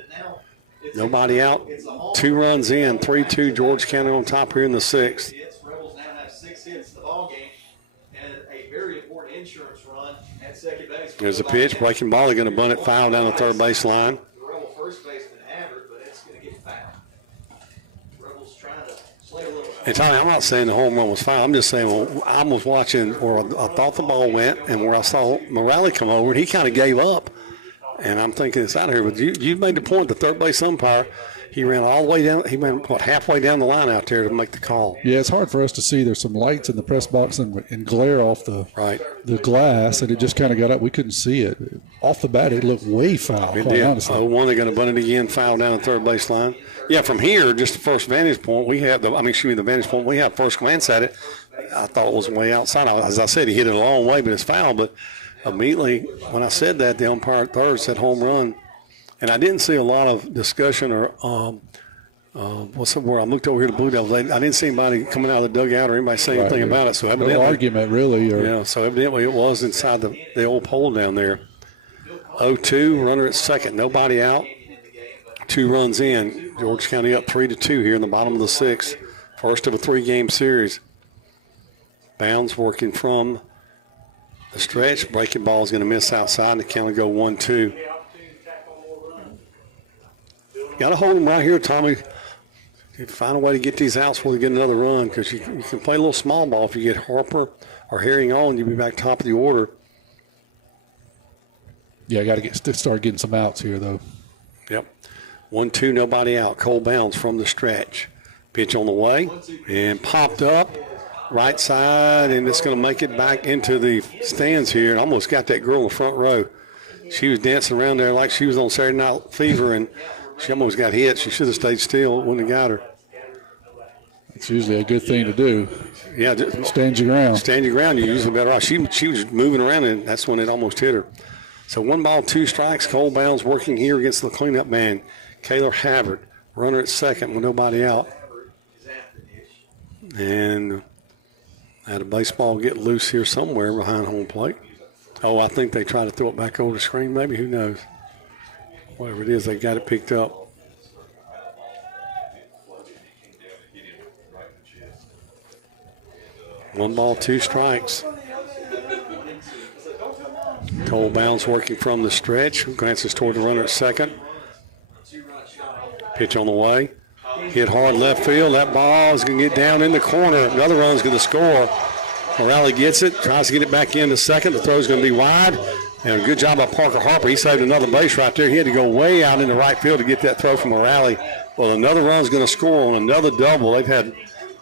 Nobody out. 2 runs in, 3-2, George County on top here in the 6th. Rebels now have 6 hits in the ball game and a very important insurance run at second base. There's a pitch, breaking ball. They're going to bunt it foul down the third base line. The Rebel first baseman Havard, but it's going to get fouled. Rebels trying to slay a little. And Tommy, I'm not saying the home run was foul. I'm just saying, well, I was watching where I thought the ball went and where I saw Morale come over, and he kind of gave up. And I'm thinking it's out of here. But you made the point, the third base umpire, he ran all the way down. He went, halfway down the line out there to make the call. Yeah, it's hard for us to see. There's some lights in the press box and glare off the glass, and it just kind of got up. We couldn't see it. Off the bat, it looked way foul. It did. 0-1, they're going to bunt it again, foul down the third base line. Yeah, from here, just the first vantage point, we have the vantage point. We have first glance at it. I thought it was way outside. As I said, he hit it a long way, but it's foul. But immediately when I said that, the umpire at third said home run. And I didn't see a lot of discussion or what's the word? I looked over here to Blue Devils. I didn't see anybody coming out of the dugout or anybody saying anything about it. So evidently, no argument really. Yeah, so evidently it was inside the old pole down there. 0-2, runner at second, nobody out. 2 runs in. George County up 3-2 here in the bottom of the 6th. First of a 3-game series. Bounds working from the stretch. Breaking ball is going to miss outside. The count will go 1-2. Got to hold them right here, Tommy. You find a way to get these outs before they get another run, because you can play a little small ball. If you get Harper or Herring on, you'll be back top of the order. Yeah, I got to start getting some outs here, though. Yep. 1-2, nobody out. Cole Bounds from the stretch. Pitch on the way and popped up right side, and it's going to make it back into the stands here. And almost got that girl in the front row. She was dancing around there like she was on Saturday Night Fever, and she almost got hit. She should have stayed still. Wouldn't have got her. It's usually a good thing to do. Yeah. Stand your ground. Stand your ground. You're usually better off. She was moving around, and that's when it almost hit her. So 1 ball, 2 strikes. Cole Bounds working here against the cleanup man, Kaylor Havard. Runner at second with nobody out. And had a baseball get loose here somewhere behind home plate. Oh, I think they tried to throw it back over the screen maybe. Who knows? Whatever it is, they got it picked up. One ball, 2 strikes. Cole Bounds working from the stretch. Glances toward the runner at second. Pitch on the way. Hit hard left field. That ball is going to get down in the corner. Another run's going to score. Morale gets it. Tries to get it back into second. The throw's going to be wide. And a good job by Parker Harper. He saved another base right there. He had to go way out into right field to get that throw from Morale. Well, another run's going to score on another double. They've had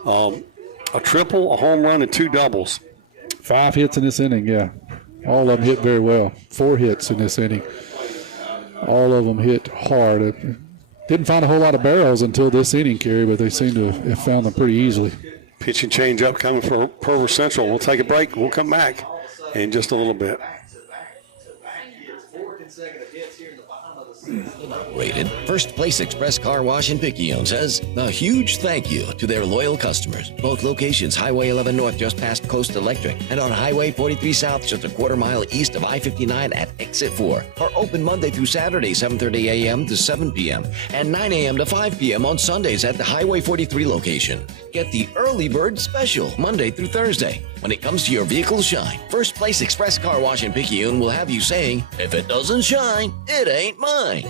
a triple, a home run, and 2 doubles. 5 hits in this inning, yeah. All of them hit very well. 4 hits in this inning. All of them hit hard. Didn't find a whole lot of barrels until this inning, Kerry, but they seem to have found them pretty easily. Pitch and change up coming for Provo Central. We'll take a break. We'll come back in just a little bit. Rated First Place Express Car Wash in Picayune says a huge thank you to their loyal customers. Both locations, Highway 11 North just past Coast Electric and on Highway 43 South just a quarter mile east of I-59 at Exit 4, are open Monday through Saturday 7:30 a.m. to 7 p.m. and 9 a.m. to 5 p.m. on Sundays at the Highway 43 location. Get the early bird special Monday through Thursday. When it comes to your vehicle's shine, First Place Express Car Wash in Picayune will have you saying, if it doesn't shine, it ain't mine.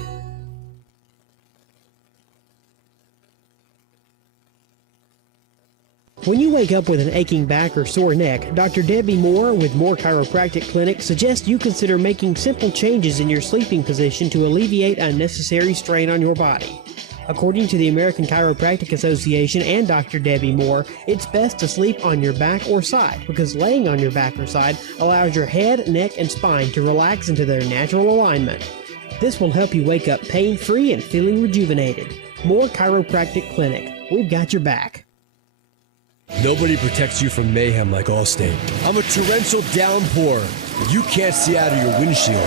When you wake up with an aching back or sore neck, Dr. Debbie Moore with Moore Chiropractic Clinic suggests you consider making simple changes in your sleeping position to alleviate unnecessary strain on your body. According to the American Chiropractic Association and Dr. Debbie Moore, it's best to sleep on your back or side because laying on your back or side allows your head, neck, and spine to relax into their natural alignment. This will help you wake up pain-free and feeling rejuvenated. Moore Chiropractic Clinic. We've got your back. Nobody protects you from mayhem like Allstate. I'm a torrential downpour. You can't see out of your windshield.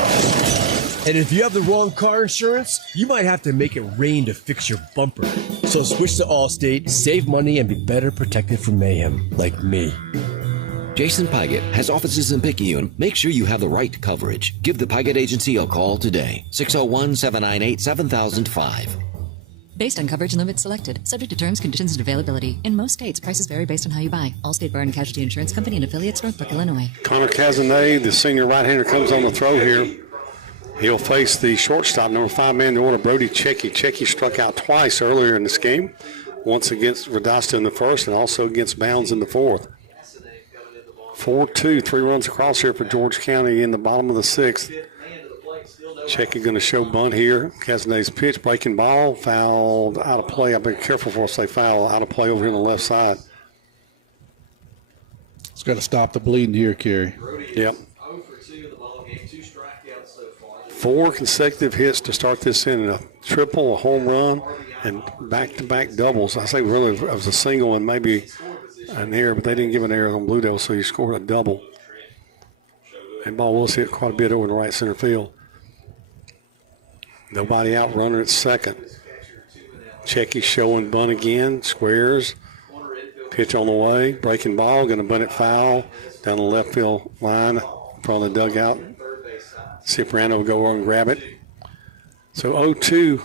And if you have the wrong car insurance, you might have to make it rain to fix your bumper. So switch to Allstate, save money, and be better protected from mayhem like me. Jason Pygott has offices in Picayune. Make sure you have the right coverage. Give the Pygott Agency a call today. 601-798-7005. Based on coverage and limits selected. Subject to terms, conditions, and availability. In most states, prices vary based on how you buy. Allstate Bar and Casualty Insurance Company and affiliates, Northbrook, Illinois. Connor Cazenay, the senior right-hander, comes on the throw here. He'll face the shortstop, number 5 man in the order, Brody Checky. Checky struck out twice earlier in this game, once against Radasta in the first and also against Bounds in the fourth. 4-2, 3 runs across here for George County in the bottom of the sixth. Checky going to show bunt here. Cazenay's pitch, breaking ball, fouled out of play. I've been careful before I say foul, out of play over here on the left side. It's got to stop the bleeding here, Kerry. Yep. 4 consecutive hits to start this in, a triple, a home run, and back-to-back doubles. I say really it was a single and maybe an error, but they didn't give an error on Blue Devils, so he scored a double. That ball was hit quite a bit over in the right center field. Nobody out, runner at second. Checky showing bunt again, squares. Pitch on the way, breaking ball, going to bunt it foul down the left field line in front of the dugout. Cipriano will go over and grab it. So 0-2.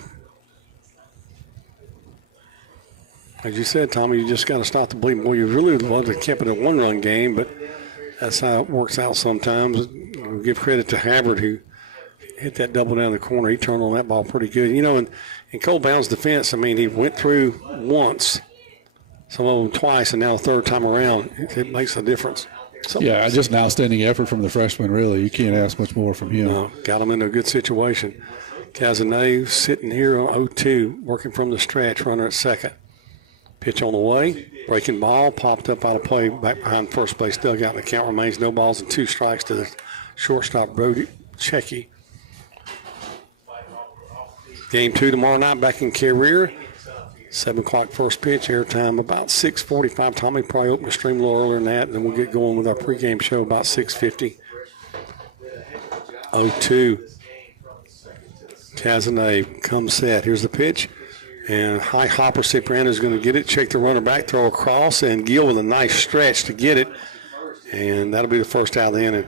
As you said, Tommy, you just got to stop the bleeding. Boy, you really would love to keep it a one-run game, but that's how it works out sometimes. We'll give credit to Habbard, who hit that double down the corner. He turned on that ball pretty good. You know, in Cole Bound's defense, I mean, he went through once, some of them twice, and now a third time around. It makes a difference. Yeah, just an outstanding effort from the freshman, really. You can't ask much more from him. No, got him in a good situation. Cazenay sitting here on 0-2, working from the stretch, runner at second. Pitch on the way, breaking ball, popped up out of play back behind first base dugout. The count remains no balls and 2 strikes to the shortstop, Brody Checky. Game 2 tomorrow night back in Carrier. 7 o'clock first pitch, airtime about 6:45. Tommy probably open the stream a little earlier than that, and then we'll get going with our pregame show about 6:50. 0-2. Cazenay comes set. Here's the pitch. And high hopper Cipriano is going to get it, check the runner back, throw across, and Gill with a nice stretch to get it. And that'll be the first out of the inning.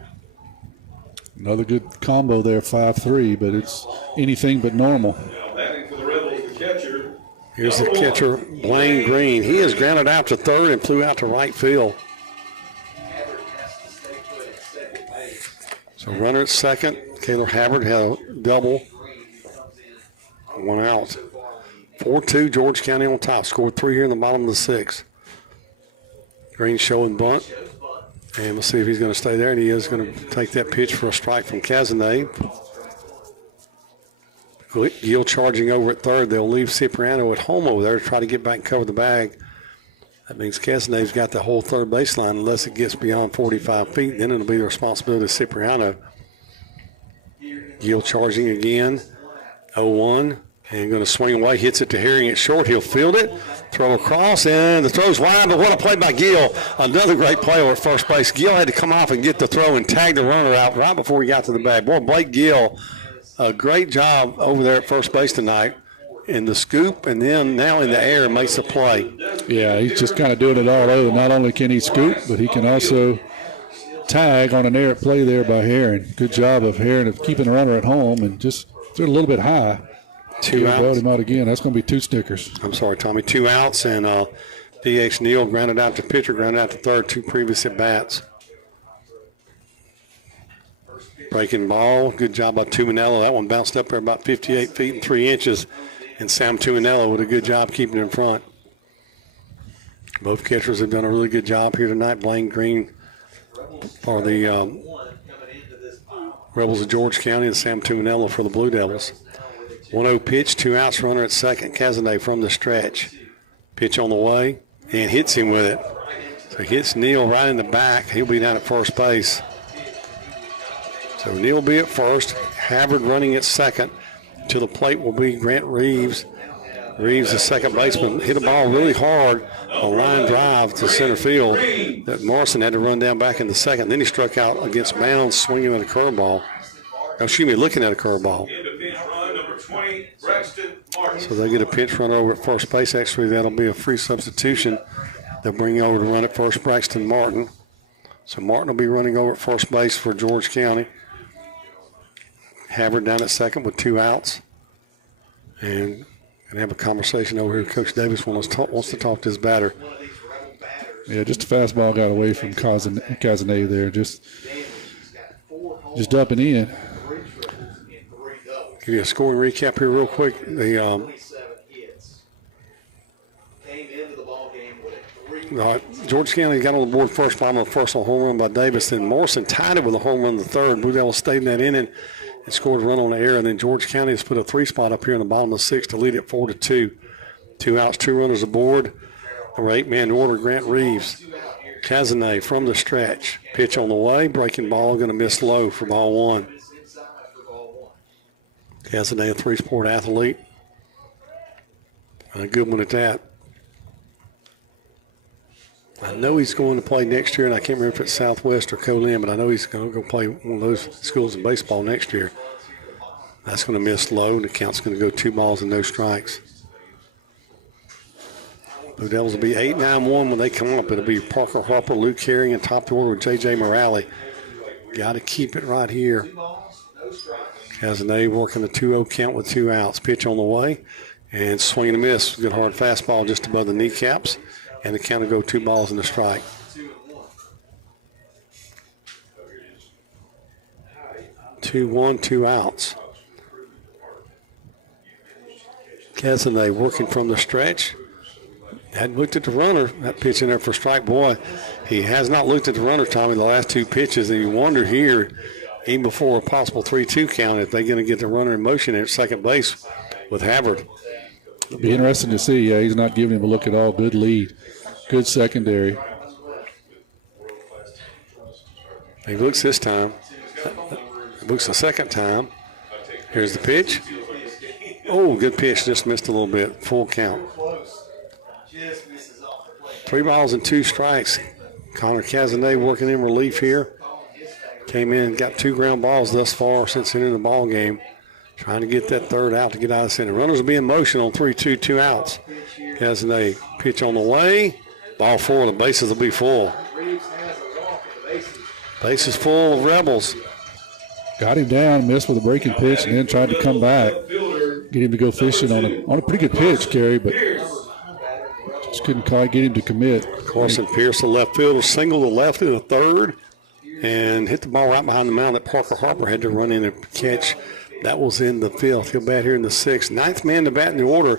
Another good combo there, 5-3, but it's anything but normal. Now batting for the Rebels, the catcher. Here's the catcher, Blaine Green. He is grounded out to third and flew out to right field. So runner at second. Kaylor Habbard had a double. 1 out. 4-2, George County on top. Scored 3 here in the bottom of the 6th. Green showing bunt. And we'll see if he's going to stay there. And he is going to take that pitch for a strike from Cazenay. Gill charging over at third. They'll leave Cipriano at home over there to try to get back and cover the bag. That means Cazenay's got the whole third baseline unless it gets beyond 45 feet. Then it'll be the responsibility of Cipriano. Gill charging again. 0-1. And going to swing away, hits it to Herring at short. He'll field it, throw across, and the throw's wide, but what a play by Gill. Another great play over at first base. Gill had to come off and get the throw and tag the runner out right before he got to the bag. Boy, Blake Gill, a great job over there at first base tonight in the scoop, and then now in the air makes the play. Yeah, he's just kind of doing it all over. Not only can he scoop, but he can also tag on an air play there by Herring. Good job of Herring of keeping the runner at home and just threw it a little bit high. 2 outs. Brought him out again. That's going to be 2 stickers. I'm sorry, Tommy. 2 outs, and D.H. Neal grounded out to pitcher, grounded out to third, 2 previous at-bats. Breaking ball. Good job by Tuminello. That one bounced up there about 58 feet and 3 inches, and Sam Tuminello with a good job keeping it in front. Both catchers have done a really good job here tonight. Blaine Green for the Rebels of George County and Sam Tuminello for the Blue Devils. 1-0 pitch, 2 outs, runner at second. Cazenay from the stretch. Pitch on the way, and hits him with it. So hits Neal right in the back. He'll be down at first base. So Neal will be at first. Habbard running at second. To the plate will be Grant Reeves. Reeves, the second baseman, hit a ball really hard, a line drive to center field that Morrison had to run down back in the second. Then he struck out against Mounds, swinging at a curveball. Looking at a curveball. So they get a pinch run over at first base. Actually, that'll be a free substitution. They'll bring over to run at first Braxton Martin. So Martin will be running over at first base for George County. Havard down at second with 2 outs. And going to have a conversation over here. Coach Davis wants to talk to his batter. Yeah, just a fastball got away from Cazenay there. Just dumping in. Give you a scoring recap here real quick. George County got on the board first by a personal home run by Davis. Then Morrison tied it with a home run in the third. Blue Devils stayed in that inning and scored a run on the air. And then George County has put a 3 spot up here in the bottom of the 6th to lead it 4-2. 2 outs, 2 runners aboard. Number 8-man order, Grant Reeves. Cazenay from the stretch. Pitch on the way. Breaking ball, going to miss low for ball 1. Cazenay, a 3-sport athlete. A good one at that. I know he's going to play next year, and I can't remember if it's Southwest or Colin, but I know he's going to go play one of those schools in baseball next year. That's going to miss low, and the count's going to go 2 balls and no strikes. Blue Devils will be 8-9-1 when they come up. It'll be Parker Harper, Luke Herring, and top the order with J.J. Morale. Got to keep it right here. Cazenay working the 2-0 count with 2 outs. Pitch on the way, and swing and a miss. Good hard fastball just above the kneecaps. And the count will go 2 balls and a strike. Two, 1, 2 outs. Cazenay working from the stretch. Hadn't looked at the runner. That pitch in there for strike. Boy, he has not looked at the runner, Tommy, the last 2 pitches. And you wonder here, even before a possible 3-2 count, if they're going to get the runner in motion at second base with Havard. It'll be interesting to see. Yeah, he's not giving him a look at all. Good lead. Good secondary. He looks this time. He looks a second time. Here's the pitch. Oh, good pitch. Just missed a little bit. Full count. 3 balls and 2 strikes. Connor Cazenay working in relief here. Came in and got 2 ground balls thus far since entering the ball game. Trying to get that third out to get out of center. Runners will be in motion on 3-2, 2 outs. Cazenay pitch on the way. Ball 4, the bases will be full. Bases full of Rebels. Got him down, missed with a breaking pitch, and then tried to come back. Get him to go fishing on a pretty good pitch, Kerry, but just couldn't quite get him to commit. Carson Pierce, the left fielder, single to left in the third, and hit the ball right behind the mound that Parker Harper had to run in and catch. That was in the field. He'll bat here in the 6th. 9th man to bat in the order.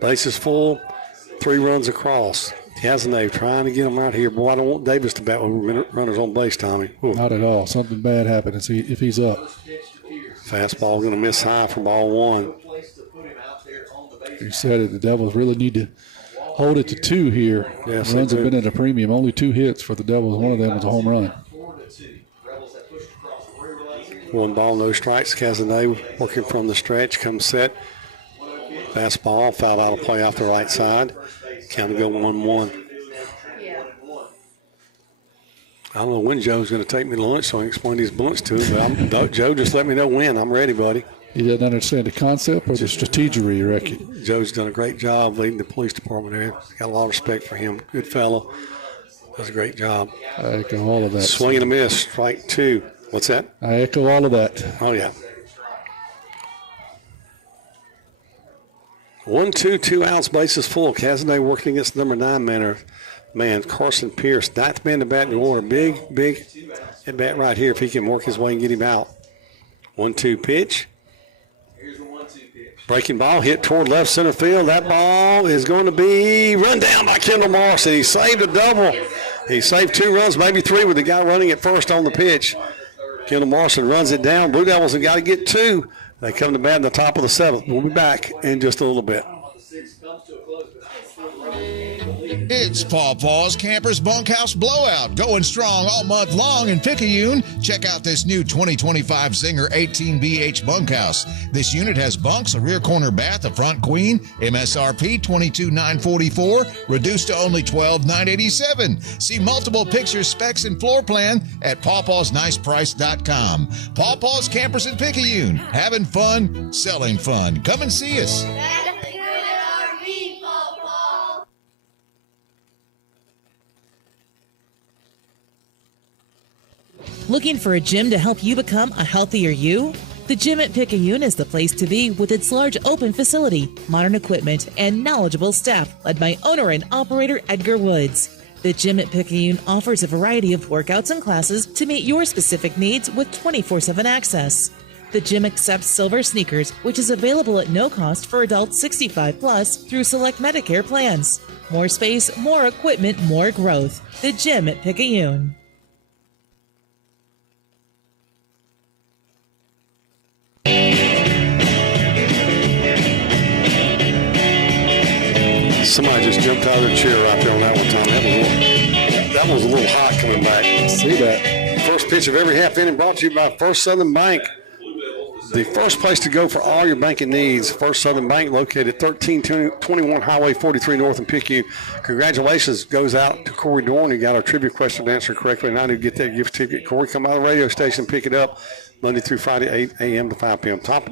Bases full, 3 runs across. Cazenay trying to get him out here. Boy, I don't want Davis to bat with runners on base, Tommy. Ooh. Not at all. Something bad happened if he's up. Fastball going to miss high for ball 1. You said it. The Devils really need to hold it to 2 here. Yes, runs have been at a premium. Only 2 hits for the Devils. One of them was a home run. 1 ball, no strikes. Cazenay working from the stretch. Comes set. Fastball, foul out of play off the right side. Count to go 1-1. I don't know when Joe's going to take me to lunch so I can explain these blunts to him, but Joe, just let me know when. I'm ready, buddy. He doesn't understand the concept or the strategery, you reckon? Joe's done a great job leading the police department there. Got a lot of respect for him. Good fellow. Does a great job. I echo all of that. Swing and a miss, strike 2. What's that? I echo all of that. Oh, yeah. 1-2, 2 outs, bases full. Cazenay working against the number 9 man, Carson Pierce. 9th man to bat in the order. Big at bat right here if he can work his way and get him out. 1-2 pitch. Breaking ball hit toward left center field. That ball is going to be run down by Kendall Morrison. He saved a double. He saved 2 runs, maybe 3 with the guy running at first on the pitch. Kendall Morrison runs it down. Blue Devils have got to get 2. They come to bat in the top of the 7th. We'll be back in just a little bit. It's Paw Paw's Campers Bunkhouse Blowout, going strong all month long in Picayune. Check out this new 2025 Zinger 18BH bunkhouse. This unit has bunks, a rear corner bath, a front queen, MSRP $22,944, reduced to only $12,987. See multiple pictures, specs, and floor plan at pawpawsniceprice.com. Paw Paw's Campers in Picayune, having fun, selling fun. Come and see us. Looking for a gym to help you become a healthier you? The Gym at Picayune is the place to be with its large open facility, modern equipment, and knowledgeable staff led by owner and operator Edgar Woods. The Gym at Picayune offers a variety of workouts and classes to meet your specific needs with 24/7 access. The gym accepts silver sneakers, which is available at no cost for adults 65 plus through select Medicare plans. More space, more equipment, more growth. The Gym at Picayune. Somebody just jumped out of their chair right there on that one time. That was a little hot coming back. See that? First pitch of every half inning brought to you by First Southern Bank. The first place to go for all your banking needs. First Southern Bank, located at 1321 Highway 43 North in Picayune. Congratulations goes out to Corey Dorn, who got our trivia question answered correctly. And I need to get that gift ticket. Corey, come by the radio station, pick it up Monday through Friday, 8 a.m. to 5 p.m. Top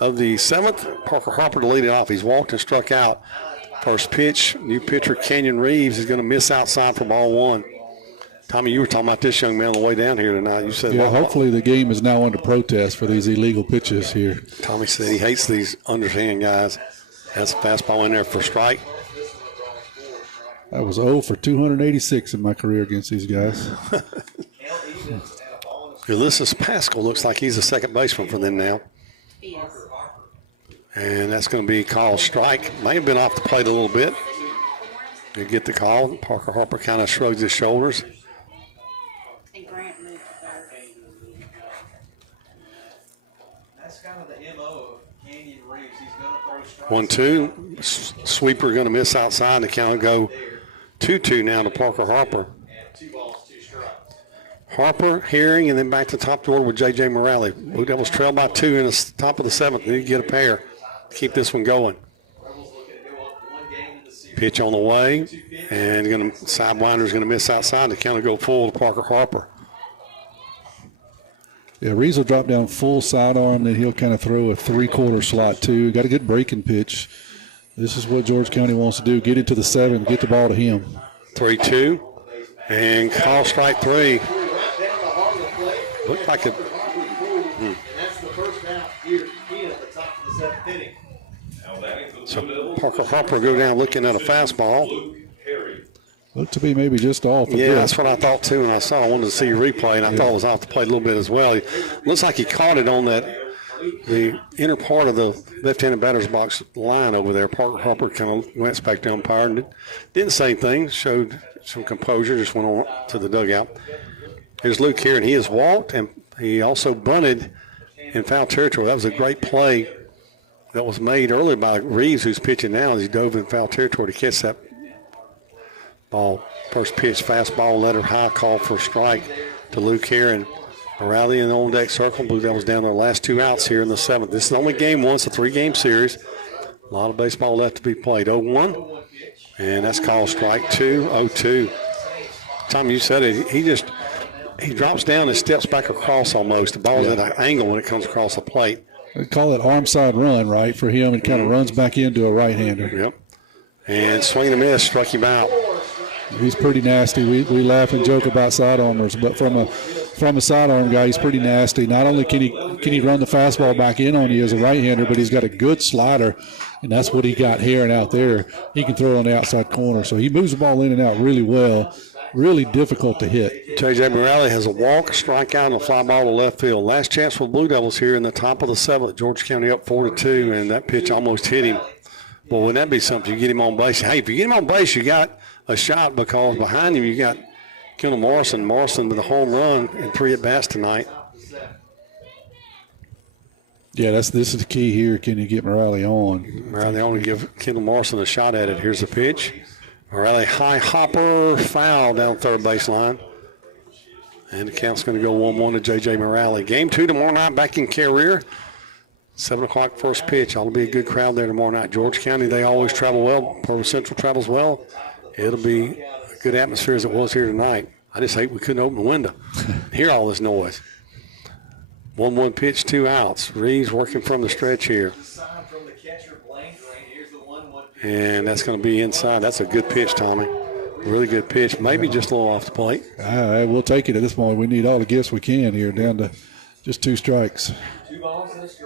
of the seventh, Parker Harper to lead it off. He's walked and struck out. First pitch, new pitcher Kenyon Reeves is going to miss outside for ball one. Tommy, you were talking about this young man on the way down here tonight. You said, yeah, hopefully the game is now under protest for these illegal pitches here. Tommy said he hates these underhand guys. That's a fastball in there for strike. I was 0 for 286 in my career against these guys. Ulysses Pascal looks like he's the second baseman for them now. And that's going to be called strike. May have been off the plate a little bit. You get the call. Parker Harper kind of shrugs his shoulders. That's kind of the MO of Kenyon Reeves. He's going to throw strikes. 1-2. Sweeper going to miss outside. The count will go 2-2 now to Parker Harper. 2 balls, 2 strikes. Harper, Herring, and then back to the top of the order with J.J. Morale. Blue Devils trail by 2 in the top of the seventh. They need to get a pair. Keep this one going. Pitch on the way, and Sidewinder's going to miss outside. The count will go full to Parker Harper. Yeah, Reeves will drop down full sidearm, then he'll kind of throw a 3/4 slot too. Got a good breaking pitch. This is what George County wants to do: get into the 7, get the ball to him. 3-2, and call strike 3. Looked like it. That's the first out here at the top of the 7th inning. So Parker Harper go down looking at a fastball. Looked to be maybe just off. Yeah, that's what I thought too, and I wanted to see a replay, and I thought it was off the plate a little bit as well. Looks like he caught it on the inner part of the left-handed batter's box line over there. Parker Harper kind of went back to umpire and didn't say anything, showed some composure, just went on to the dugout. Here's Luke here, and he has walked, and he also bunted in foul territory. That was a great play that was made earlier by Reeves, who's pitching now, as he dove in foul territory to catch that ball. First pitch, fastball, letter high, call for a strike to Luke Heron. Morale in the on-deck circle. Blue Devils down their last 2 outs here in the 7th. This is only game 1. It's a 3-game series. A lot of baseball left to be played. 0-1, and that's called strike 2. 0-2. Tom, you said it. He drops down and steps back across almost. The ball's at an angle when it comes across the plate. They call it arm side run, right, for him. It kind of runs back into a right-hander. Yep. And swing and a miss, struck him out. He's pretty nasty. We laugh and joke about sidearmers, but from a sidearm guy, he's pretty nasty. Not only can he run the fastball back in on you as a right-hander, but he's got a good slider, and that's what he got here and out there. He can throw on the outside corner, so he moves the ball in and out really well. Really difficult to hit. J.J. Morale has a walk, a strikeout, and a fly ball to left field. Last chance for Blue Devils here in the top of the 7th. George County up 4-2, and that pitch almost hit him. Well, wouldn't that be something? You get him on base. Hey, if you get him on base, you got a shot, because behind him you got Kendall Morrison. Morrison with a home run and 3 at-bats tonight. Yeah, this is the key here. Can you get Morale on? Morale only give Kendall Morrison a shot at it. Here's the pitch. Morale high hopper, foul down third baseline. And the count's going to go 1-1 to J.J. Morale. Game 2 tomorrow night back in Carrier. 7 o'clock first pitch. Ought to be a good crowd there tomorrow night. George County, they always travel well. Provo Central travels well. It'll be a good atmosphere as it was here tonight. I just hate we couldn't open the window. Hear all this noise. 1-1 pitch, 2 outs. Reeves working from the stretch here. And that's going to be inside. That's a good pitch, Tommy. Really good pitch. Maybe just a little off the plate. We'll take it at this point. We need all the gifts we can here, down to just 2 strikes.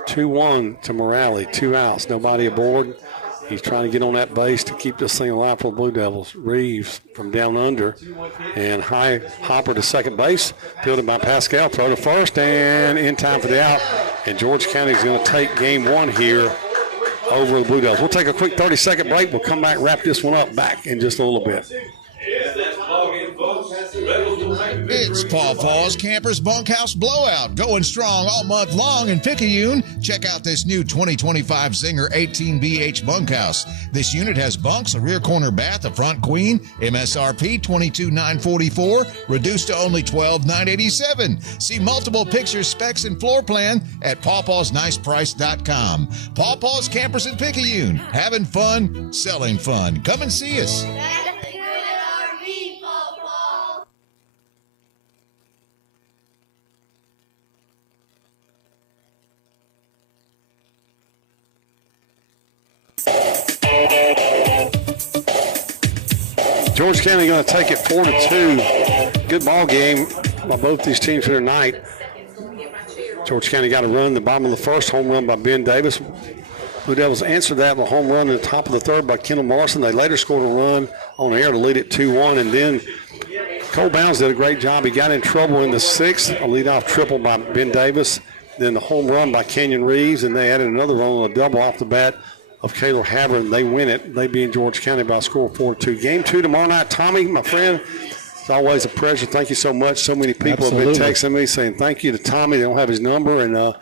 2-1 to Morale. 2 outs. Nobody aboard. He's trying to get on that base to keep this thing alive for the Blue Devils. Reeves from down under. And high hopper to second base. Fielded by Pascal. Throw to first and in time for the out. And George County is going to take game 1 here over the Blue Devils. We'll take a quick 30-second break. We'll come back and wrap this one up back in just a little bit. It's Paw Paws Campers Bunkhouse Blowout, going strong all month long in Picayune. Check out this new 2025 Zinger 18BH bunkhouse. This unit has bunks, a rear corner bath, a front queen, MSRP $22,944, reduced to only $12,987. See multiple pictures, specs, and floor plan at pawpawsniceprice.com. Paw Paws Campers in Picayune, having fun, selling fun. Come and see us. George County going to take it 4-2. Good ball game by both these teams here tonight. George County got a run in the bottom of the first, home run by Ben Davis. Blue Devils answered that with a home run in the top of the third by Kendall Morrison. They later scored a run on air to lead it 2-1, and then Cole Bounds did a great job. He got in trouble in the sixth, a leadoff triple by Ben Davis, then the home run by Kenyon Reeves, and they added another run on a double off the bat of Kaylor Havern. They win it. They beat George County by a score of 4-2. Game 2 tomorrow night. Tommy, my friend, it's always a pleasure. Thank you so much. So many people have been texting me saying thank you to Tommy. They don't have his number, and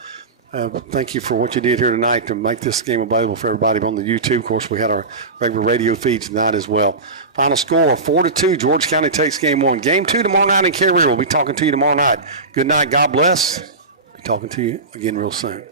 thank you for what you did here tonight to make this game available for everybody on the YouTube. Of course, we had our regular radio feed tonight as well. Final score of 4-2. George County takes game 1. Game 2 tomorrow night in Carrier. We'll be talking to you tomorrow night. Good night. God bless. Be talking to you again real soon.